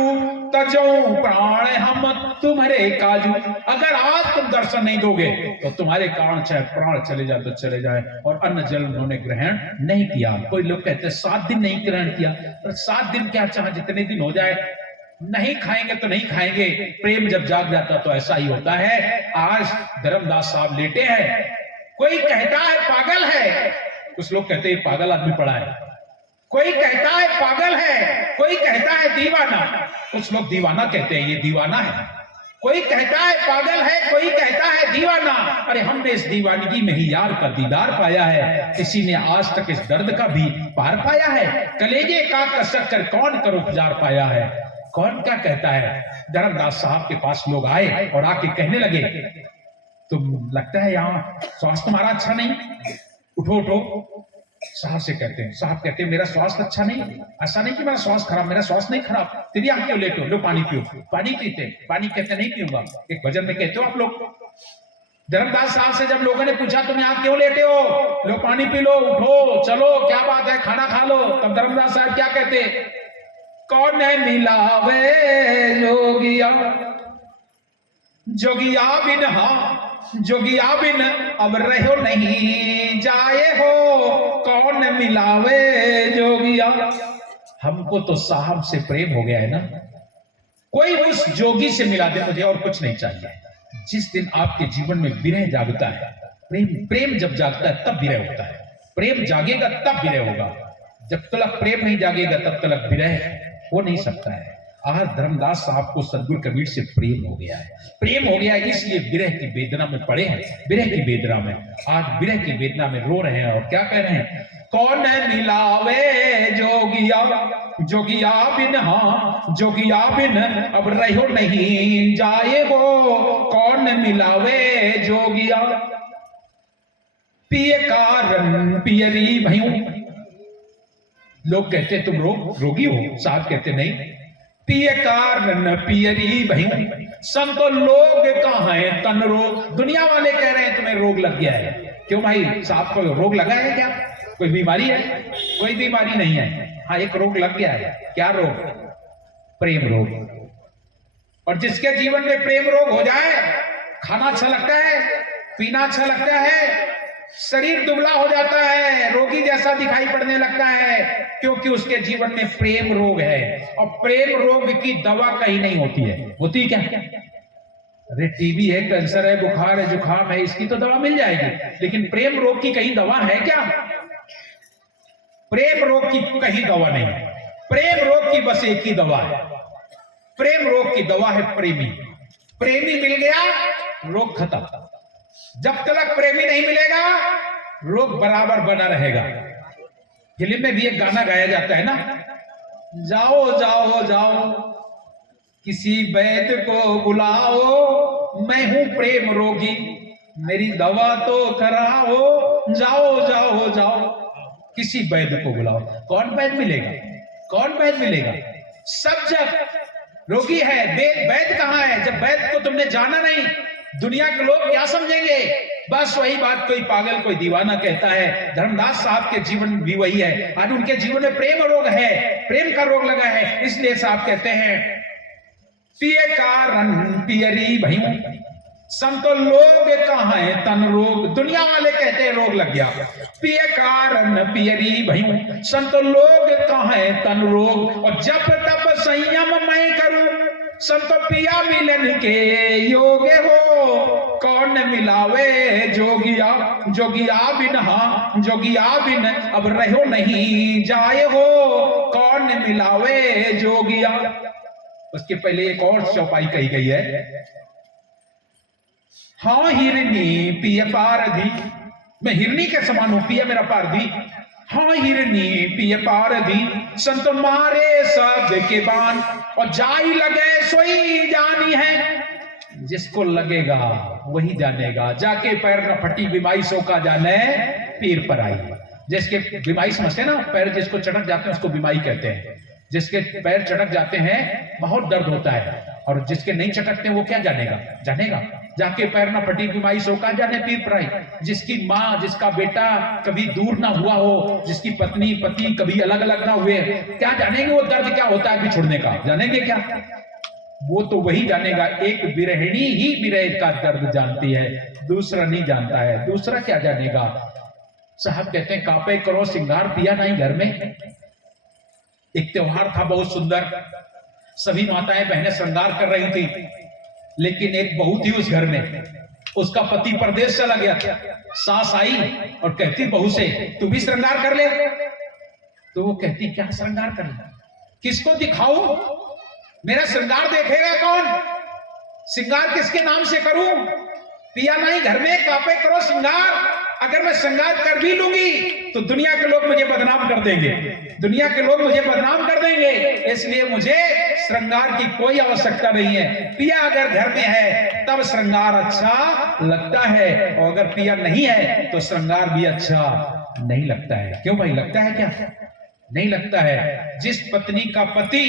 तजो प्राण हम तुम्हारे काजू। अगर आज तुम दर्शन नहीं दोगे तो तुम्हारे कारण चाहे प्राण चले जाए तो चले जाए। और अन्न जल उन्होंने ग्रहण नहीं किया। कोई लोग कहते हैं 7 दिन नहीं ग्रहण किया, पर 7 दिन क्या, चाहे जितने दिन हो जाए, नहीं खाएंगे तो नहीं खाएंगे। प्रेम जब जाग जाता तो ऐसा ही होता है। आज धर्मदास साहब लेटे हैं, कोई कहता है पागल है, कुछ लोग कहते हैं पागल आदमी पड़ा है, कोई कहता है पागल है, कोई कहता है दीवाना, कुछ लोग दीवाना कहते हैं, ये दीवाना है। कोई कहता है पागल है, कोई कहता है दीवाना। अरे हमने इस दीवानगी में ही यार का दीदार पाया है, किसी ने आज तक इस दर्द का भी पार पाया है। कलेजे का कसक कर कौन कर उपजार पाया है। कौन क्या कहता है। धर्मदास साहब के पास लोग आए और आके कहने लगे, तुम लगता है यहाँ स्वास्थ्य तुम्हारा अच्छा नहीं, उठो उठो, साहब से कहते हैं, साहब कहते हैं मेरा स्वास्थ्य अच्छा नहीं, ऐसा नहीं कि मेरा स्वास्थ्य खराब, मेरा स्वास्थ्य नहीं खराब, तेरी आप क्यों लेते हो, लो पानी पियो। पानी पीते, पानी कहते नहीं पीऊंगा। एक भजन में कहते हो आप लोग, धर्मदास साहब से जब लोगों ने पूछा तुम यहाँ क्यों लेटे हो, लो पानी पी लो, उठो चलो क्या बात है, खाना खा लो। तब धर्मदास साहब क्या कहते, कौन मिलावे जोगिया, जोगिया बिन, हाँ जोगिया बिन अब रहो नहीं जाए हो, कौन मिलावे जोगिया। हमको तो साहब से प्रेम हो गया है ना, कोई उस जोगी से मिला दे मुझे, और कुछ नहीं चाहिए। जिस दिन आपके जीवन में विरह जागता है, प्रेम जब जागता है तब विरह होता है, प्रेम जागेगा तब विरह होगा। जब तक प्रेम नहीं जागेगा तब तक विरह हो नहीं सकता है। आज धर्मदास साहब को सदगुरु कबीर से प्रेम हो गया है, प्रेम हो गया है, इसलिए विरह की वेदना में पड़े हैं, विरह की वेदना में, आज विरह की वेदना में रो रहे हैं। और क्या कह रहे हैं, कौन मिलावे जोगिया, जोगिया बिन, हाँ जोगिया बिन अब रहो नहीं जाए हो, कौन मिलावे जोगिया। पिए कारण पियरी भयूं, लोग कहते तुम रोगी हो, साहब कहते नहीं, पिए कारण पियरी भयूं, संतो लोग कहाँ है तन रोग। दुनिया वाले कह रहे हैं तुम्हें रोग लग गया है। क्यों भाई, साहब को रोग लगा है क्या, कोई बीमारी है? कोई बीमारी नहीं है, हाँ एक रोग लग गया है। क्या रोग? प्रेम रोग। और जिसके जीवन में प्रेम रोग हो जाए, खाना अच्छा लगता है, पीना अच्छा लगता है, शरीर दुबला हो जाता है, रोगी जैसा दिखाई पड़ने लगता है, क्योंकि उसके जीवन में प्रेम रोग है। और प्रेम रोग की दवा कहीं नहीं होती है, होती क्या? अरे टीबी है, कैंसर है, बुखार है, जुकाम है, इसकी तो दवा मिल जाएगी, लेकिन प्रेम रोग की कहीं दवा है क्या? प्रेम रोग की कहीं दवा नहीं है। प्रेम रोग की बस एक ही दवा है, प्रेम रोग की दवा है प्रेमी। प्रेमी मिल गया, रोग खत्म। जब तक प्रेमी नहीं मिलेगा, रोग बराबर बना रहेगा। फिल्म में भी एक गाना गाया जाता है ना, जाओ जाओ जाओ किसी वैद्य को बुलाओ, मैं हूं प्रेम रोगी, मेरी दवा तो कराओ, जाओ जाओ जाओ किसी वैद्य को बुलाओ। कौन वैद्य मिलेगा? कौन वैद्य मिलेगा? सब जब रोगी है, वैद्य कहां है? जब वैद्य को तुमने जाना नहीं, दुनिया के लोग क्या समझेंगे? बस वही बात कोई पागल कोई दीवाना कहता है। धर्मदास साहब के जीवन भी वही है। आज उनके जीवन में प्रेम रोग है, प्रेम का रोग लगा है, इसलिए साहब कहते हैं पिए कारण पियरी भयूं, संतो लोग कहाँ है तन रोग। दुनिया वाले कहते हैं रोग लग गया। पिए कारण पियरी भयूं, संतो लोग कहाँ है तन रोग। और जब तब संयम मैं करूं, संतो पिया मिलन के योगे हो, कौन मिलावे जोगिया, जोगिया बिन, हाँ जोगिया बिन अब रहो नहीं जाए हो, कौन मिलावे जोगिया। उसके पहले एक और चौपाई कही गई है, हाँ हिरनी पिय पारधी, मैं हिरनी के समान हूं, पिया मेरा पारधी। हाँ हिरनी पिय पारधी, संत मारे सब के बान, और जाई लगे सोई जानी है। जिसको लगेगा वही जानेगा, जाके पैर न फटी बीमाई सो का जाने पीर पर आई। जिसके बीमाई समझते ना, पैर जिसको चढ़क जाते हैं उसको बीमाई कहते हैं। जिसके पैर चढ़क जाते हैं बहुत दर्द होता है, और जिसके नहीं चटकते वो क्या जानेगा? जानेगा जाके पैर ना फटी बीमारी सो का जाने पीर पराई। जिसकी माँ जिसका बेटा कभी दूर ना हुआ हो, जिसकी पत्नी पति कभी अलग अलग ना हुए, क्या जानेंगे वो दर्द क्या होता है बिछुड़ने का? जानेंगे क्या? वो तो वही जानेगा। एक विरहिणी ही विरह का दर्द जानती है, दूसरा नहीं जानता है। दूसरा क्या जानेगा? साहब कहते हैं कापे करो सिंगार पिया नहीं घर में। एक त्योहार था बहुत सुंदर, सभी माताएं बहनें श्रृंगार कर रही थी, लेकिन एक बहू थी उस घर में, उसका पति परदेश चला गया। सास आई और कहती बहू से तू भी श्रृंगार कर ले। तो वो कहती क्या श्रृंगार कर ले? किसको दिखाऊं? मेरा श्रृंगार देखेगा कौन? श्रृंगार किसके नाम से करूं? पिया नहीं घर में, कापे करो श्रृंगार। अगर मैं श्रृंगार कर भी लूंगी तो दुनिया के लोग मुझे बदनाम कर देंगे, दुनिया के लोग मुझे बदनाम कर देंगे, इसलिए मुझे श्रृंगार की कोई आवश्यकता नहीं है। पिया अगर घर में है तब श्रृंगार अच्छा लगता है, और अगर पिया नहीं है तो श्रृंगार भी अच्छा नहीं लगता है। क्यों भाई, लगता है क्या? नहीं लगता है। जिस पत्नी का पति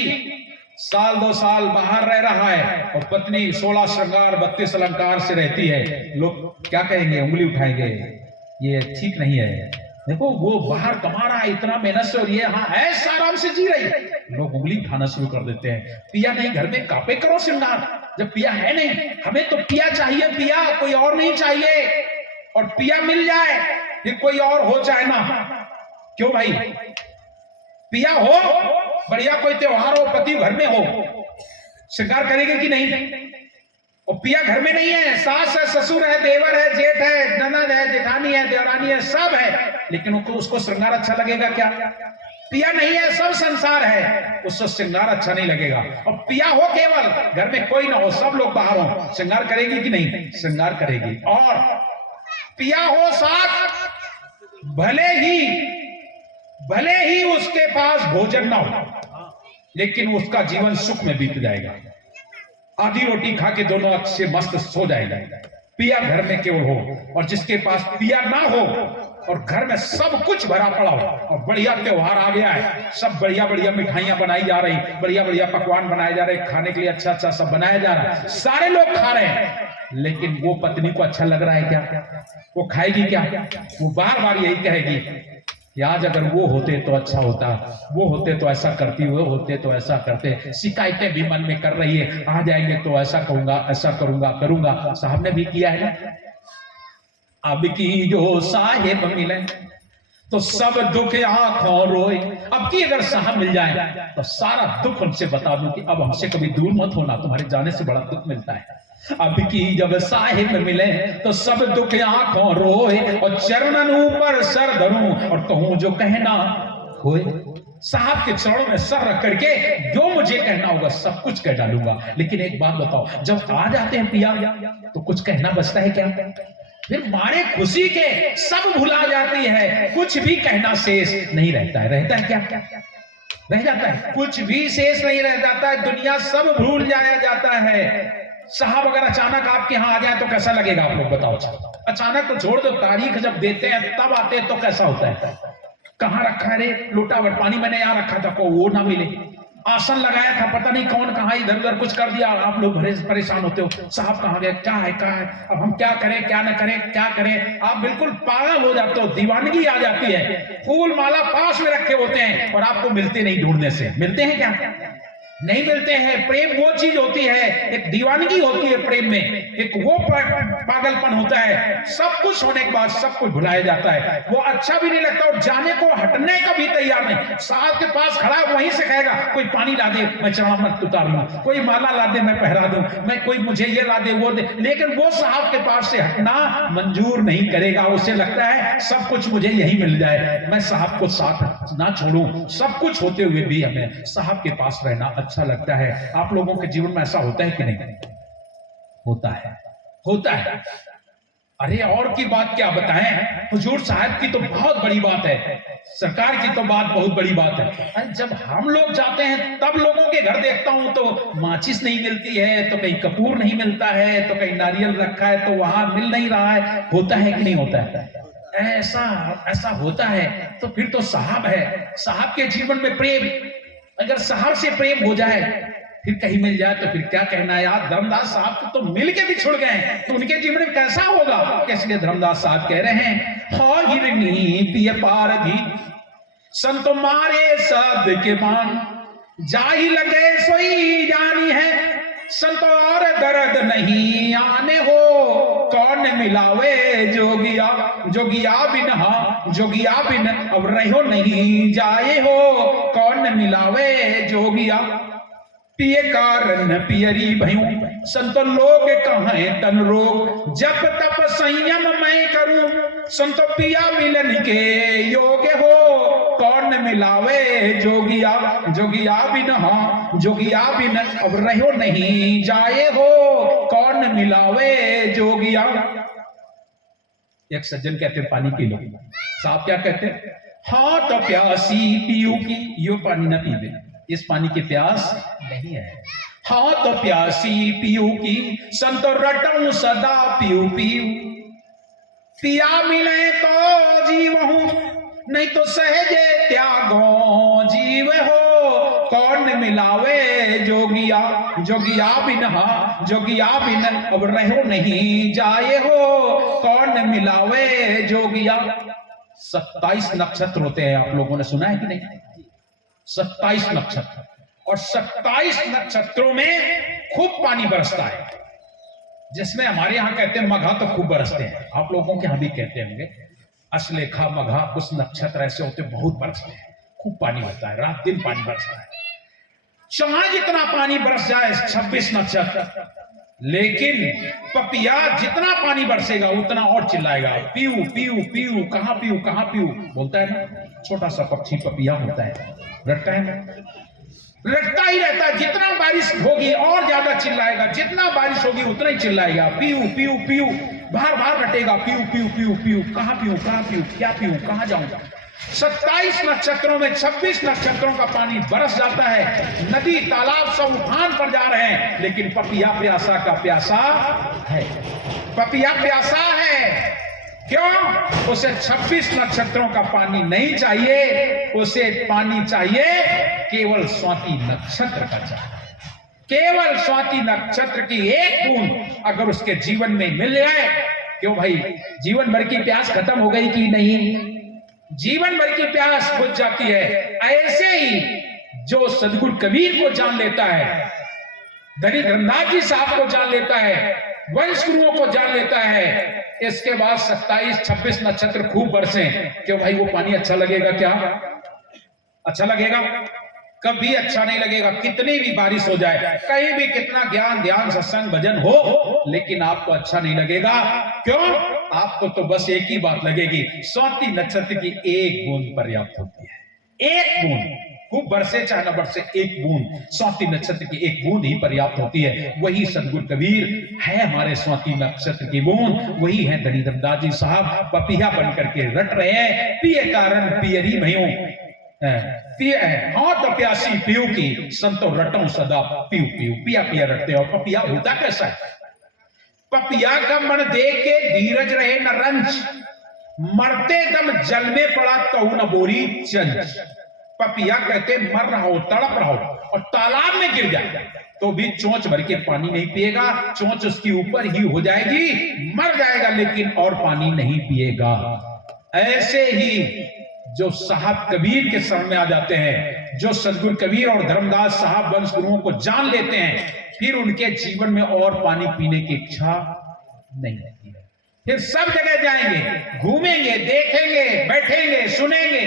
साल 2 साल बाहर रह रहा है और पत्नी 16 श्रृंगार 32 अलंकार से रहती है, लोग क्या कहेंगे? उंगली उठाएंगे, ये ठीक नहीं है। देखो वो बाहर कमा रहा है इतना मेहनत से और ये हाँ ऐसा आराम से जी रही है, लोग उंगली उठाना शुरू कर देते हैं। पिया नहीं घर में, कापे करो श्रृंगार, जब पिया है नहीं। हमें तो पिया चाहिए, पिया कोई और नहीं चाहिए। और पिया मिल जाए फिर कोई और हो चाहे ना। क्यों भाई, पिया हो, बढ़िया कोई त्योहार हो, पति घर में हो, श्रृंगार करेंगे कि नहीं? और पिया घर में नहीं है, सास है, ससुर है, देवर है, जेठ है, ननद है, जेठानी है, देवरानी है, सब है, लेकिन उसको श्रृंगार अच्छा लगेगा क्या? पिया नहीं है, सब संसार है, उसको श्रृंगार अच्छा नहीं लगेगा। और पिया हो केवल, घर में कोई ना हो, सब लोग बाहर हो, श्रृंगार करेगी कि नहीं? श्रृंगार करेगी। और पिया हो साथ, भले ही उसके पास भोजन ना हो, लेकिन उसका जीवन सुख में बीत जाएगा। आधी रोटी खा के दोनों अच्छे मस्त सो जाएगा। पिया घर में केवल हो, और जिसके पास पिया ना हो और घर में सब कुछ भरा पड़ा हो और बढ़िया त्योहार आ गया है, सब बढ़िया बढ़िया मिठाइयां बनाई जा रही, बढ़िया बढ़िया पकवान बनाए जा रहे, खाने के लिए अच्छा अच्छा सब बनाया जा रहा है, सारे लोग खा रहे हैं, लेकिन वो पत्नी को अच्छा लग रहा है क्या? वो खाएगी क्या? वो बार बार यही कहेगी, आज अगर वो होते तो अच्छा होता, वो होते तो ऐसा करती, वो होते तो ऐसा करते। शिकायतें भी मन में कर रही है, आ जाएंगे तो ऐसा कहूंगा, ऐसा करूंगा। साहब ने भी किया है ना, अब की जो साहेब मिले तो सब दुख आंखों रोए। अब की अगर साहब मिल जाए तो सारा दुख उनसे बता दूं कि अब हमसे कभी दूर मत होना, तुम्हारे जाने से बड़ा दुख मिलता है। अब की जब साहिब मिले तो सब दुख आंखों रोए, और चरणन ऊपर सर धरूं और कहूं जो कहना होए। साहब के चरणों में सर रख करके जो मुझे कहना होगा सब कुछ कह डालूंगा। लेकिन एक बात बताओ, जब आ जाते हैं पिया तो कुछ कहना बचता है क्या? फिर मारे खुशी के सब भुला जाती है, कुछ भी कहना शेष नहीं रहता है। रहता है क्या? रह जाता है, कुछ भी शेष नहीं रह जाता है, दुनिया सब भूल जाया जाता है। साहब अगर अचानक आपके यहाँ आ जाए तो कैसा लगेगा? आप लोग बताओ। अचानक तो छोड़ दो, तारीख जब देते हैं तब आते हैं तो कैसा होता है? कहाँ रखा है रे लोटा भर पानी, मैंने यहाँ रखा था, को वो ना मिले। आसन लगाया था, पता नहीं कौन कहाँ इधर उधर कुछ कर दिया, आप लोग बड़े परेशान होते हो, साहब कहाँ गए, क्या है, अब हम क्या करें, क्या न करें, क्या करें? आप बिल्कुल पागल हो जाते हो, दीवानगी आ जाती है। फूल माला पास में रखे होते हैं और आपको मिलते नहीं, ढूंढने से मिलते हैं क्या? नहीं मिलते हैं। प्रेम वो चीज होती है, एक दीवानगी होती है प्रेम में, एक वो पागलपन होता है, सब कुछ होने के बाद सब कुछ भुलाया जाता है, वो अच्छा भी नहीं लगता और जाने को हटने का भी तैयार नहीं। साहब के पास खड़ा वहीं से कहेगा, कोई पानी ला दे मैं चरण मत उतार लूं, कोई माला ला दे मैं पहरा दूं, मैं कोई मुझे ये ला दे वो दे, लेकिन वो साहब के पास से हटना मंजूर नहीं करेगा। उसे लगता है सब कुछ मुझे यही मिल जाए, मैं साहब को साथ ना छोड़ूं। सब कुछ होते हुए भी हमें साहब के पास रहना अच्छा लगता है। आप लोगों के जीवन में ऐसा होता है कि नहीं? होता है, होता है। अरे और की बात क्या बताएं, हुजूर साहब की तो बहुत बड़ी बात है, सरकार की तो बात बहुत बड़ी बात है। अरे जब हम लोग जाते हैं तब लोगों के घर देखता हूं तो माचिस नहीं मिलती है, तो कहीं कपूर नहीं मिलता है, तो कहीं नारियल रखा है तो वहां मिल नहीं रहा है। होता है कि नहीं होता है? ऐसा होता है। तो फिर तो साहब है, साहब के जीवन में प्रेम, अगर साहब से प्रेम हो जाए फिर कहीं मिल जाए तो फिर क्या कहना है यार। धर्मदास साहब तो मिल के भी छुड़ गए तो उनके जीवन में कैसा होगा? इसलिए धर्मदास साहब कह रहे हैं, हो हिरनी पिय पारधी संतो मारे शब्द के बाण, जाही लगे सोई जानी है, संतो और दर्द नहीं आने हो, कौन मिलावे जोगिया, जोगिया बिन अब रहो नहीं जाए हो, कौन मिलावे जोगिया। पिय कारण पियरी भयूं संत लोग कहें तन रोग, जब तप संयम मैं करूं संत पिया मिलन के योग हो, कौन मिलावे जोगिया बिन अब रहो नहीं जाए हो, कौन मिलावे जोगिया। एक सज्जन कहते हैं पानी पी लो, साहब क्या कहते हैं, हाँ तो प्यासी पीयू की, यो पानी न पीवे, इस पानी की प्यास नहीं है। हाँ तो प्यासी पीयू की संत रटूं सदा पीयू, पिया मिले तो जीव हूं, नहीं तो सहजे त्यागो जीव हो, कौन मिलावे जोगिया। जोगिया बिन अब रहो नहीं जाए हो, कौन मिलावे जोगिया। 27 नक्षत्र होते हैं, आप लोगों ने सुना है कि नहीं? 27 नक्षत्र, और 27 नक्षत्रों में खूब पानी बरसता है, जिसमें हमारे यहां कहते हैं मघा तो खूब बरसते हैं, आप लोगों के यहां भी कहते होंगे अश्लेखा मघा, कुछ नक्षत्र ऐसे होते बहुत बरसते हैं, खूब पानी होता है, रात दिन पानी बरसता है। चाहे जितना पानी बरस जाए 26 नक्षत्र, लेकिन पपिया जितना पानी बरसेगा उतना और चिल्लाएगा, पीऊ पीऊ पीऊ, कहां पीऊ कहां पीऊ बोलता है ना। छोटा सा पक्षी पपिया होता है, रटता है, रटता ही रहता है। जितना बारिश होगी और ज्यादा चिल्लाएगा, जितना बारिश होगी उतना ही चिल्लाएगा, पीऊ पीऊ पीऊ, बार बार रटेगा, पीऊ पीऊ पीऊ पीऊ, कहां पीऊ क्या पीऊ, कहां जाऊंगा। 27 नक्षत्रों में 26 नक्षत्रों का पानी बरस जाता है, नदी तालाब सब उफान पर जा रहे हैं, लेकिन पपिया प्यासा का प्यासा है, पपिया प्यासा है। क्यों? उसे 26 नक्षत्रों का पानी नहीं चाहिए, उसे पानी चाहिए केवल स्वाति नक्षत्र का चाहिए। केवल स्वाति नक्षत्र की एक बूंद अगर उसके जीवन में मिल जाए, क्यों भाई, जीवन भर की प्यास खत्म हो गई कि नहीं? जीवन भर की प्यास बुझ जाती है। ऐसे ही जो सदगुरु कबीर को जान लेता है, धनी धर्मदास जी साहब को जान लेता है, वंश गुरुओं को जान लेता है, इसके बाद 27-26 नक्षत्र खूब बरसे, क्यों भाई वो पानी अच्छा लगेगा क्या? अच्छा लगेगा? कभी अच्छा नहीं लगेगा। कितनी भी बारिश हो जाए, कहीं भी कितना ज्ञान ध्यान सत्संग भजन हो, लेकिन आपको अच्छा नहीं लगेगा। क्यों? आपको तो बस एक ही बात लगेगी, स्वाति नक्षत्र की एक बूंद पर्याप्त होती है। एक बूंद, खूब बरसे चाहे न बरसे, एक बूंद, स्वाति नक्षत्र की एक बूंद ही पर्याप्त होती है। वही सदगुरु कबीर है हमारे स्वाति नक्षत्र की बूंद, वही है धनी धर्मदास जी साहब पपिया बन करके रट रहे हैं। पिए कारण पियरी भयूं, हाँ तो प्यासी पीऊ की, संतो रटो सदा पीऊ पीऊ, पिया पिया रटते। और पपिया होता कैसा है? पपिया का मन देख के धीरज रहे न रंज, मरते दम जल में पड़ा कहू न बोरी चंच। पपिया कहते मर रहा हो, तड़प रहा हो और तालाब में गिर जाए तो भी चोंच भर के पानी नहीं पिएगा, चोंच उसकी ऊपर ही हो जाएगी, मर जाएगा, लेकिन और पानी नहीं पिएगा। ऐसे ही जो साहब कबीर के शरण में आ जाते हैं, जो सदगुरु कबीर और धर्मदास साहब वंश गुरुओं को जान लेते हैं, फिर उनके जीवन में और पानी पीने की इच्छा नहीं होती है। फिर सब जगह जाएंगे, घूमेंगे, देखेंगे, बैठेंगे, सुनेंगे,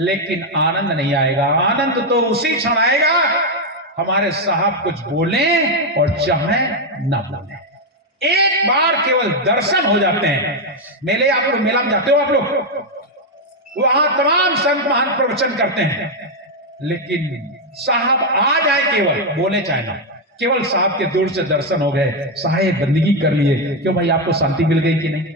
लेकिन आनंद नहीं आएगा। आनंद तो उसी क्षण आएगा हमारे साहब कुछ बोले और चाहे ना बोले। एक बार केवल दर्शन हो जाते हैं। मेले, आप लोग मेला में जाते हो, आप लोग वहां तमाम संत महान प्रवचन करते हैं, लेकिन साहब आ जाए, केवल बोले चाहे ना, केवल साहब के दूर से दर्शन हो गए, साहब बंदगी कर लिए, क्यों भाई आपको शांति मिल गई कि नहीं?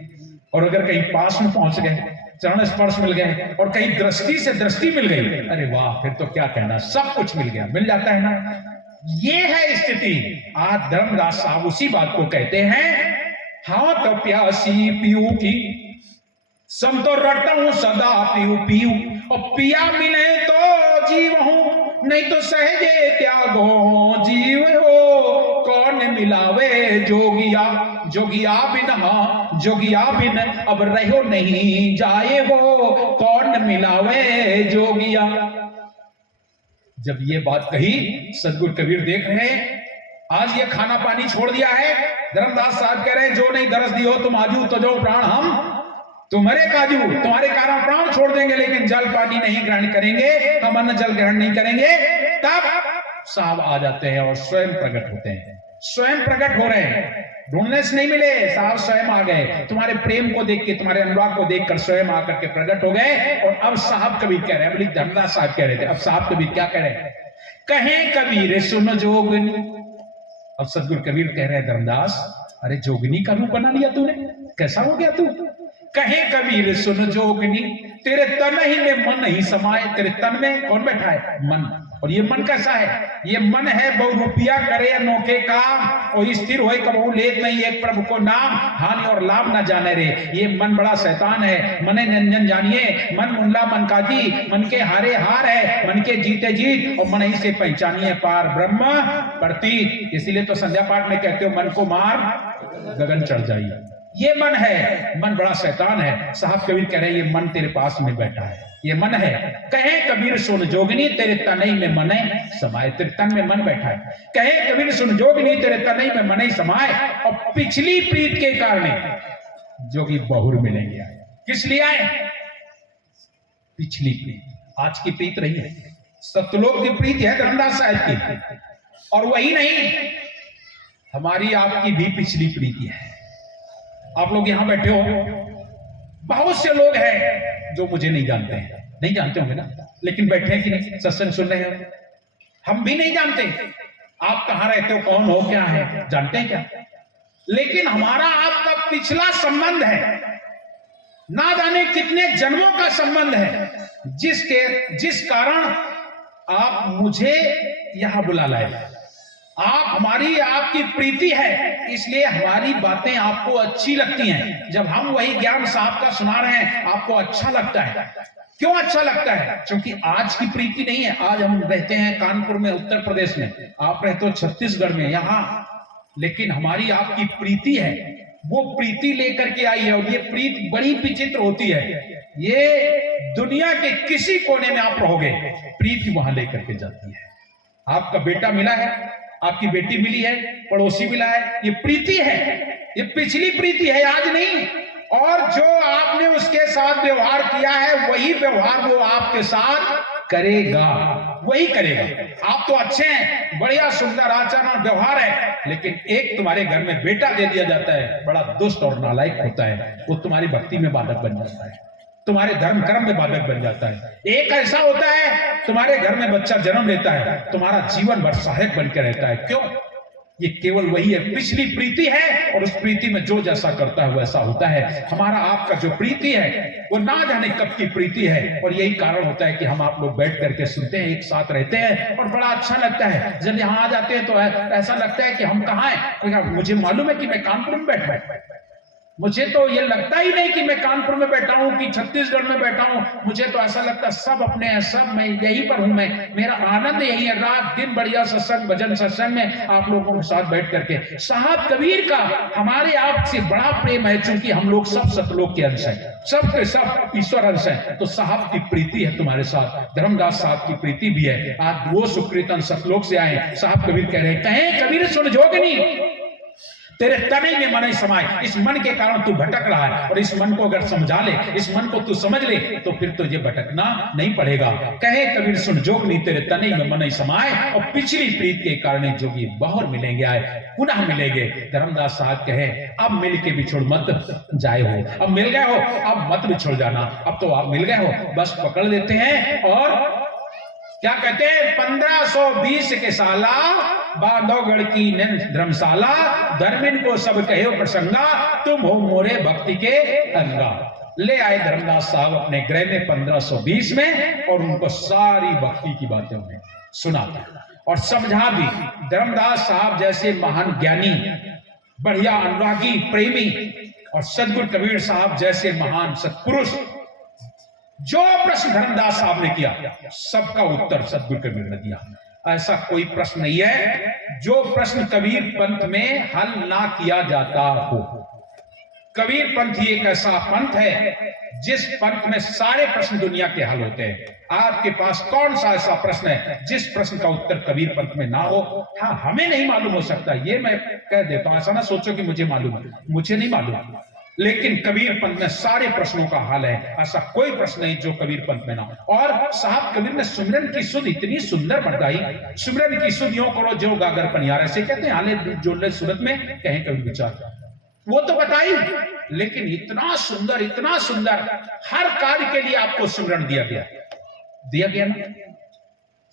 और अगर कहीं पास में पहुंच गए, चरण स्पर्श मिल गए, और कहीं दृष्टि से दृष्टि मिल गई, अरे वाह, फिर तो क्या कहना, सब कुछ मिल गया, मिल जाता है ना। ये है स्थिति। आज धर्मदास साहब उसी बात को कहते हैं, हाँ तो प्यासी पीऊ की, सम तो रटता हूं सदा पीऊ पीऊ, और पिया मिले तो जीव हूं, नहीं तो सहजे त्यागो जीव हो, कौन मिलावे जोगिया। जोगिया बिन, हाँ जोगिया बिन अब रहो नहीं जाए हो, कौन मिलावे जोगिया। जब ये बात कही, सदगुरु कबीर देख रहे हैं, आज ये खाना पानी छोड़ दिया है। धर्मदास साहब कह रहे हैं, जो नहीं दरस दी हो तुम आजू तो जो प्राण हम तुम्हारे काजू, तुम्हारे कारण प्राण छोड़ देंगे, लेकिन जल पानी नहीं ग्रहण करेंगे, हम अन्न जल ग्रहण नहीं करेंगे। तब साहब आ जाते हैं और स्वयं प्रकट होते हैं, स्वयं प्रकट हो रहे हैं, ढूंढने से नहीं मिले, साहब स्वयं आ गए। तुम्हारे प्रेम को देख के, तुम्हारे अनुराग को देखकर स्वयं आकर के प्रकट हो गए। और अब साहब कबीर कह रहे हैं, धर्मदास साहब कह रहे थे, अब साहब कबीर क्या कह रहे हैं? कहें कबीर सुन जोगनी। अब सदगुरु कबीर कह रहे हैं, धर्मदास अरे जोगनी का रूप बना लिया तूने, कैसा हो गया तू? कहे कबीर सुन जोगनी, तेरे तन ही में मन नहीं समाए। तेरे तन में कौन बैठा है? मन। और ये मन कैसा है? ये मन है बहु रुपया करे अनोखे काम, और स्थिर होए कबहू लेत नहीं एक प्रभु को नाम, हानि और लाभ ना जाने रे। ये मन बड़ा शैतान है, मने नंजन जानिए, मन मुल्ला मन काजी, मन के हारे हार है, मन के जीते जीत, और मन ही से पहचानिए पार ब्रह्म प्रतीत। इसीलिए तो संध्या पाठ में कहते हो मन को मार गगन चढ़ जाइए। ये मन है, मन बड़ा शैतान है। साहब कबीर कह रहे हैं ये मन तेरे पास में बैठा है, ये मन है। कहे कबीर सुन जोगनी तेरे तनई में मने समाये, तेरे तन में मन बैठा है। कहे कबीर सुन जोगनी तेरे तनई में मने समाये, और पिछली प्रीत के कारण जोगी बहुर मिलेंगे। किस लिए आए? पिछली प्रीत। आज की प्रीत रही है, सतलोक की प्रीत है धर्मदास साहब की, और वही नहीं, हमारी आपकी भी पिछली प्रीति है। आप लोग यहां बैठे हो, बहुत से लोग हैं जो मुझे नहीं जानते हैं, नहीं जानते होंगे ना, लेकिन बैठे हैं कि नहीं, सत्संग सुन रहे हो। हम भी नहीं जानते आप कहां रहते हो, कौन हो, क्या है, जानते हैं क्या? लेकिन हमारा आपका पिछला संबंध है, ना जाने कितने जन्मों का संबंध है, जिस कारण आप मुझे यहां बुला लाए। आप हमारी आपकी प्रीति है, इसलिए हमारी बातें आपको अच्छी लगती हैं। जब हम वही ज्ञान साहब का सुना रहे हैं, आपको अच्छा लगता है। क्यों अच्छा लगता है? क्योंकि आज की प्रीति नहीं है। आज हम रहते हैं कानपुर में, उत्तर प्रदेश में, आप रहते हो छत्तीसगढ़ में, यहां, लेकिन हमारी आपकी प्रीति है, वो प्रीति लेकर के आई है। और ये प्रीति बड़ी विचित्र होती है, ये दुनिया के किसी कोने में आप रहोगे, प्रीति वहां लेकर के जाती है। आपका बेटा मिला है, आपकी बेटी मिली है, पड़ोसी मिला है, ये प्रीति है, ये पिछली प्रीति है, आज नहीं। और जो आपने उसके साथ व्यवहार किया है, वही व्यवहार वो आपके साथ करेगा, वही करेगा। आप तो अच्छे हैं, बढ़िया सुंदर आचरण और व्यवहार है, लेकिन एक तुम्हारे घर में बेटा दे दिया जाता है, बड़ा दुष्ट और नालायक होता है, वो तुम्हारी भक्ति में बाधक बन जाता है, तुम्हारे धर्म कर्म में बाधक बन जाता है। एक ऐसा होता है, तुम्हारे घर में बच्चा जन्म लेता है, तुम्हारा जीवन भर सहायक बनकर रहता है। क्यों? ये केवल वही है, पिछली प्रीति है, और उस प्रीति में जो जैसा करता है वैसा होता है। हमारा आपका जो प्रीति है वो ना जाने कब की प्रीति है, और यही कारण होता है कि हम आप लोग बैठ करके सुनते हैं, एक साथ रहते हैं, और बड़ा अच्छा लगता है। जब यहाँ आ जाते हैं तो ऐसा लगता है कि हम कहाँ हैं। मुझे मालूम है कि मैं कानपुर में बैठ मुझे तो ये लगता ही नहीं कि मैं कानपुर में बैठा हूं कि छत्तीसगढ़ में बैठा हूं। मुझे तो ऐसा लगता है सब अपने हैं, सब मैं यहीं पर हूं, मैं मेरा आनंद यही है। रात दिन बढ़िया सत्संग भजन सत्संग में आप लोगों के साथ बैठ करके। साहब कबीर का हमारे आपसे बड़ा प्रेम है, चूंकि हम लोग सब सतलोक के अंश हैं, सब के सब ईश्वर अंश हैं, तो साहब की प्रीति है तुम्हारे साथ। धर्मदास साहब की प्रीति भी है। आज वो सुकृतन सतलोक से आए। साहब कबीर कह रहे हैं, कहे कबीर सुन जोगनी तेरे तने में मन समाये। इस मन के कारण तू भटक रहा है, और इस मन को अगर समझा ले, इस मन को तू समझ ले, तो फिर तुझे भटकना नहीं पड़ेगा। कहे कबीर सुन जोगनी तेरे तने में मन समाये, और पिछली प्रीत के कारण जोगी बहुर मिलेंगे, आए पुनः मिलेंगे। धर्मदास साहब कहे अब मिल के बिछोड़ मत जाए हो, अब मिल गए हो, अब मत बिछोड़ जाना। अब तो आप मिल गए हो, बस पकड़ लेते हैं। और क्या कहते हैं, 1520 के साला बांधवगढ़ की धर्मशाला, धर्मिन को सब कहे प्रसंगा, तुम हो मोरे भक्ति के अंगा। ले आए धर्मदास साहब अपने गृह में 1520 में, और उनको सारी भक्ति की बातें उन्हें सुना और समझा दी। धर्मदास साहब जैसे महान ज्ञानी, बढ़िया अनुरागी, प्रेमी, और सदगुरु कबीर साहब जैसे महान सत्पुरुष, जो प्रश्न धर्मदास साहब ने किया, सबका उत्तर सदगुरु कबीर ने दिया। ऐसा कोई प्रश्न नहीं है जो प्रश्न कबीर पंथ में हल ना किया जाता हो। कबीर पंथ ही एक ऐसा पंथ है जिस पंथ में सारे प्रश्न दुनिया के हल होते हैं। आपके पास कौन सा ऐसा प्रश्न है जिस प्रश्न का उत्तर कबीर पंथ में ना हो? हाँ, हमें नहीं मालूम हो सकता, ये मैं कह देता हूं। ऐसा ना सोचो कि मुझे मालूम है, मुझे नहीं मालूम, लेकिन कबीर पंथ में सारे प्रश्नों का हल है। ऐसा कोई प्रश्न नहीं जो कबीर पंथ में ना हो। और साहब कबीर ने सुमिरन की सुध इतनी सुंदर बताई, सुमिरन की सुध यूं करो जो गागर पनियार, ऐसे कहते हैं, हाले जोड़ले सूरत में कहें कभी विचार, वो तो बताई, लेकिन इतना सुंदर हर कार्य के लिए आपको सुमिरन दिया गया ना।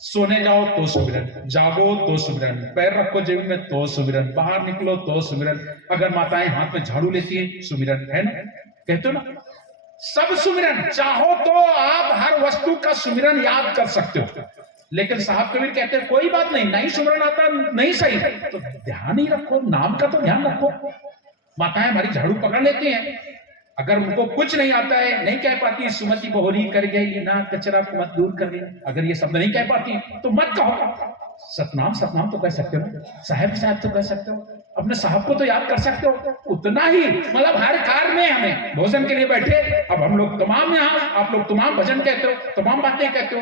सोने जाओ तो सुमिरन, जागो तो सुमिरन, पैर रखो जेब में तो सुमिरन, बाहर निकलो तो सुमिरन, अगर माताएं हाथ में झाड़ू लेती हैं सुमिरन, है ना, कहते हो ना, सब सुमिरन। चाहो तो आप हर वस्तु का सुमिरन याद कर सकते हो। लेकिन साहब कबीर कहते हैं कोई बात नहीं, नहीं सुमरन आता नहीं सही, तो ध्यान ही रखो, नाम का तो ध्यान रखो। माताएं हमारी झाड़ू पकड़ लेती हैं, अगर उनको कुछ नहीं आता है, नहीं कह पाती सुमति बहुरी कर गई ना कचरा को मत दूर कर लिया, अगर ये शब्द नहीं कह पाती तो मत कहो। सतनाम सतनाम तो कह सकते हो, साहब साहब तो कह सकते हो, अपने साहब को तो याद कर सकते हो, उतना ही। मतलब हर कार्य में हमें भोजन के लिए बैठे, अब हम लोग तमाम यहाँ, आप लोग तमाम भजन कहते हो, तमाम बातें कहते हो,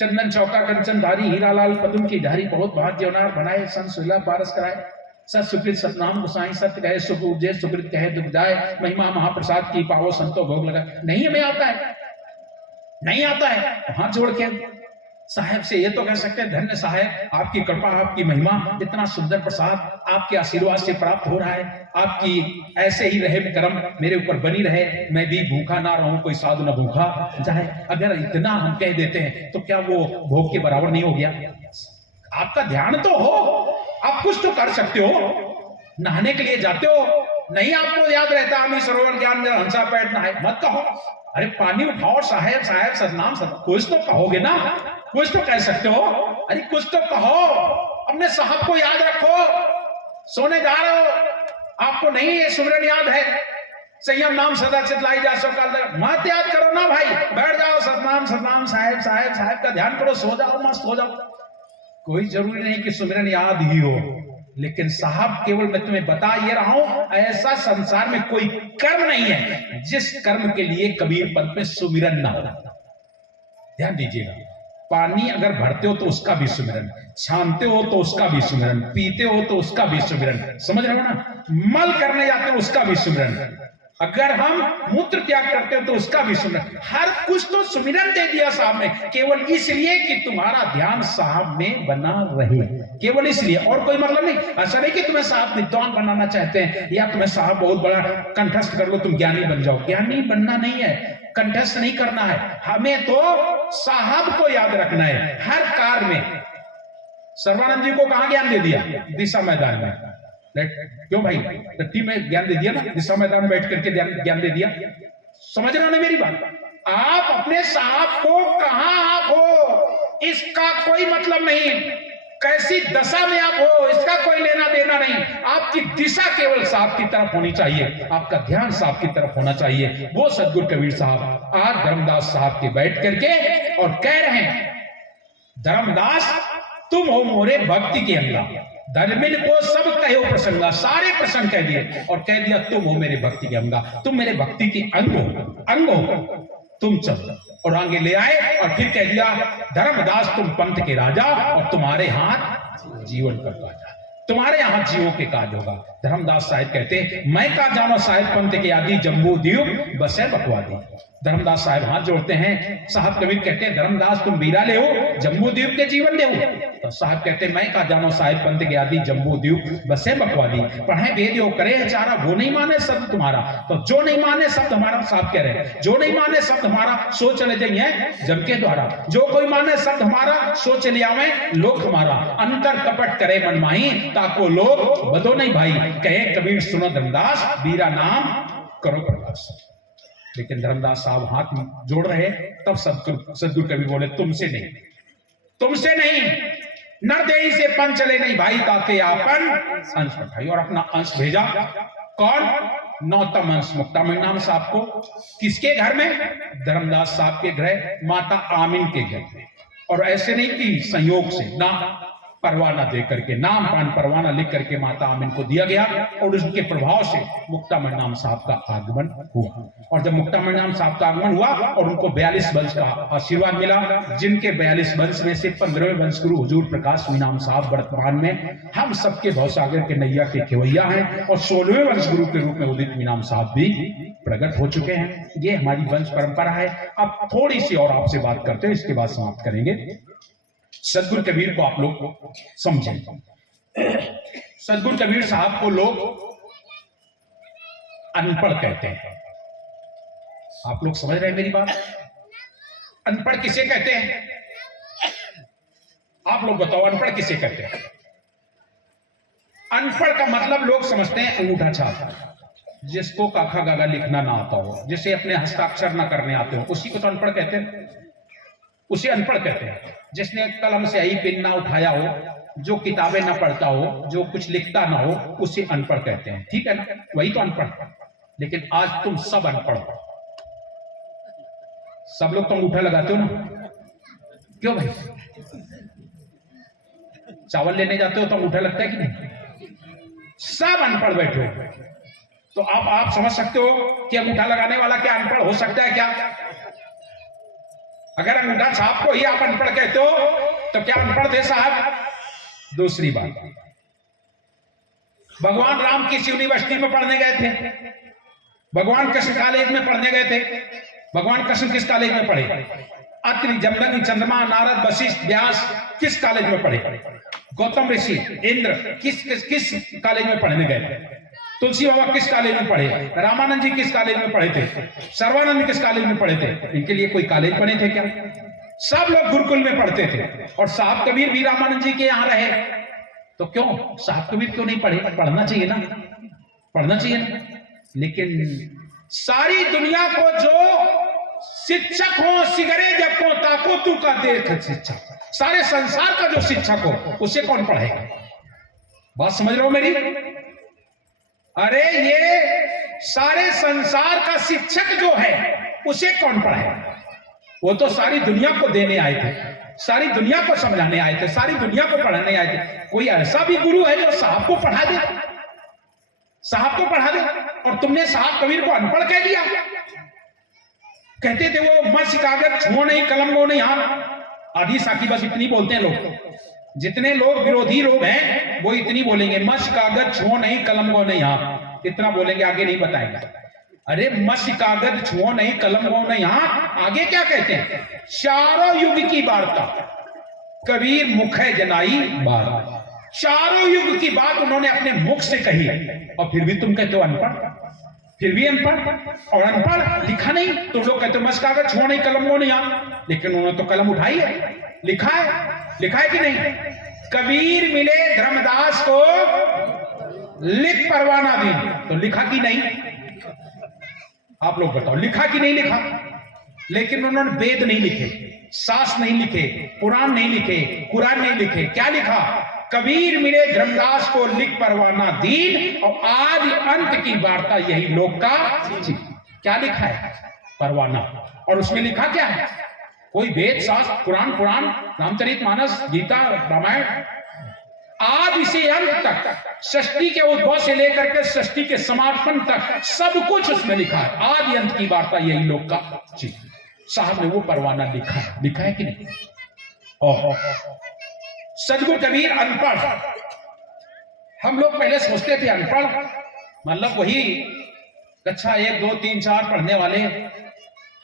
चंदन चौका कंचन धारी हीरा लाल पदुम की धारी बहुत भाग्य होनार बनाए सन सुलभ बारस कराए, सत सुकृत सतनाम गुसाई सत्य कहे सुख उपजे सुकृत कहे दुख जाए, महिमा महाप्रसाद की पाओ संतो भोग लगा। नहीं हमें आता है, नहीं आता है, हाथ जोड़ के साहब से ये तो कह सकते हैं धन्य साहब, आपकी कृपा आपकी महिमा, इतना सुंदर प्रसाद आपके आशीर्वाद से प्राप्त हो रहा है, आपकी ऐसे ही रहे कर्म मेरे ऊपर बनी रहे, मैं भी भूखा ना रहूं कोई साधु ना भूखा जाए। अगर इतना हम कह देते हैं तो क्या वो भोग के बराबर नहीं हो गया? आपका ध्यान तो हो, आप कुछ तो कर सकते हो। नहाने के लिए जाते हो, नहीं आपको याद रहता हमें सरोवर ज्ञान हंसा पैठ नहाए, मत कहो अरे पानी उठाओ साहेब साहेब सतनाम सत, कुछ तो कहोगे ना, कुछ तो कह सकते हो, अरे कुछ तो कहो, अपने साहब को याद रखो। सोने जा रहे हो, आपको नहीं ये सुमरन याद है, संयम नाम सदा चितलाई जा सो काल तक, मत याद करो ना भाई, बैठ जाओ सतनाम सतनाम साहेब साहेब साहेब का ध्यान करो, सो जाओ मस्त हो जाओ। कोई जरूरी नहीं कि सुमरन याद ही हो, लेकिन साहब केवल मैं तुम्हें बता ये रहा हूं, ऐसा संसार में कोई कर्म नहीं है जिस कर्म के लिए कबीर पद में सुमिरन ना हो। ध्यान दीजिएगा, पानी अगर भरते हो तो उसका भी सुमिरन, छानते हो तो उसका भी सुमिरन, पीते हो तो उसका भी सुमिरन, समझ रहे हो ना, मल करने जाते हो उसका भी सुमिरन, अगर हम मूत्र त्याग करते हो तो उसका भी सुमिरन, हर कुछ तो सुमिरन दे दिया साहब ने, केवल इसलिए कि तुम्हारा ध्यान साहब में बना रहे, केवल इसलिए, और कोई मतलब नहीं। ऐसा नहीं कि तुम्हें साहब विद्वान बनाना चाहते हैं या तुम्हें साहब बहुत बड़ा कंठस्थ कर लो तुम ज्ञानी बन जाओ, ज्ञानी बनना नहीं है, कंठस्थ नहीं करना है, हमें तो साहब को याद रखना है हर कार्य में। सर्वानंद जी को कहां ज्ञान दे दिया? दिशा मैदान में। क्यों भाई, टट्टी में ज्ञान दे दिया ना, दिशा मैदान में बैठ करके ज्ञान दे दिया। समझ रहे हो ना मेरी बात? आप अपने साहब को कहां आप हो इसका कोई मतलब नहीं, कैसी दशा में आप हो इसका कोई लेना देना नहीं, आपकी दिशा केवल साहब की तरफ होनी चाहिए, आपका ध्यान साहब की तरफ होना चाहिए। वो सदगुरु कबीर साहब आज धर्मदास साहब के बैठ करके और कह रहे हैं, धर्मदास तुम हो मोरे भक्ति के अंगा, धर्मिन को सब कहो प्रसंगा, सारे प्रसंग कह दिए और कह दिया तुम हो मेरे भक्ति के अंगा, तुम मेरे भक्ति के अंग हो, तुम चलो, और आगे ले आए और फिर कह दिया धर्मदास तुम पंथ के राजा और तुम्हारे हाथ जीवन का काजा, तुम्हारे यहाँ जीवों के काज होगा। धर्मदास साहिब कहते मैं का जानो साहिब पंथ के आदि जम्बू द्वीप बसे बकवादी। धर्मदास साहिब हाथ जोड़ते हैं, साहब कबीर कहते हैं धर्मदास तुम बीरा ले हो जम्बू द्वीप के जीवन ले हो, तो साहब कहते मैं का जानो साहिब पंथ के आदि जम्बू द्वीप बसे बकवादी, पढ़े वेद यो करे है चारा, वो नहीं माने शब्द तुम्हारा, तो जो नहीं माने शब्द हमारा, साहब कह रहे हैं जो नहीं माने शब्द हमारा सो चले जाइए जम के द्वारा, जो कोई माने शब्द हमारा सो चले आवे लोक हमारा, अंतर कपट करे मनमाही ताको लोग बदो नहीं भाई, कहे कबीर सुनो धर्मदास बीरा नाम करो प्रकाश। लेकिन धर्मदास साहब हाथ जोड़ रहे, तब सदगुरु कबीर बोले तुमसे नहीं, तुमसे नहीं, नरदेही से पंच चले नहीं भाई, ताके आपन अंश पठाई, और अपना अंश भेजा। कौन? नौतम अंश मुक्तामणि नाम साहब को, किसके घर में? धर्मदास साहब के घर, माता आमिन के घर में, और ऐसे नहीं कि संयोग से ना, परवाना दे करके, नाम पान परवाना लिख करके माता आमिन को दिया गया, और उसके प्रभाव से मुक्तामणि नाम साहब का आगमन हुआ। और जब मुक्तामणि नाम साहब का आगमन हुआ और उनको 42 वंश का आशीर्वाद मिला, जिनके 42 वंश में से 15वें वंश गुरु हुजूर प्रकाश नाम साहब वर्तमान में हम सबके भवसागर के नैया के खेवैया हैं, और 16वें वंश गुरु के रूप में उदित नाम साहब भी प्रकट हो चुके हैं। ये हमारी वंश परंपरा है। अब थोड़ी सी और आपसे बात करते हैं, इसके बाद समाप्त करेंगे। सदगुरु कबीर को आप लोग समझें, सदगुरु कबीर साहब को लोग अनपढ़ कहते हैं। आप लोग समझ रहे हैं मेरी बात? अनपढ़ किसे कहते हैं? आप लोग बताओ अनपढ़ किसे कहते हैं? अनपढ़ का मतलब लोग समझते हैं अंगूठा छाप, जिसको काखा गागा लिखना ना आता हो, जिसे अपने हस्ताक्षर ना करने आते हो, उसी को तो अनपढ़ कहते हैं। उसे अनपढ़ कहते हैं। जिसने कलम से आई पेन ना उठाया हो, जो किताबें ना पढ़ता हो, जो कुछ लिखता ना हो, उसे अनपढ़ कहते हैं। ठीक है ना, वही तो अनपढ़। लेकिन आज तुम सब अनपढ़ हो। सब लोग तो अंगूठा लगाते हो ना, क्यों भाई? चावल लेने जाते हो तो अंगूठा लगता है कि नहीं? सब अनपढ़ बैठे हो। तो अब आप समझ सकते हो कि अंगूठा लगाने वाला क्या अनपढ़ हो सकता है क्या? अगर अंगूठा छाप को ही आप अनपढ़ कहते हो तो क्या अनपढ़ थे साहब? दूसरी बात, भगवान राम किस यूनिवर्सिटी में पढ़ने गए थे? भगवान कृष्ण कॉलेज में पढ़ने गए थे। भगवान कृष्ण किस कॉलेज में पढ़े? अत्रि, जमदग्नि, चंद्रमा, नारद, वशिष्ठ, व्यास किस कॉलेज में पढ़े? गौतम ऋषि, इंद्र किस किस किस कॉलेज में पढ़ने गए? तुलसी बाबा किस कॉलेज में पढ़े? रामानंद जी किस कॉलेज में पढ़े थे? सर्वानंद किस कॉलेज में पढ़े थे? इनके लिए कोई कॉलेज बने थे क्या? सब लोग गुरुकुल में पढ़ते थे। और साहब कबीर भी रामानंद जी के यहां रहे। तो क्यों साहब कबीर क्यों नहीं पढ़े? पढ़ना चाहिए ना, पढ़ना चाहिए ना। लेकिन सारी दुनिया को जो शिक्षक हो, सिगरे जब को ताको तू का देख शिक्षक, सारे संसार का जो शिक्षक हो उसे कौन पढ़ेगा? बात समझ रहे हो मेरी? अरे ये सारे संसार का शिक्षक जो है उसे कौन पढ़ेगा? वो तो सारी दुनिया को देने आए थे, सारी दुनिया को समझाने आए थे, सारी दुनिया को पढ़ाने आए थे। कोई ऐसा भी गुरु है जो साहब को पढ़ा दे? साहब को पढ़ा दे? और तुमने साहब कबीर को अनपढ़ कह दिया। कहते थे वो मस कागज छुओ नहीं, कलम वो नहीं हाथ। आधी साकी बस इतनी बोलते हैं लोग। जितने लोग विरोधी लोग हैं वो इतनी बोलेंगे, मस कागज छुओ नहीं, कलम वो नहीं हाथ। इतना बोलेंगे, आगे नहीं बताएंगे। अरे मस कागज छुओ नहीं, कलम वो नहीं हाथ, आगे क्या कहते हैं? चारों युग की वार्ता कबीर मुख है जनाई बात। चारों युग की बात उन्होंने अपने मुख से कही, और फिर भी तुम कहते हो अनपढ़। फिर भी अनपढ़। और अनपढ़ लिखा नहीं, तुम लोग कहते हो मस कागज छुओ नहीं, कलम वो नहीं हाथ। लेकिन उन्होंने तो कलम उठाई है, लिखा है। लिखा है कि नहीं? कबीर मिले धर्मदास को लिख परवाना दी, तो लिखा कि नहीं? आप लोग बताओ, लिखा कि नहीं लिखा? लेकिन उन्होंने वेद नहीं लिखे, शास्त्र नहीं लिखे, पुराण नहीं लिखे, कुरान नहीं लिखे। क्या लिखा? कबीर मिले धर्मदास को लिख परवाना दीन, और आदि अंत की वार्ता यही लोक का। क्या लिखा है? परवाना। और उसमें लिखा क्या है? कोई वेद शास्त्र पुराण पुराण रामचरितमानस, गीता, रामायण, आदि से अंत तक, सृष्टि के उद्भव से लेकर के सृष्टि के समापन तक सब कुछ उसमें लिखा है। आदि अंत की वार्ता यही लोक का। साहब ने वो परवाना लिखा है। लिखा है कि नहीं? और सदगुरु कबीर अनपढ़। हम लोग पहले सोचते थे अनपढ़ मतलब वही कक्षा 1, 2, 3, 4 पढ़ने वाले,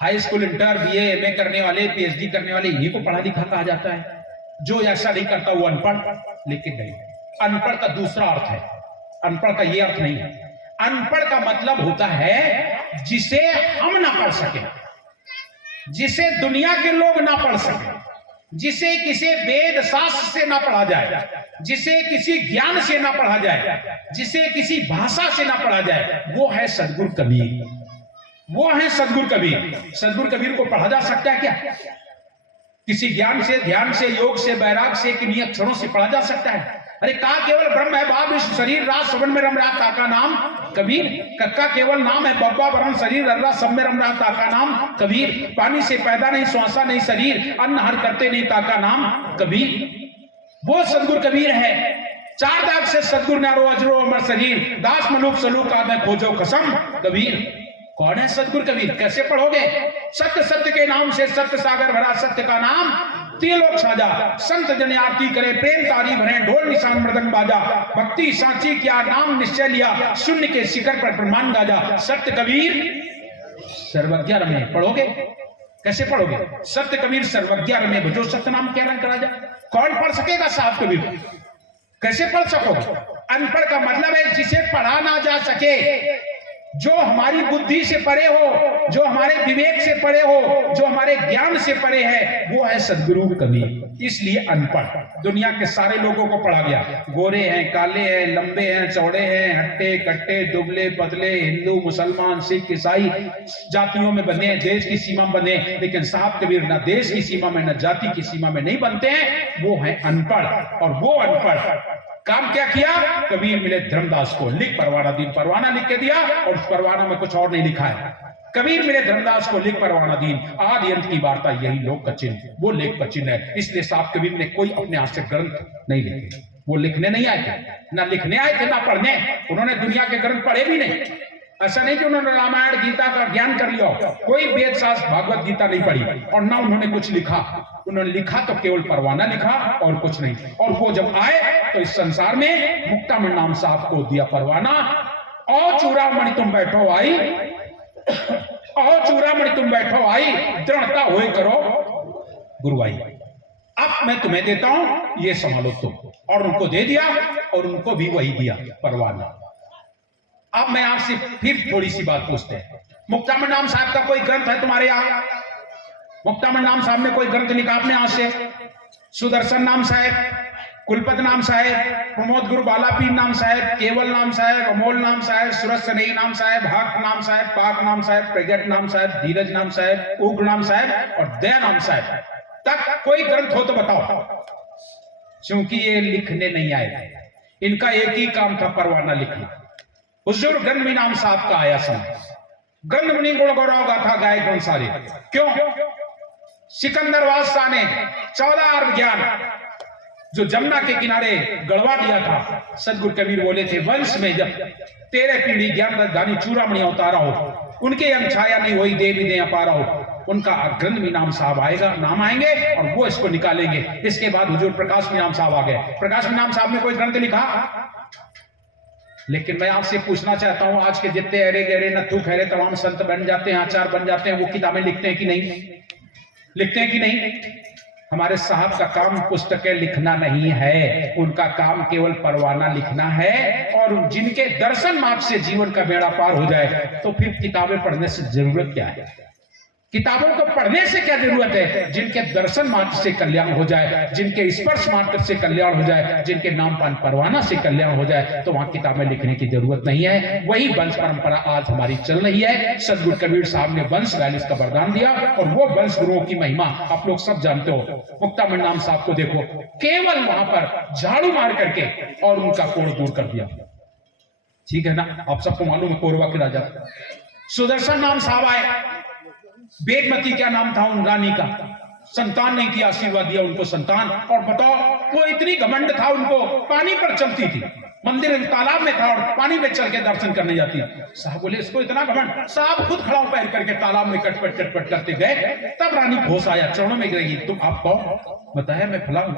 high school, inter, BA, MA करने वाले, पीएचडी करने वाले, इन्हीं को पढ़ा लिखा कहा जाता है। जो ऐसा नहीं करता वो अनपढ़। लेकिन नहीं, अनपढ़ का दूसरा अर्थ है। अनपढ़ का ये अर्थ नहीं है। अनपढ़ का मतलब होता है जिसे हम ना पढ़ सके, जिसे दुनिया के लोग ना पढ़ सके, जिसे किसी वेद शास्त्र से ना पढ़ा जाए, जिसे किसी ज्ञान से ना पढ़ा जाए, जिसे किसी भाषा से ना पढ़ा जाए, वो है सदगुरु कबीर। वो है सदगुरु कबीर। सदगुरु कबीर को पढ़ा जा सकता है क्या? किसी ज्ञान से, ध्यान से, योग से, वैराग से, किन्हीं अक्षरों से पढ़ा जा सकता है? अरे का केवल ब्रह्म है बाप विश्व शरीर, रात सवन में रम रहा का नाम कबीर। कक्का केवल नाम है बब्बा वरण शरीर, रर्रा सब में रम रहा का नाम कबीर। पानी से पैदा नहीं, श्वासा नहीं शरीर, अन्न हर करते नहीं ताका नाम कबीर। वो सदगुरु कबीर है। 4 दाग से सदगुरु नारो अजरो अमर शरीर, दास मनुख सलूक आदे खोजो कसम कबीर। कौन है सदगुरु कबीर? कैसे पढ़ोगे? सत्य सत्य के नाम से सत्य सागर भरा, सत्य का नाम त्रिलोक साजा। संत जन आरती करे, प्रेम तारी भरे, ढोल निशान मृदंग बाजा। भक्ति साची क्या नाम निश्चय लिया, शून्य के शिखर पर प्रमाण गाजा। सत्य कबीर सर्वज्ञ रमे। पढ़ोगे? कैसे पढ़ोगे? सत्य कबीर सर्वज्ञ रमे भजो सत्य नाम क्या रंग राजा। कौन पढ़ सकेगा साहब कबीर? कैसे पढ़ सकोगे? अनपढ़ का मतलब है जिसे पढ़ा ना जा सके, जो हमारी बुद्धि से परे हो, जो हमारे विवेक से परे हो, जो हमारे ज्ञान से परे है, वो है सदगुरु कबीर। इसलिए अनपढ़ दुनिया के सारे लोगों को पढ़ा गया। गोरे हैं, काले हैं, लंबे हैं, चौड़े हैं, हट्टे कट्टे, दुबले पतले, हिंदू मुसलमान सिख ईसाई जातियों में बने, देश की सीमा में बने, लेकिन साहब कबीर ना देश की सीमा में, ना जाति की सीमा में नहीं बनते हैं। वो है अनपढ़। और वो अनपढ़ काम क्या किया? कबीर मिले धर्मदास को, लिख परवाना दीन। परवाना लिख के दिया और उस परवाना में कुछ और नहीं लिखा है। कबीर मिले धर्मदास को, लिख परवाना दीन, आदि अंत की वार्ता यही लोक का चिन्ह। वो लेख का चिन्ह है। इसलिए साहब कबीर ने कोई अपने हाथ से ग्रंथ नहीं लिखे। वो लिखने नहीं आए थे, ना लिखने आए थे, ना पढ़ने। उन्होंने दुनिया के ग्रंथ पढ़े भी नहीं। ऐसा नहीं कि उन्होंने रामायण गीता का ज्ञान कर लिया, कोई वेद शास्त्र भागवत गीता नहीं पढ़ी और ना उन्होंने कुछ लिखा। उन्होंने लिखा तो केवल परवाना लिखा और कुछ नहीं। और वो जब आए तो इस संसार में मुक्तामण नाम साहब को दिया परवाना। और चूड़ामणि तुम बैठो आई, और चूड़ामणि तुम बैठो आई, दृढ़ता हुए करो गुरुआई। अब मैं तुम्हें देता हूं, ये संभालो तुम। और उनको दे दिया और उनको भी वही दिया परवाना। अब मैं आपसे फिर थोड़ी सी बात पूछते हैं। मुक्तामण नाम साहब का कोई ग्रंथ है तुम्हारे यहां? मुक्तामण नाम साहब ने कोई ग्रंथ लिखा अपने हाथ से? सुदर्शन नाम साहब, कुलपत नाम साहब, प्रमोद गुरु बालापीर नाम साहब, केवल नाम साहब, अमोल नाम साहब, सूरज सनेही नाम साहब, हक नाम साहब, पाक नाम साहब, प्रगट नाम साहब, धीरज नाम साहब, उग्र नाम साहब और दया नाम साहब तक कोई ग्रंथ हो तो बताओ। क्योंकि ये लिखने नहीं आए, इनका एक ही काम था, परवाना लिखना। हुजूर गंधमुनि नाम साहब का आया समय, गंधमुनि गुण गौरव गाथा गाए कौन सारे। क्यों? सिकंदर बादशाह ने 14 अर्ब ज्ञान जो जमुना के किनारे गड़वा दिया था, सदगुरु कबीर बोले थे, वंश में जब 13 पीढ़ी ज्ञान राजधानी चूड़ामणि अवतारा हो, उनके अंग छाया नहीं हुई देवी दे पारा हो, उनका गंधमुनि नाम साहब आएगा, नाम आएंगे और वो इसको निकालेंगे। इसके बाद हुजूर प्रकाश नाम साहब आ गए। प्रकाश नाम साहब ने कोई ग्रंथ लिखा? लेकिन मैं आपसे पूछना चाहता हूं, आज के जितने अरे गहरे नथु खैरे तमाम संत बन जाते हैं, आचार बन जाते हैं, वो किताबें लिखते हैं कि नहीं? लिखते हैं कि नहीं? हमारे साहब का काम पुस्तकें लिखना नहीं है, उनका काम केवल परवाना लिखना है। और जिनके दर्शन मार्ग से जीवन का बेड़ा पार हो जाए तो फिर किताबें पढ़ने से जरूरत क्या है? किताबों को पढ़ने से क्या जरूरत है? जिनके दर्शन मात्र से कल्याण हो जाए, जिनके स्पर्श मात्र से कल्याण हो जाए, जिनके नाम पान परवाना से कल्याण हो जाए, तो वहां किताबें लिखने की जरूरत नहीं है। वही वंश परंपरा आज हमारी चल रही है। सदगुरु कबीर साहब ने वंश गालिस का वरदान दिया और वो वंश गुरुओं की महिमा आप लोग सब जानते हो। मुक्तामण नाम साहब को देखो, केवल वहां पर झाड़ू मार करके और उनका कोढ़ दूर कर दिया। ठीक है ना? आप सबको मालूम है कोरवा के राजा सुदर्शन नाम साहब आए। वेदमती क्या नाम था उन रानी का? संतान नहीं किया, आशीर्वाद दिया उनको संतान। और बताओ, वो इतनी घमंड था उनको, पानी पर चलती थी, मंदिर तालाब में था और पानी में चल के दर्शन करने जाती। साहब बोले इसको इतना घमंड। साहब खुद खड़ा पैर करके तालाब में कटपट कटपट करते गए। तब रानी होश आया, चरणों में गिर गई। तुम आप कौन? बताया मैं फला हूं।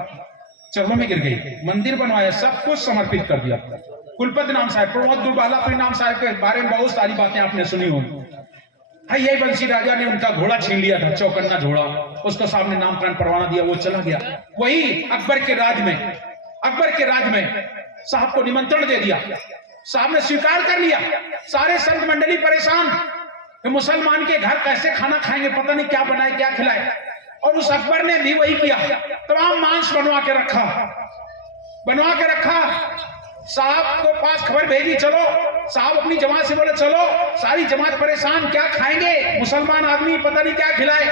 चरणों में गिर गई, मंदिर बनवाया, सब कुछ समर्पित कर दिया। कुलपत नाम साहब, प्रमोद गुरु बालापीर नाम साहब के बारे में बहुत सारी बातें आपने सुनी होंगी। यही बंसी राजा ने उनका घोड़ा छीन लिया था, चौकन्ना घोड़ा, उसको सामने नामकरण परवाना दिया, वो चला गया। वही अकबर के राज में साहब को निमंत्रण दे दिया, साहब ने स्वीकार कर लिया। सारे संत मंडली परेशान कि मुसलमान के घर कैसे खाना खाएंगे, पता नहीं क्या बनाए क्या खिलाए। और उस अकबर ने भी वही किया, तमाम मांस बनवा के रखा। साहब को पास खबर भेजी, चलो। साहब अपनी जमात से बोले चलो। सारी जमात परेशान, क्या खाएंगे, मुसलमान आदमी पता नहीं क्या खिलाए।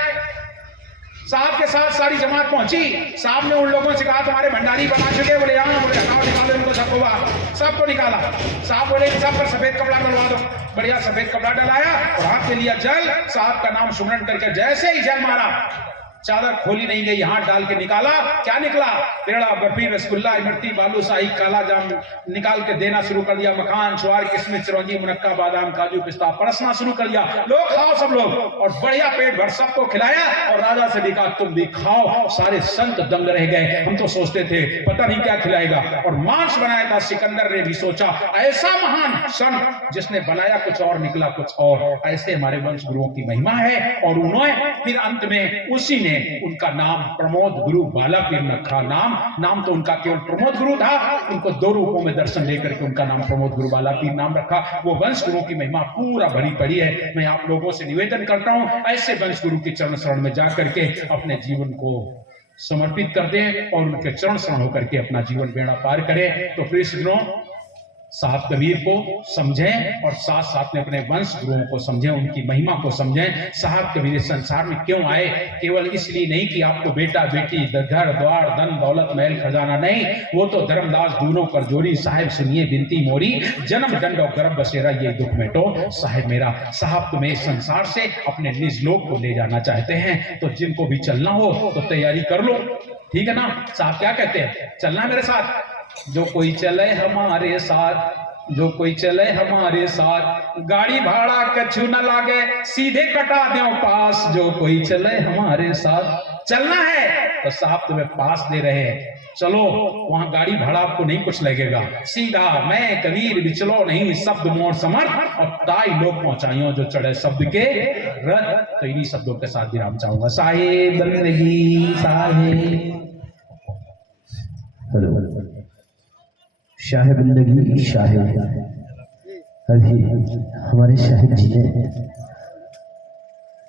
साहब के साथ सारी जमात पहुंची। साहब ने उन लोगों से कहा तुम्हारे भंडारी बना चुके? बोले यहाँ। बोले हाँ, निकालो इनको सबको निकाला। साहब बोले सब पर सफेद कपड़ा डलवा दो। बढ़िया सफेद कपड़ा डलाया और हाथ में लिया जल। साहब का नाम सुमरन करके जैसे ही जल मारा, चादर खोली नहीं गई, हाथ डाल के निकाला। क्या निकला? पेड़ा, बर्फी, रसगुल्ला, इमरती, बालूशाही, काला जाम निकाल के देना शुरू कर दिया। मखान, ज्वार, किशमिश, चिरौंजी, मुनक्का, बादाम, काजू, पिस्ता परसना शुरू कर दिया। लोग खाओ सब लोग। और बढ़िया पेट भर सबको खिलाया। और राजा से भी कहा तुम भी खाओ। सारे संत दंग रह गए। हम तो सोचते थे पता नहीं क्या खिलाएगा। और मांस बनाया था। सिकंदर ने भी सोचा ऐसा महान संत जिसने बनाया कुछ और निकला कुछ और। ऐसे हमारे वंश गुरुओं की महिमा है। और उन्होंने फिर अंत में उसी ने ने उनका नाम प्रमोद गुरु बालापीर रखा। नाम तो उनका केवल प्रमोद गुरु था, उनको दो रूपों में दर्शन लेकर के उनका नाम प्रमोद गुरु बालापीर नाम रखा। वो वंश गुरु की महिमा पूरा भरी पड़ी है। मैं आप लोगों से निवेदन करता हूं, ऐसे वंश गुरु के चरण शरण में जाकर के अपने जीवन को समर्पित कर दें और उनके चरण शरण होकर के अपना जीवन बेड़ा पार करें। तो प्रिय सुनो, साहब कबीर को समझें और साथ साथ में अपने वंश गुरुओं को समझें, उनकी महिमा को समझें। साहब कबीर इस संसार में क्यों आए? केवल इसलिए नहीं कि आपको बेटा बेटी घर द्वार धन दौलत महल खजाना, नहीं, वो तो धर्मदास दूनों कर जोरी, साहेब सुनिए बिनती मोरी, जन्म दंड और गर्भ बसेरा ये दुख मेटो साहेब मेरा। साहब तुम्हें इस संसार से अपने निज लोक को ले जाना चाहते हैं, तो जिनको भी चलना हो तो तैयारी कर लो, ठीक है ना? साहब क्या कहते हैं? चलना मेरे साथ, जो कोई चले हमारे साथ, जो कोई चले हमारे साथ, गाड़ी भाड़ा कछु न लागे, सीधे कटा दो पास, जो कोई चले हमारे साथ। चलना है तो साहब तुम्हें पास दे रहे हैं, चलो, वहां गाड़ी भाड़ा आपको नहीं कुछ लगेगा, सीधा मैं कबीर विचलो नहीं, शब्द मोर समर्थ और ताई लोग पहुंचाइयों जो चढ़े शब्द के रथ। तो इन्हीं शब्दों के साथ विराम चाहूंगा। साहेब बंदगी साहेब, शाह बंदगी शाह, अभी हमारे शाहिद जी ने